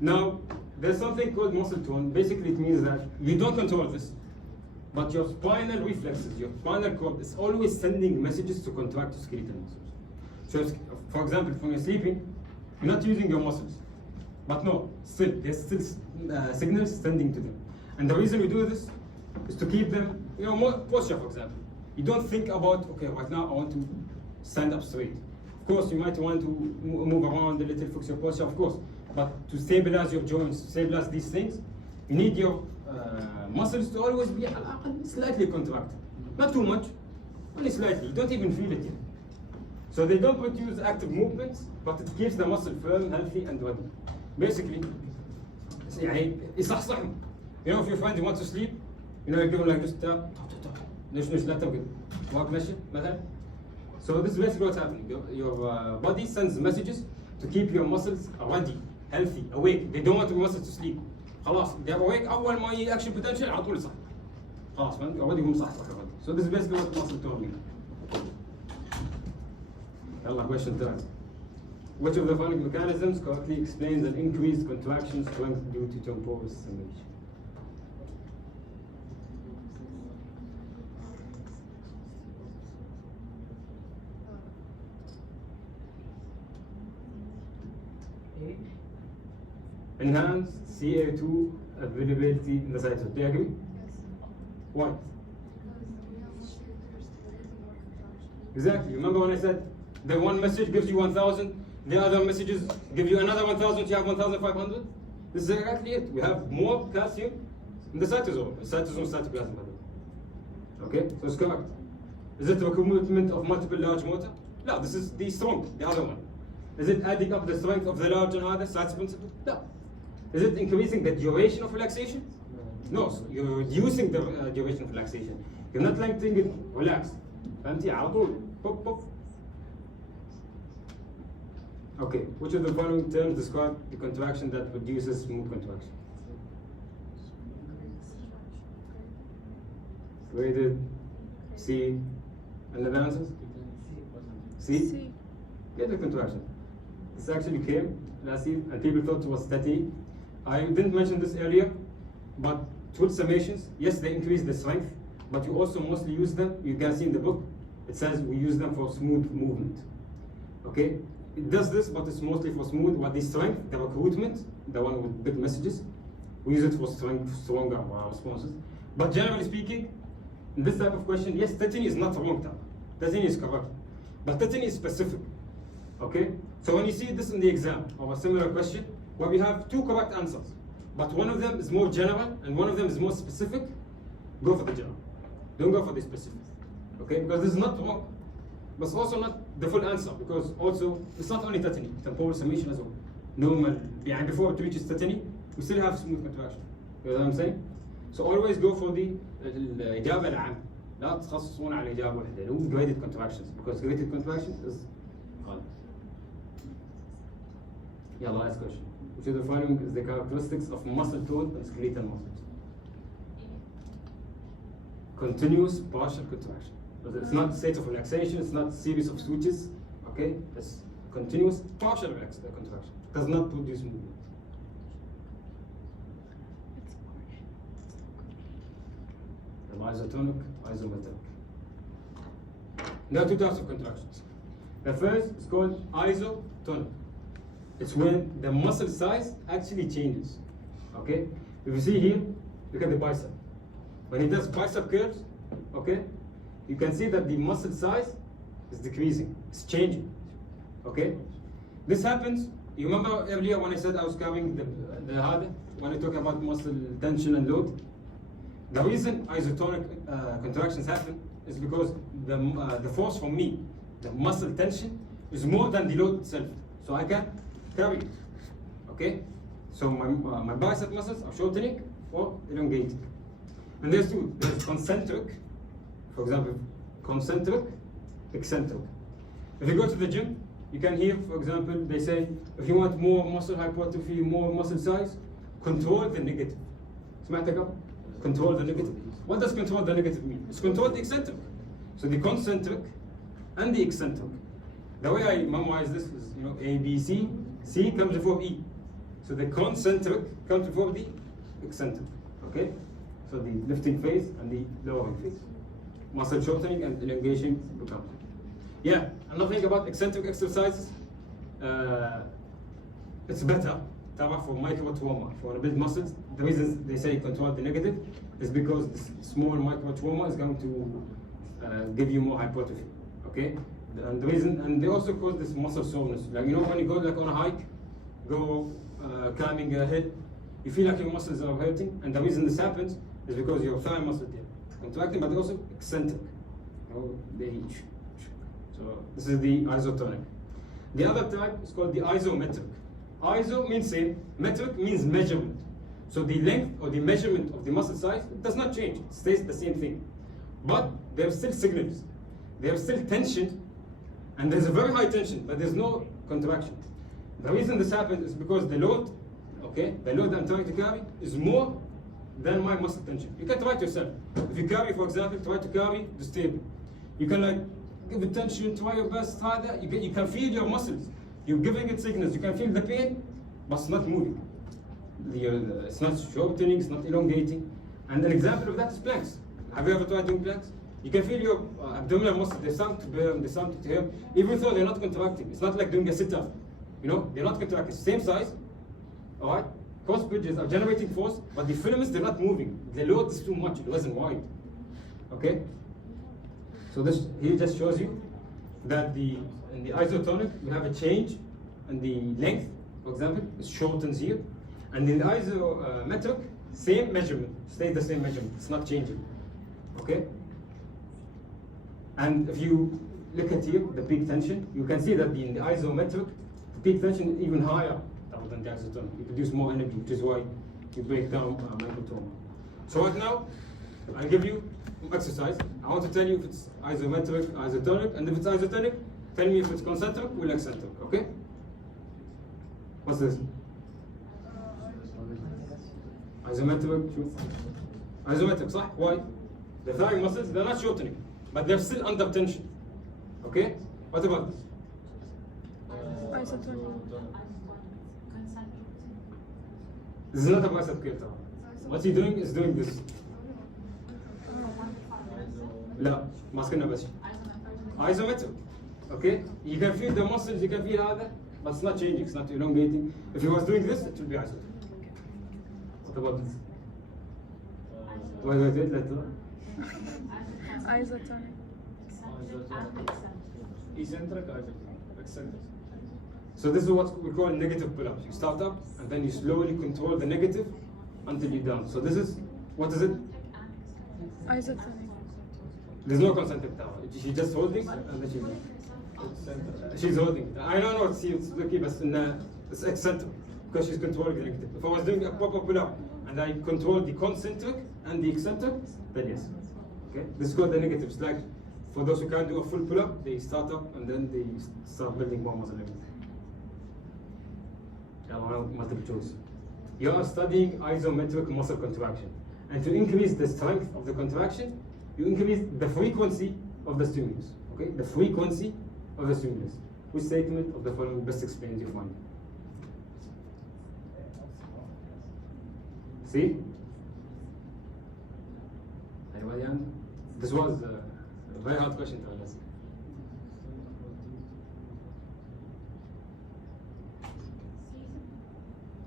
Now there's something called muscle tone. Basically it means that you don't control this, but your spinal reflexes, your spinal cord is always sending messages to contract your skeletal muscles. So for example, when you're sleeping, you're not using your muscles. But no, still, there's still signals sending to them. And the reason we do this is to keep them, more posture, for example. You don't think about, okay, right now I want to stand up straight. Of course, you might want to move around a little, fix your posture, of course. But to stabilize your joints, to stabilize these things, you need your muscles to always be slightly contracted. Not too much, only slightly. You don't even feel it yet. So they don't produce active movements, but it keeps the muscle firm, healthy, and ready. Basically, يصحصحهم. If your friend wants to sleep, you give him like this, ليش لا ترقد؟ واقف مشي مثلا. So this is basically what's happening. Your body sends messages to keep your muscles ready, healthy, awake. They don't want your muscles to sleep. خلاص they're awake أول ما يجي action potential على طول يصح. خلاص فهمت؟ already يقوم صح. So this is basically what muscle tone means. يلا question 3. Which of the following mechanisms correctly explains an increased contraction strength due to temporal stimulation? Enhanced CA2 availability in the cytosol. Do you agree? Yes. Why? Because we have muscular stimulating more contraction. Exactly. Remember when I said the one message gives you 1,000, the other messages give you another 1,000, you have 1,500? This is exactly it. We have more calcium in the cytosol. Cytosol cytoplasm, by the way. Okay? So it's correct. Is it recruitment of multiple large motor? No, this is the strong, the other one. Is it adding up the strength of the large and other side principle? No. Is it increasing the duration of relaxation? No, you're reducing the duration of relaxation. You're not letting it relax. فهمتي على طول pop pop. Okay, which of the following terms describe the contraction that produces smooth contraction? Graded C. And the answers? C. Graded contraction. This actually came last year and people thought it was static. I didn't mention this earlier, but with summations, yes, they increase the strength, but you also mostly use them. You can see in the book, it says we use them for smooth movement. Okay? It does this, but it's mostly for smooth. What the strength, the recruitment, the one with big messages, we use it for stronger responses. But generally speaking, in this type of question, yes, tetany is not wrong term. Tetany is correct. But tetany is specific. Okay? So when you see this in the exam, or a similar question, where we have 2 correct answers, but one of them is more general and one of them is more specific, go for the general. Don't go for the specific. Okay? Because this is not wrong, but it's also not the full answer, because also it's not only tetany, temporal summation as well. Normal, and before it reaches tetany, we still have smooth contraction. You know what I'm saying? So always go for the الإجابة العامة. لا تخصصون على إجابة واحدة. اللي هو graded contractions, because graded contractions is غلط. Yeah, last question. Which of the following is the characteristics of muscle tone and skeletal muscles? Continuous partial contraction. But it's not state of relaxation, it's not series of switches, okay? It's continuous partial contraction. It does not produce movement. Isotonic, isometric. There are two types of contractions. The first is called isotonic. It's when the muscle size actually changes. Okay? If you see here, look at the bicep. When he does bicep curls, okay, you can see that the muscle size is decreasing, it's changing. Okay? This happens, you remember earlier when I said I was covering the harder, when I talk about muscle tension and load? The reason isotonic contractions happen is because the force from me, the muscle tension, is more than the load itself. So I can carry it. Okay? So my bicep muscles are shortening or elongating. And there's two. There's concentric, for example, concentric, eccentric. If you go to the gym, you can hear, for example, they say, if you want more muscle hypertrophy, more muscle size, control the negative. سمعت قبل؟ Control the negative. What does control the negative mean? It's control the eccentric. So the concentric and the eccentric. The way I memorize this is, you know, A, B, C. C comes before E. So the concentric comes before the eccentric. Okay? So the lifting phase and the lowering phase. Muscle shortening and elongation becomes. Yeah, another thing about eccentric exercises, it's better for micro trauma, for the big muscles. The reason they say control the negative is because this small micro trauma is going to give you more hypertrophy. Okay? And the reason, and they also cause this muscle soreness. Like, you know, when you go like on a hike, go climbing a hill, you feel like your muscles are hurting, and the reason this happens is because your thigh muscle there contracting, but also eccentric. You know, they so this is the isotonic. The other type is called the isometric. Iso means same, metric means measurement. So the length or the measurement of the muscle size, it does not change, it stays the same thing. But there are still signals, there are still tension, and there's a very high tension, but there's no contraction. The reason this happens is because the load, okay, the load I'm trying to carry is more than my muscle tension. You can try it yourself. If you carry, for example, try to carry the stable. You can like give it tension, try your best, try that. You can feel your muscles. You're giving it signals. You can feel the pain, but it's not moving. It's not shortening, it's not elongating. And an example of that is planks. Have you ever tried doing planks? You can feel your abdominal muscles, they start to burn, they start to tear, even though they're not contracting. It's not like doing a sit-up. You know, they're not contracting. Same size, all right? Cross bridges are generating force, but the filaments, they're not moving. The load is too much, it wasn't wide. Okay? So this here just shows you that in the isotonic, we have a change in the length, for example, it shortens here. And in the isometric, same measurement, stays the same measurement, it's not changing. Okay? And if you look at here, the peak tension, you can see that in the isometric, the peak tension is even higher than the isotonic. You produce more energy, which is why you break down microtrauma. So right now, I'll give you an exercise. I want to tell you if it's isometric, isotonic, and if it's isotonic, tell me if it's concentric or eccentric, okay? What's this? Isometric, isometric, صح? Why? The thigh muscles, they're not shortening, but they're still under tension. Okay? What about this? Isotonic. This is not a bicep curl. What you're doing is doing this. لا ماسكنا بس. Isometric. Okay? You can feel the muscles, you can feel other, but it's not changing, it's not elongating. If he was doing this, it will be isometric. What about this? Wait, let's do Isotonic. Eccentric, eccentric. So this is what we call negative pull-ups. You start up and then you slowly control the negative until you're down. So this is, what is it? Isotonic. There's no concentric tower. She's just holding and then she's holding. I don't know it's okay, but it's eccentric because she's controlling the negative. If I was doing a proper pull-up and I control the concentric and the eccentric, then yes. Okay? This is called the negatives. Like for those who can't do a full pull-up, they start up and then they start building more muscle. multiple choice. You are studying isometric muscle contraction. And to increase the strength of the contraction, you increase the frequency of the stimulus. Okay? The frequency of the stimulus. Which statement of the following best explains your finding? See? Anybody answer? This was a very hard question to us.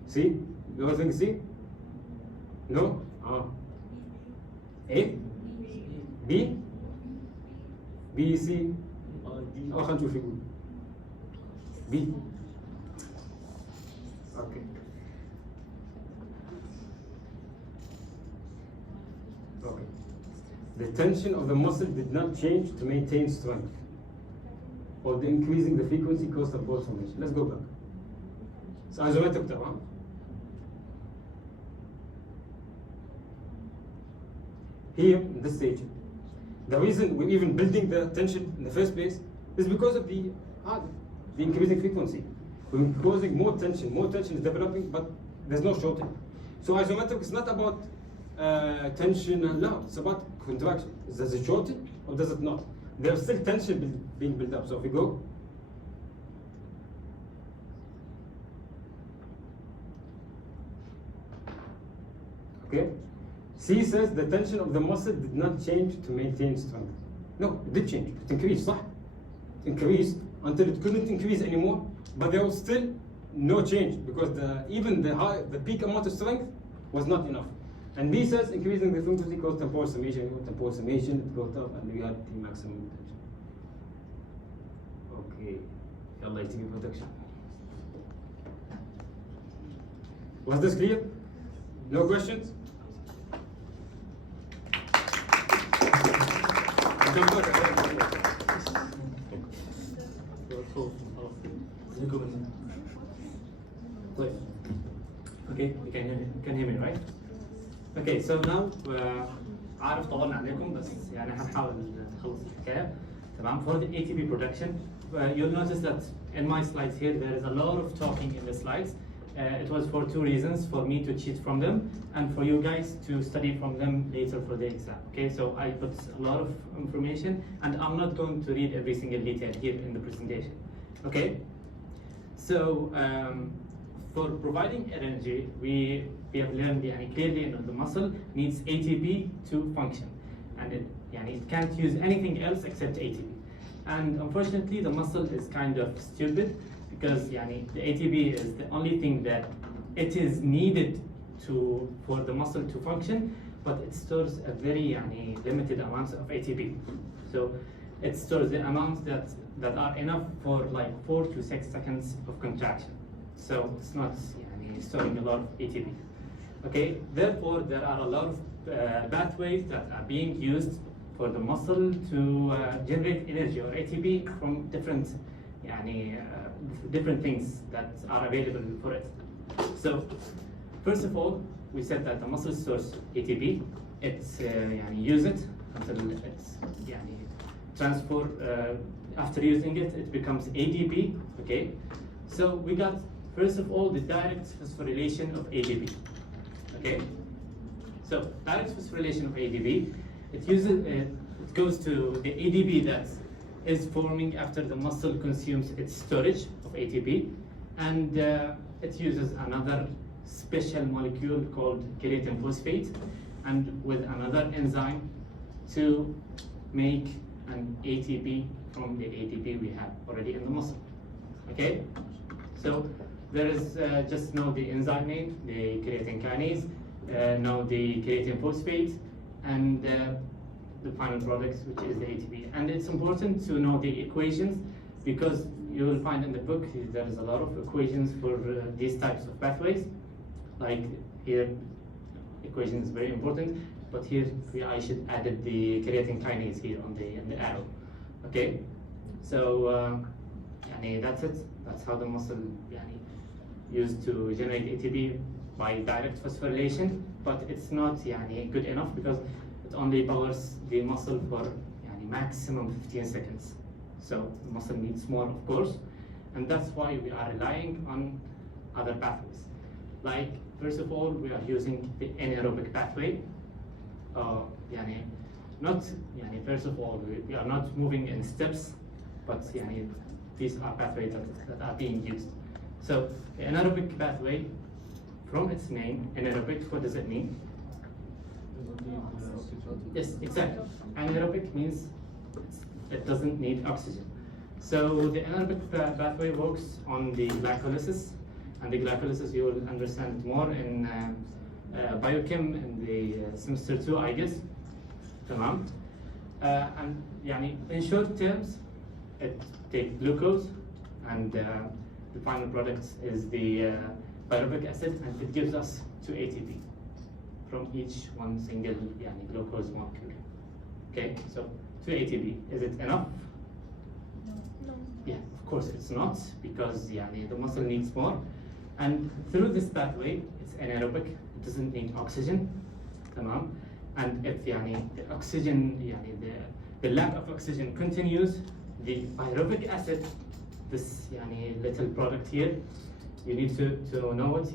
C? You all think C? No? Ah. A? B? B, C? أو خلينا نشوف يقول B. Okay. Okay. The tension of the muscle did not change to maintain strength, or the increasing the frequency caused a ball formation. Let's go back. So isometric طبعا. Here in this stage, the reason we're even building the tension in the first place is because of the increasing frequency. We're causing more tension is developing, but there's no shortening. So isometric is not about tension, no, it's about contraction. Does it shorten or does it not? There's still tension being built up. So if we go, okay, C says the tension of the muscle did not change to maintain strength. No, it did change. It increased, صح? It increased until it couldn't increase anymore, but there was still no change because even the peak amount of strength was not enough. And B says increasing the frequency caused temporal summation. Temporal summation, it goes up and we had the maximum tension. Okay, يلا يتم protection. Was this clear? No questions? Okay, you can hear me, right? Okay, so now عارف طولنا عليكم بس يعني هنحاول نخلص الحكاية. تمام. For the ATP production, you'll notice that in my slides here there is a lot of talking in the slides. It was for two reasons: for me to cheat from them, and for you guys to study from them later for the exam. Okay, so I put a lot of information, and I'm not going to read every single detail here in the presentation. Okay, so for providing energy, we have learned clearly that the muscle needs ATP to function, and it can't use anything else except ATP. And unfortunately, the muscle is kind of stupid because the ATP is the only thing that it is needed for the muscle to function, but it stores a very limited amounts of ATP. So it stores the amounts that are enough for like 4 to 6 seconds of contraction. So it's not storing a lot of ATP. Okay, therefore there are a lot of pathways that are being used for the muscle to generate energy or ATP from different different things that are available for it. So first of all, we said that the muscle stores ATP. It's use it until it's transfer. After using it, it becomes ADP. Okay, so we got first of all the direct phosphorylation of ADP. Okay, so direct phosphorylation of ADP, it goes to the ADP that is forming after the muscle consumes its storage of ATP, and it uses another special molecule called keratin phosphate, and with another enzyme to make an ATP from the ATP we have already in the muscle. Okay, so there is just know the enzyme name, the keratin kinase, now the keratin phosphate, and the final products, which is the ATP. And it's important to know the equations because you will find in the book there is a lot of equations for these types of pathways. Like here, equation is very important, but here I should added the keratin kinase here on the arrow. Okay, so that's it. That's how the muscle used to generate ATP by direct phosphorylation, but it's not good enough because it only powers the muscle for maximum 15 seconds. So the muscle needs more, of course, and that's why we are relying on other pathways. Like, first of all, we are using the anaerobic pathway. First of all, we are not moving in steps, but these are pathways that are being used. So the anaerobic pathway, from its name, anaerobic, what does it mean? Yes, exactly. Anaerobic means it doesn't need oxygen. So the anaerobic pathway works on the glycolysis, and the glycolysis you will understand more in biochem in the semester 2, I guess. تمام. And in short terms, it takes glucose, and the final product is the pyruvic acid, and it gives us 2 ATP from each one single glucose molecule. Okay, so 2 ATP, is it enough? No. Yeah, of course it's not, because the muscle needs more. And through this pathway, it's anaerobic, it doesn't need oxygen. تمام. And if the oxygen, the lack of oxygen continues, the pyruvic acid, this little product here, you need to know it.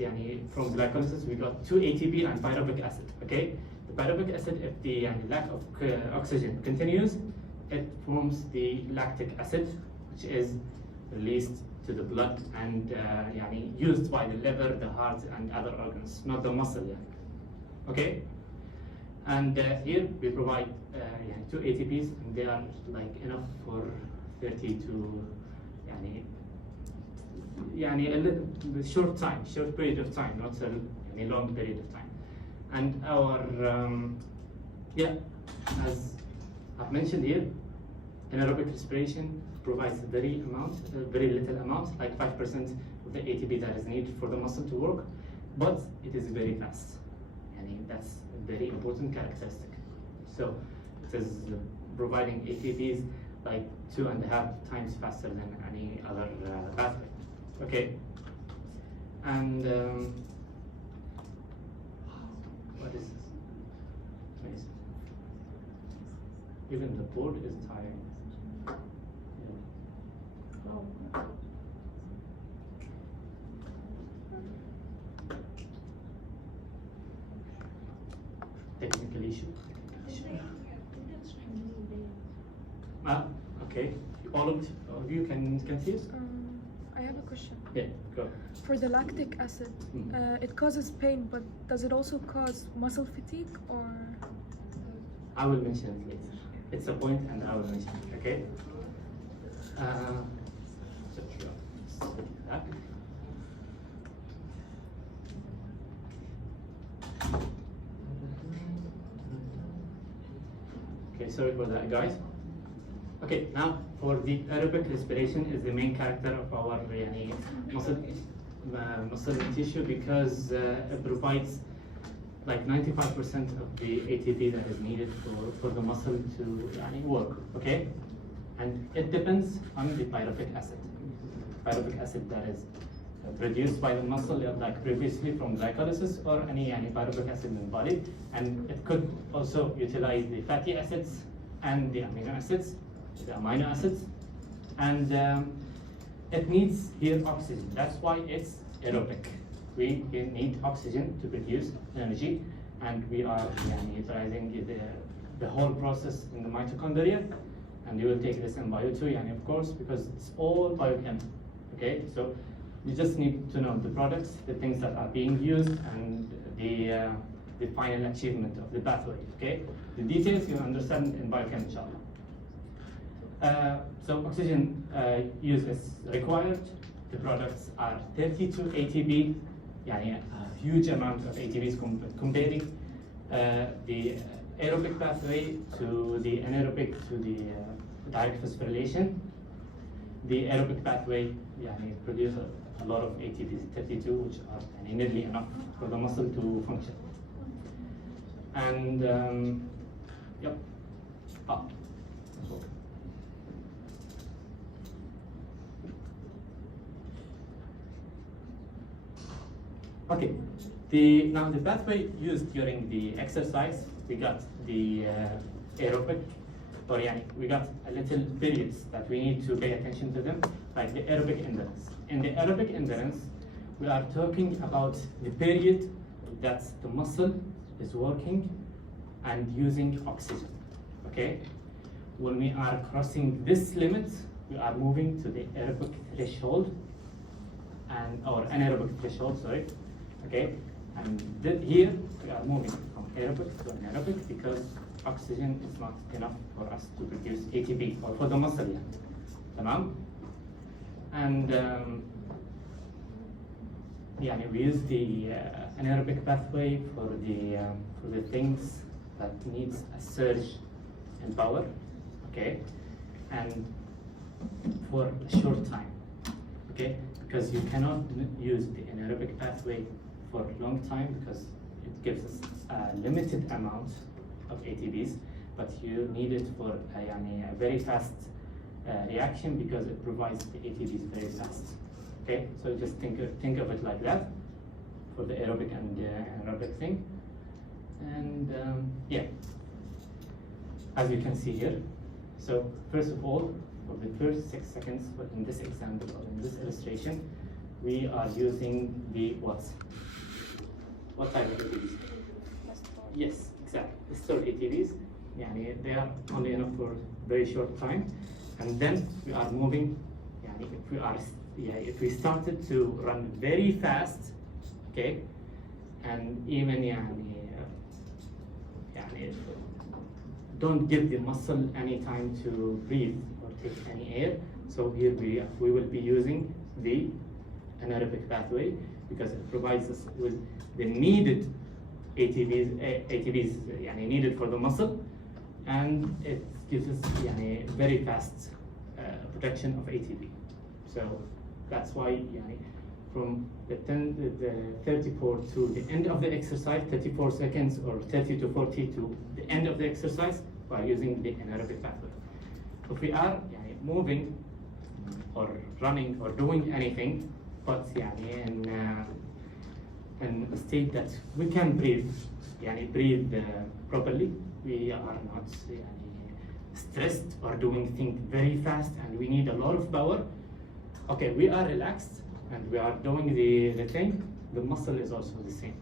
From glycolysis we got 2 ATP and pyruvic acid. Okay, the pyruvic acid, if the lack of oxygen continues, it forms the lactic acid, which is released to the blood and used by the liver, the heart, and other organs, not the muscle. Okay, and here we provide 2 ATPs, and they are like enough for 30 to a short period of time, not a long period of time. And our as I've mentioned here, anaerobic respiration provides very little amount, like 5% of the ATP that is needed for the muscle to work, but it is very fast. That's a very important characteristic. So it is providing ATPs like 2.5 times faster than any other pathway. Okay, and what is this? Amazing. Even the board is tiring. Technical issue. Okay. All of you can see it? I have a question. Yeah, go. For the lactic acid, it causes pain, but does it also cause muscle fatigue, or? I will mention it later. It's a point, and I will mention it. Okay. Back. Okay, sorry for that, guys. Okay, now for the aerobic respiration is the main character of our muscle tissue, because it provides like 95% of the ATP that is needed for the muscle to work. Okay, and it depends on the pyruvic acid. Pyruvic acid that is produced by the muscle, like previously from glycolysis, or any pyruvic acid in the body, and it could also utilize the fatty acids and the amino acids. And it needs here oxygen. That's why it's aerobic. We need oxygen to produce energy, and we are utilizing the whole process in the mitochondria, and you will take this in bio 2, of course, because it's all biochem. Okay, so you just need to know the products, the things that are being used, and the final achievement of the pathway. Okay, the details you understand in biochem, inshallah. So oxygen use is required. The products are 32 ATP, a huge amount of ATPs comparing the aerobic pathway to the anaerobic to the direct phosphorylation. The aerobic pathway produces a lot of ATPs, 32, which are nearly enough for the muscle to function. And yep. Okay, now the pathway used during the exercise, we got the aerobic, or we got a little periods that we need to pay attention to them, like the aerobic endurance. In the aerobic endurance, we are talking about the period that the muscle is working and using oxygen, okay? When we are crossing this limit, we are moving to the aerobic threshold, or anaerobic threshold, sorry, okay? And here, we are moving from aerobic to anaerobic because oxygen is not enough for us to produce ATP, or for the muscle, yeah. Tamam? And we use the anaerobic pathway for the things that needs a surge in power, okay, and for a short time, okay, because you cannot use the anaerobic pathway for a long time because it gives us a limited amount of ATPs, but you need it for a very fast reaction because it provides the ATPs very fast. Okay, so just think of it like that for the aerobic and anaerobic thing. And as you can see here, so first of all, for the first 6 seconds, but in this example or in this illustration, we are using the what type of ATPs? Yes, exactly. The stored ATPs. They are only enough for very short time, and then we are moving. If we started to run very fast, okay, and even don't give the muscle any time to breathe or take any air. So here we will be using the anaerobic pathway because it provides us with the needed ATPs needed for the muscle, and it gives us very fast production of ATP. So that's why from the 34 to the end of the exercise, 34 seconds or 30 to 40 to the end of the exercise, we are using the anaerobic pathway. If we are moving or running or doing anything, but in a state that we can breathe, properly, we are not stressed or doing things very fast and we need a lot of power. Okay, we are relaxed and we are doing the thing. The muscle is also the same.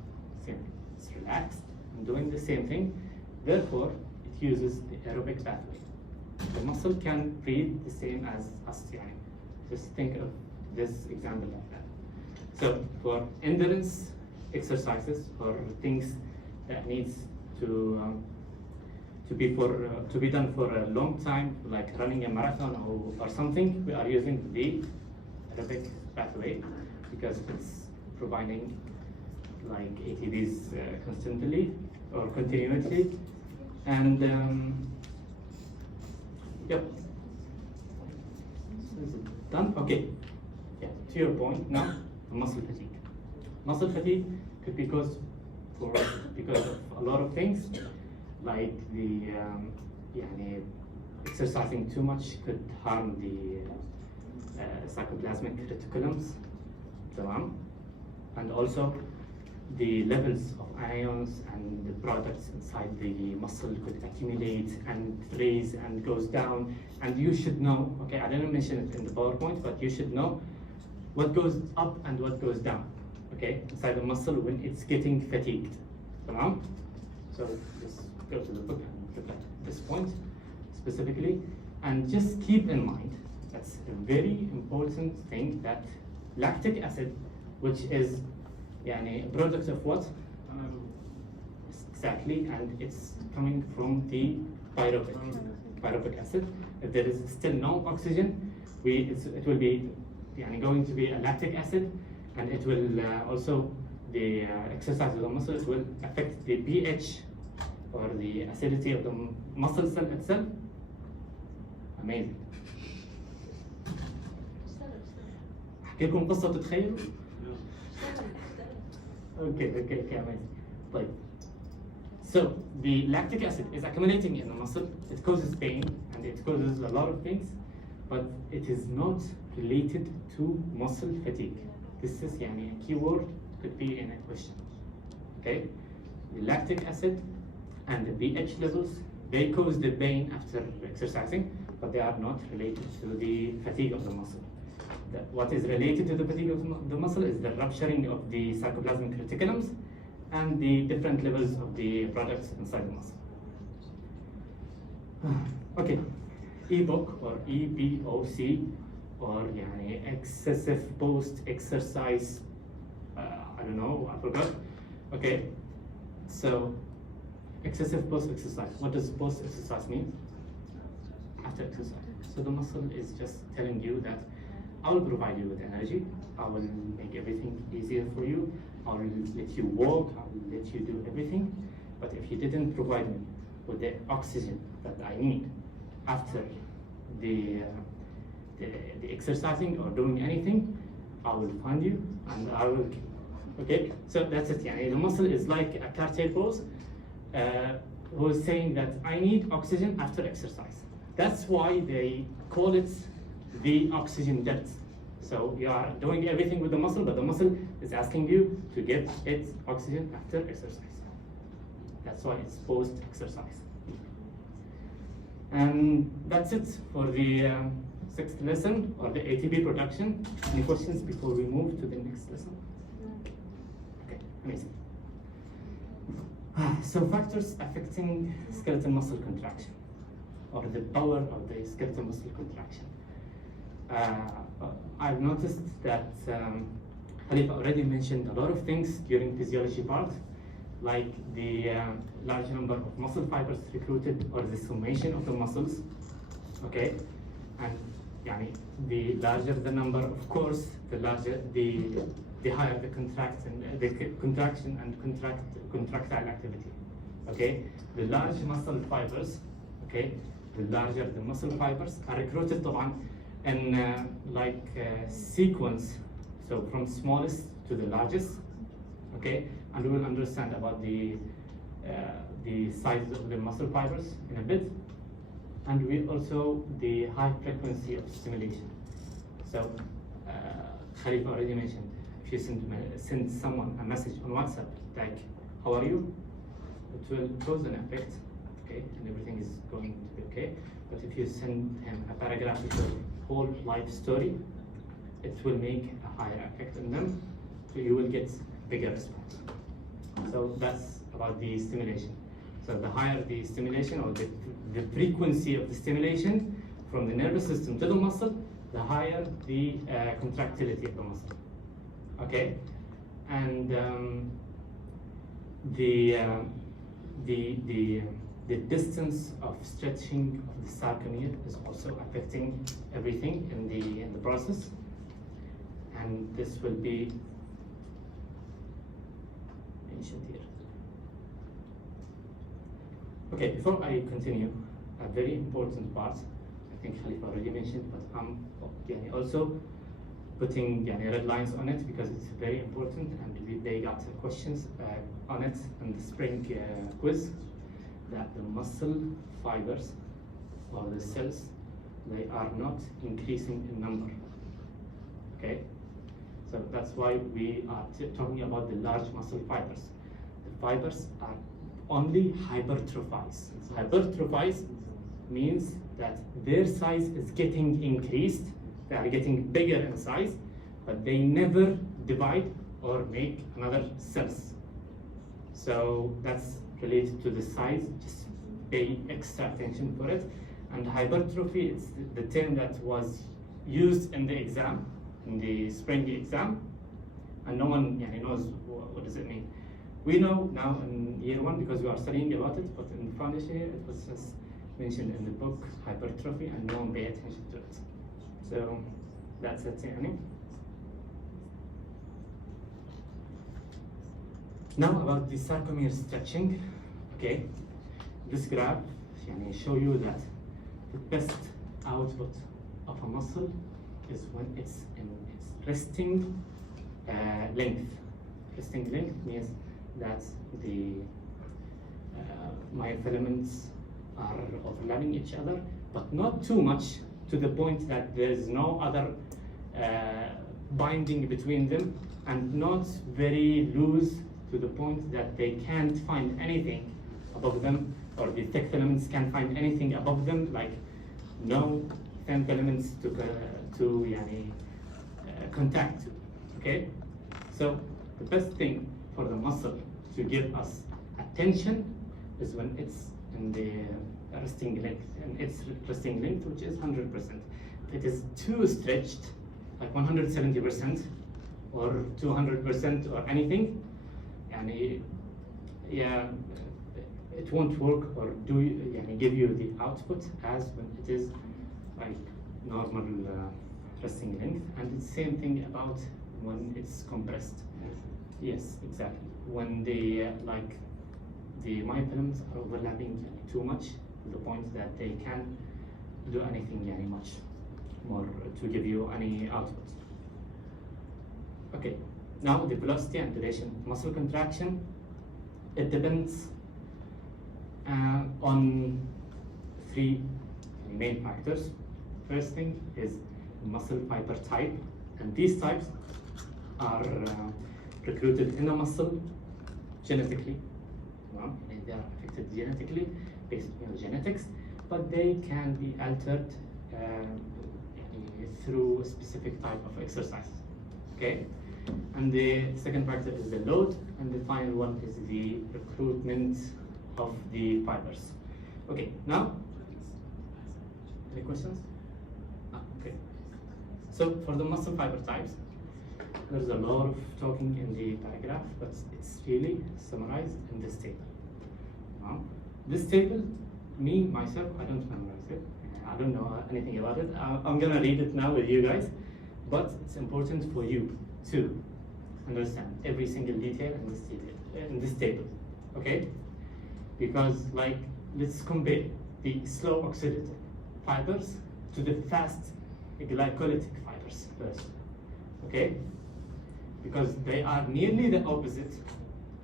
It's relaxed and doing the same thing. Therefore, it uses the aerobic pathway. The muscle can breathe the same as us. Just think of this example like that. So for endurance exercises or things that needs to be done for a long time, like running a marathon or something, we are using the aerobic pathway because it's providing like ATPs constantly or continuously, and yep. So is it done? Okay. Yeah. To your point now, muscle fatigue. Muscle fatigue could be caused because of a lot of things, like the exercising too much could harm the cytoplasmic reticulums, and also the levels of ions and the products inside the muscle could accumulate and raise and goes down. And you should know, okay, I didn't mention it in the PowerPoint, but you should know what goes up and what goes down, okay, inside the muscle when it's getting fatigued. So just go to the book and look at this point specifically, and just keep in mind that's a very important thing, that lactic acid, which is a product of what? Exactly, and it's coming from the pyruvic acid. If there is still no oxygen, it will be going to be a lactic acid, and it will also, the exercise of the muscles will affect the pH or the acidity of the muscle cell itself. Amazing. أحكي لكم قصة تتخيلوا؟ Okay, amazing. طيب. So the lactic acid is accumulating in the muscle. It causes pain and it causes a lot of things, but it is not related to muscle fatigue. This is a keyword, could be in a question. Okay, the lactic acid and the pH levels, they cause the pain after exercising, but they are not related to the fatigue of the muscle. what is related to the fatigue of the muscle is the rupturing of the sarcoplasmic reticulums and the different levels of the products inside the muscle. Okay, EBOC or EPOC or يعني excessive post-exercise, I don't know, I forgot. Okay, so excessive post-exercise. What does post-exercise mean? After exercise. So the muscle is just telling you that I will provide you with energy, I will make everything easier for you, I will let you walk, I will let you do everything, but if you didn't provide me with the oxygen that I need after the exercising or doing anything, I will find you and I will kill you. Okay, so that's it. يعني the muscle is like a cartel pose who is saying that I need oxygen after exercise. That's why they call it the oxygen debt. So you are doing everything with the muscle, but the muscle is asking you to give it oxygen after exercise. That's why it's post-exercise. And that's it for the sixth lesson, or the ATP production. Any questions before we move to the next lesson? Okay, amazing. So factors affecting skeletal muscle contraction, or the power of the skeletal muscle contraction. I've noticed that Khalifa already mentioned a lot of things during physiology part, like the large number of muscle fibers recruited, or the summation of the muscles, okay? And yani, the larger the number, of course, the larger the higher the contraction and contractile activity, okay? The large muscle fibers, okay? The larger the muscle fibers are recruited طبعا in sequence, so from smallest to the largest, okay? And we will understand about the size of the muscle fibers in a bit, and we also the high frequency of stimulation. So Khalifa already mentioned, if you send someone a message on WhatsApp like "How are you?" it will cause an effect, okay, and everything is going to be okay. But if you send him a paragraph with your whole life story, it will make a higher effect on them, so you will get bigger response. So that's about the stimulation. So the higher the stimulation, or the frequency of the stimulation from the nervous system to the muscle, the higher the contractility of the muscle. Okay, and the distance of stretching of the sarcomere is also affecting everything in the process, and this will be mentioned here. Okay, before I continue, a very important part, I think Khalifa already mentioned, but I'm also putting red lines on it because it's very important, and they got questions on it in the spring quiz, that the muscle fibers or the cells, they are not increasing in number, okay? So that's why we are talking about the large muscle fibers. The fibers are only hypertrophies. Hypertrophies means that their size is getting increased, they are getting bigger in size, but they never divide or make another cells. So that's related to the size, just pay extra attention for it. And hypertrophy, it's the term that was used in the exam, in the spring exam, and no one knows what does it mean. We know now in year one because we are studying about it, but in the foundation year it was just mentioned in the book, hypertrophy, and no one paid attention to it. So that's it. Now about the sarcomere stretching, okay? This graph show you that the best output of a muscle is when it's in its resting length. Resting length means that the myofilaments are overlapping each other, but not too much to the point that there is no other binding between them, and not very loose to the point that they can't find anything above them, or the thick filaments can't find anything above them, like no thin filaments to contact to. Okay, so the best thing for the muscle to give us attention is when it's in the resting length, and its resting length, which is 100%. If it is too stretched, like 170% or 200% or anything, يعني, yeah, it won't work or give you the output as when it is like normal resting length. And it's same thing about when it's compressed. Yes, exactly. When the the myofilms are overlapping too much to the point that they can't do anything much more to give you any output. Okay, now the velocity and duration of muscle contraction, it depends on three main factors. First thing is muscle fiber type, and these types are recruited in a muscle genetically. Well, they are affected genetically based on genetics, but they can be altered through a specific type of exercise. Okay, and the second factor is the load, and the final one is the recruitment of the fibers. Okay, now any questions? Okay, so for the muscle fiber types, there's a lot of talking in the paragraph, but it's really summarized in this table. Now, this table, me myself, I don't memorize it. I don't know anything about it. I'm gonna read it now with you guys, but it's important for you to understand every single detail in this table, okay? Because let's compare the slow oxidative fibers to the fast glycolytic fibers first, okay? Because they are nearly the opposite,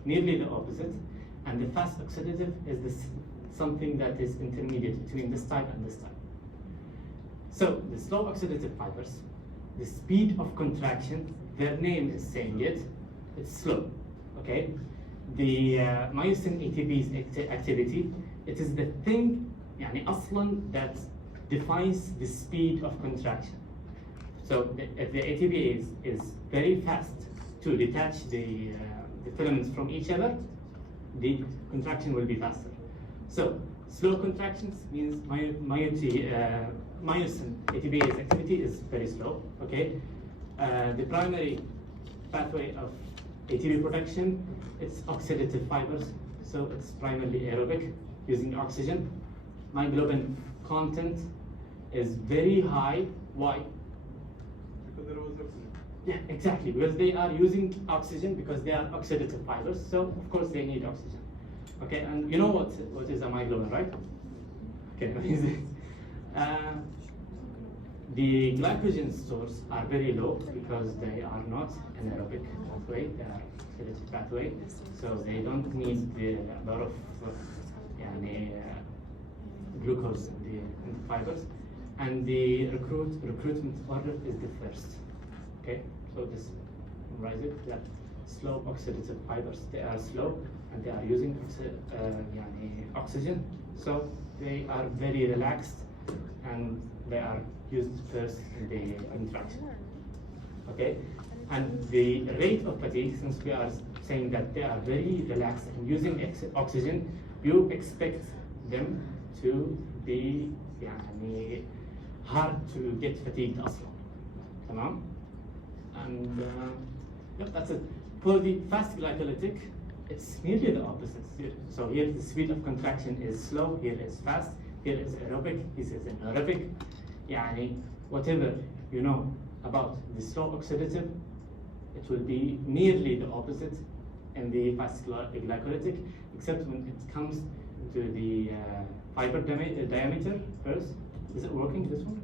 and the fast oxidative is something that is intermediate between this type and this type. So the slow oxidative fibers, the speed of contraction, their name is saying it, it's slow, okay? The myosin ATP's activity, it is the thing أصلاً that defines the speed of contraction. So if the ATP is very fast to detach the filaments from each other, the contraction will be faster. So slow contractions means myosin ATPase activity is very slow. Okay, the primary pathway of ATP production, it's oxidative fibers, so it's primarily aerobic using oxygen. Myoglobin content is very high. Why? Because there was oxygen. Yeah, exactly, because they are using oxygen because they are oxidative fibers, so of course they need oxygen. Okay, and you know what is a myoglobin, right? Okay, amazing. The glycogen stores are very low because they are not anaerobic pathway, they are oxidative pathway, so they don't need a lot of glucose in the fibers. And the recruitment order is the first. Okay, so this summarize it, that slow oxidative fibers, they are slow and they are using oxygen, so they are very relaxed and they are used first in the contraction. Okay, and the rate of fatigue, since we are saying that they are very relaxed and using oxygen, you expect them to be hard to get fatigued أصلا. تمام? And yep, that's it. For the fast glycolytic, it's nearly the opposite. So here the speed of contraction is slow, here is fast, here is aerobic, this is anaerobic. Whatever you know about the slow oxidative, it will be nearly the opposite in the fast glycolytic, except when it comes to the fiber diameter first. Is it working, this one?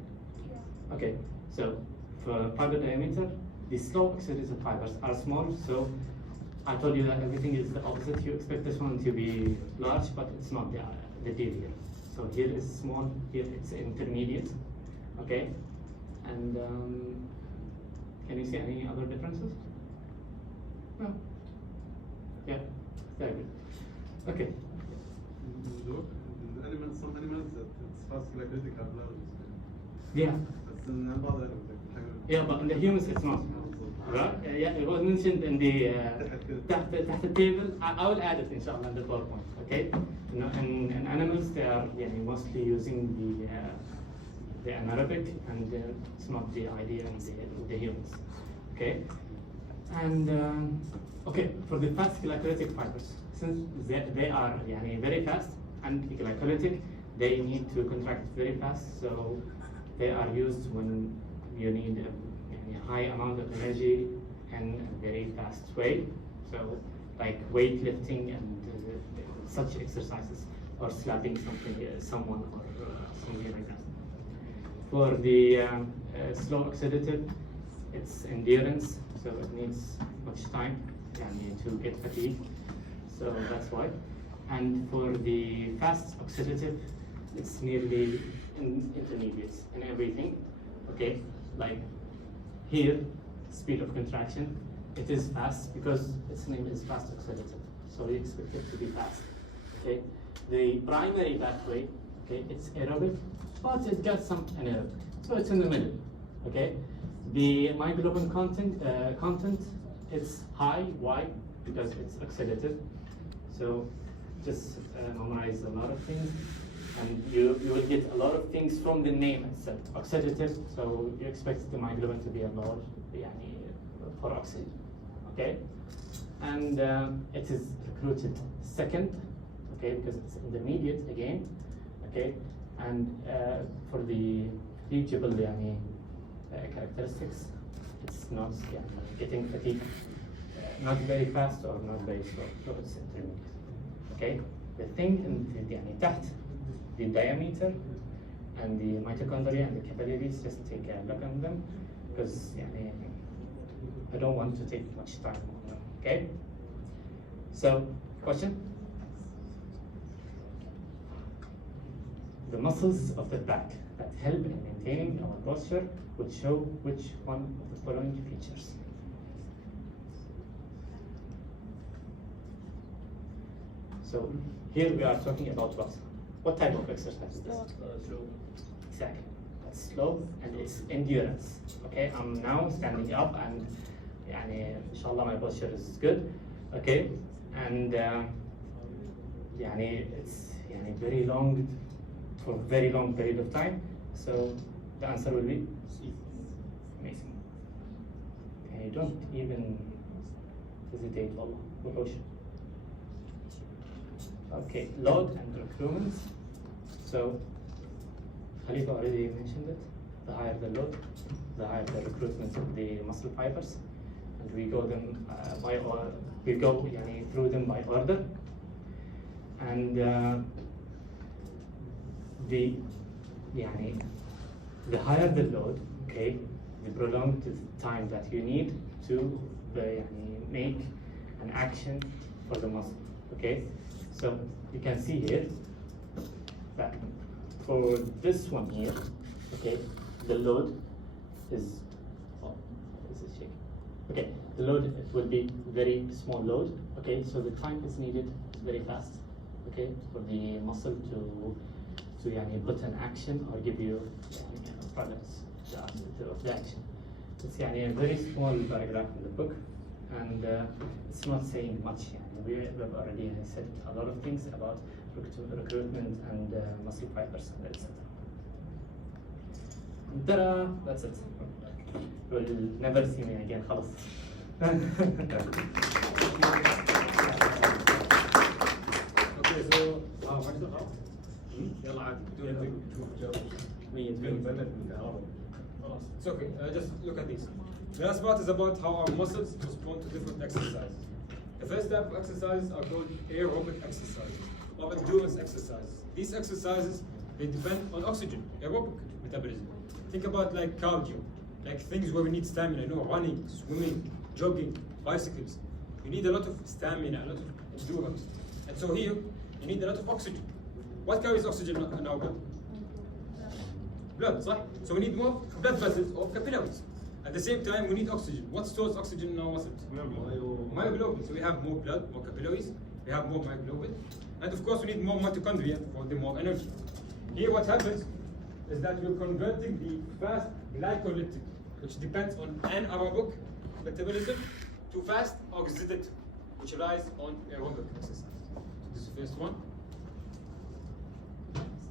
Yeah. Okay, so for fiber diameter, the slow oxidative fibers are small, so I told you that everything is the opposite. You expect this one to be large, but it's not the deal here. So here is small, here it's intermediate, okay? And can you see any other differences? No? Yeah, very good. Okay. Some animals that it's fast glycolytic have loads. Yeah. بس بعض Yeah, but in the humans it's not. Right? Yeah, it was mentioned in the تحت the table. I will add it inshallah in the PowerPoint. Okay. You know, in animals they are mostly using the anaerobic, and it's not the idea in the humans. Okay. And okay, for the fast glycolytic fibers, since they are very fast and glycolytic, they need to contract very fast. So they are used when you need a high amount of energy in a very fast way. So like weightlifting and such exercises, or slapping someone, or something like that. For the slow oxidative, it's endurance, so it needs much time to get fatigued. So that's why. And for the fast oxidative, it's nearly intermediate in everything. Okay, like here, speed of contraction, it is fast because its name is fast oxidative, so we expect it to be fast. Okay, the primary pathway, okay, it's aerobic, but it got some anaerobic, so it's in the middle. Okay, the myoglobin content it's high. Why? Because it's oxidative. So just memorize a lot of things, and you will get a lot of things from the name itself. Oxidative, so you expect the myoglobin to be a lot for oxygen. Okay, and it is recruited second. Okay, because it's intermediate again. Okay, and for the T-tubule characteristics, it's not getting fatigue, not very fast or not very slow, so it's intermediate. Okay, the thing in تحت, the diameter and the mitochondria and the capillaries, just take a look at them, because I don't want to take much time on them. Okay, so question? The muscles of the back that help in maintaining our posture would show which one of the following features. So here we are talking about what? What type of exercise is this? Slow. Exactly. That's slow and it's endurance. Okay, I'm now standing up and inshallah my posture is good. Okay, and it's very long, for a very long period of time. So the answer will be C. Amazing. Okay, don't even hesitate, wallah. Okay, load and recruitment. So Khalifa already mentioned it. The higher the load, the higher the recruitment of the muscle fibers, and we go them through them by order. And the higher the load, okay, the prolonged time that you need to make an action for the muscle. Okay, so you can see here that for this one here, okay, the load is okay. The load, it will be very small load. Okay, so the time is needed very fast. Okay, for the muscle to put an action or give you products of the action. It's a very small paragraph in the book, and it's not saying much. We have already said a lot of things about recruitment and muscle fibers and etc. Ta-da! That's it. You will never see me again. خلاص. Okay, so what is it? يلا عادي It's okay, just look at these. The last part is about how our muscles respond to different exercises. The first type of exercises are called aerobic exercises or endurance exercises. These exercises, they depend on oxygen, aerobic metabolism. Think about like cardio, like things where we need stamina, running, swimming, jogging, bicycles. You need a lot of stamina, a lot of endurance. And so here, you need a lot of oxygen. What carries oxygen in our blood? Blood, صح? So we need more blood vessels or capillaries. At the same time, we need oxygen. What stores oxygen in our muscles? Myoglobin. So we have more blood, more capillaries, we have more myoglobin. And of course, we need more mitochondria for the more energy. Here what happens is that you're converting the fast glycolytic which depends on anaerobic metabolism, too fast oxidative, which relies on aerobic exercise. So this is the first one.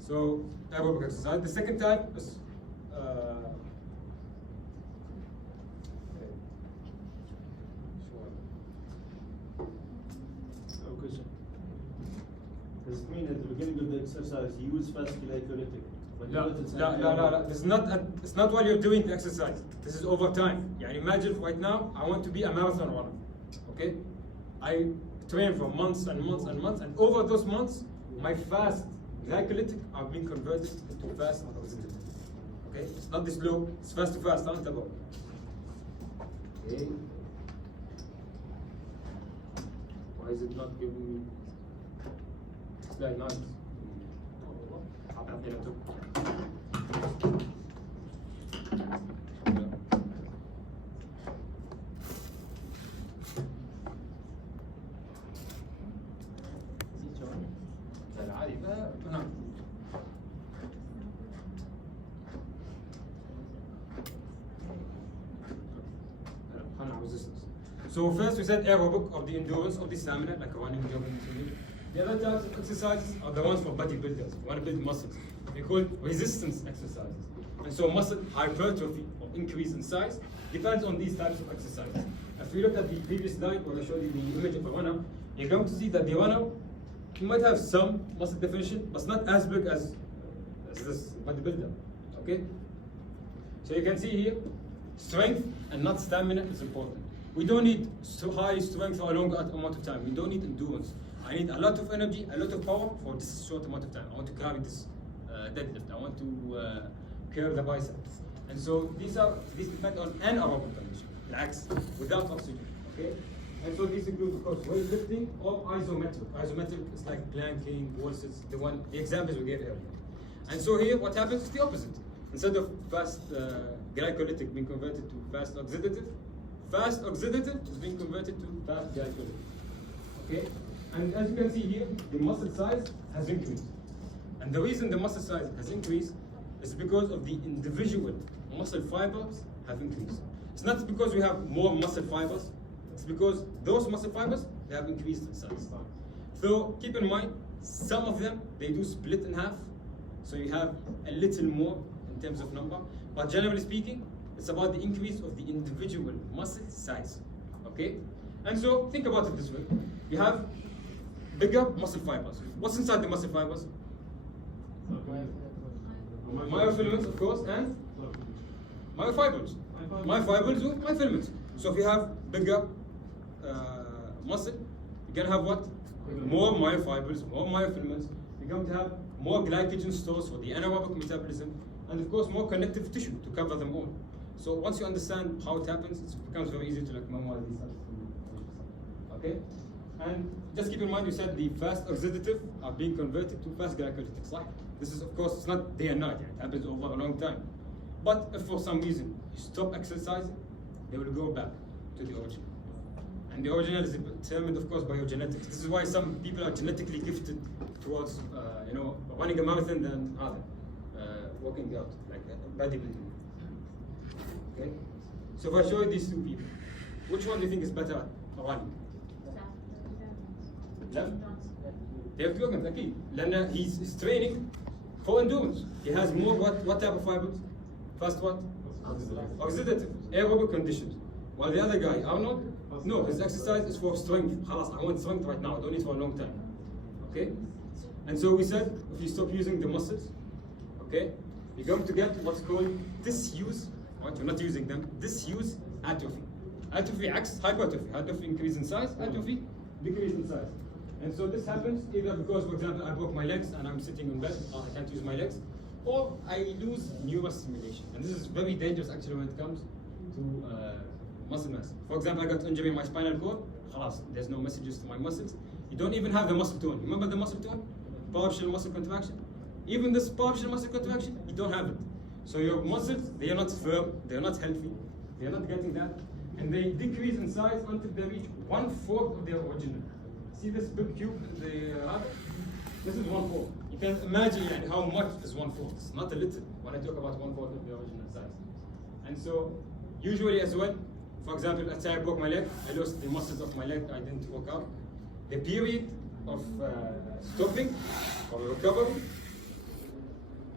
So aerobic exercise. The second type is question. Does it mean at the beginning of the exercise you use fast glycolytic? But لا not inside لا the لا لا anaerobic? This is not it's not while you're doing the exercise. This is over time. يعني imagine right now I want to be a marathon runner. Okay? I train for months and months and months, and over those months my fast glycolytic are being converted into fast oxidative. Okay? It's not this slow, it's fast to fast, aren't about. Okay. Why is it not giving me slide 9? So first we said aerobic of the endurance of the stamina, like running, jogging, swimming. The other types of exercises are the ones for bodybuilders, who want to build muscles. They call resistance exercises. And so muscle hypertrophy or increase in size depends on these types of exercises. If you look at the previous slide where I showed you the image of a runner, you're going to see that the runner might have some muscle definition, but not as big as this bodybuilder. Okay? So you can see here, strength and not stamina is important. We don't need so high strength for a long amount of time. We don't need endurance. I need a lot of energy, a lot of power for this short amount of time. I want to carry this deadlift. I want to curl the biceps. And so these depend on anaerobic condition, relax, without oxygen. Okay? And so these include, of course, weightlifting or isometric. Isometric is like planking, wall sits, the examples we gave earlier. And so here, what happens is the opposite. Instead of fast glycolytic being converted to fast oxidative is being converted to fast glycolytic. Okay? And as you can see here, the muscle size has increased. And the reason the muscle size has increased is because of the individual muscle fibers have increased. It's not because we have more muscle fibers, it's because those muscle fibers, they have increased in size. So keep in mind, some of them, they do split in half. So you have a little more in terms of number. But generally speaking, it's about the increase of the individual muscle size. Okay? And so think about it this way. You have bigger muscle fibers. What's inside the muscle fibers? Myofilaments, of course, and myofibrils. Myofibrils with myofilaments. So if you have bigger muscle, you're going to have what? More myofibrils, more myofilaments. You're going to have more glycogen stores for the anaerobic metabolism, and of course more connective tissue to cover them all. So once you understand how it happens, it becomes very easy to like memorize these types of things. Okay? And just keep in mind, you said the fast oxidative are being converted to fast glycolytic. Right? This is, of course, it's not day and night. It happens over a long time. But if for some reason you stop exercising, they will go back to the original. And the original is determined, of course, by your genetics. This is why some people are genetically gifted towards, running a marathon than other, working out, like bodybuilding. Okay? So if I show you these two people, which one do you think is better at running? They have two organs, okay. Lana, he's training for endurance. He has more what type of fibers? First what? Oxidative, aerobic conditions. While the other guy, Arnold, no, his exercise is for strength. Khalas, I want strength right now, I don't need for a long time. Okay? And so we said, if you stop using the muscles, okay, you're going to get what's called disuse, right? You're not using them, disuse atrophy. Atrophy acts hypertrophy. Hypertrophy increase in size, atrophy decrease in size. And so this happens either because, for example, I broke my legs and I'm sitting in bed, I can't use my legs, or I lose neurostimulation. And this is very dangerous actually when it comes to muscle mass. For example, I got injury in my spinal cord, khalas, there's no messages to my muscles. You don't even have the muscle tone. Remember the muscle tone? Partial muscle contraction. Even this partial muscle contraction, you don't have it. So your muscles, they are not firm, they are not healthy, they are not getting that, and they decrease in size until they reach 1/4 of their original. See this big cube in the rabbit? This is 1/4. You can imagine how much is 1/4. It's not a little when I talk about 1/4 of the original size. And so usually as well, for example, let's say I broke my leg, I lost the muscles of my leg, I didn't work out. The period of stopping or recovery,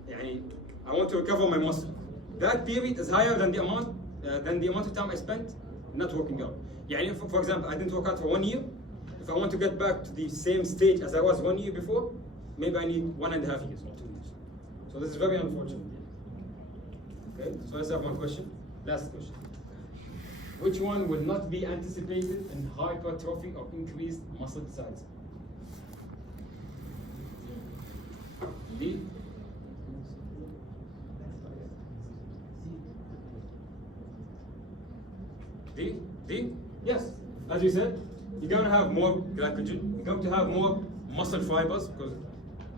يعني, I want to recover my muscle. That period is higher than the amount of time I spent not working out. يعني, for example, I didn't work out for 1 year. If I want to get back to the same stage as I was 1 year before, maybe I need 1.5 years or 2 years. So this is very unfortunate. Okay, so let's have one question. Last question. Which one will not be anticipated in hypertrophy or increased muscle size? D? D? D? Yes. As you said, you're going to have more glycogen. You're going to have more muscle fibers because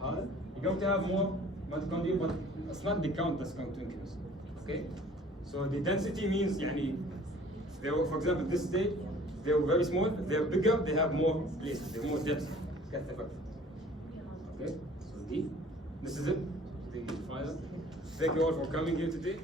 you're going to have more mitochondria, but it's not the count that's going to increase. Okay? So the density means, يعني, they were, for example, this stage, they were very small. They're bigger. They have more places. They're more depth. Okay? So D. This is it. The final. Thank you all for coming here today.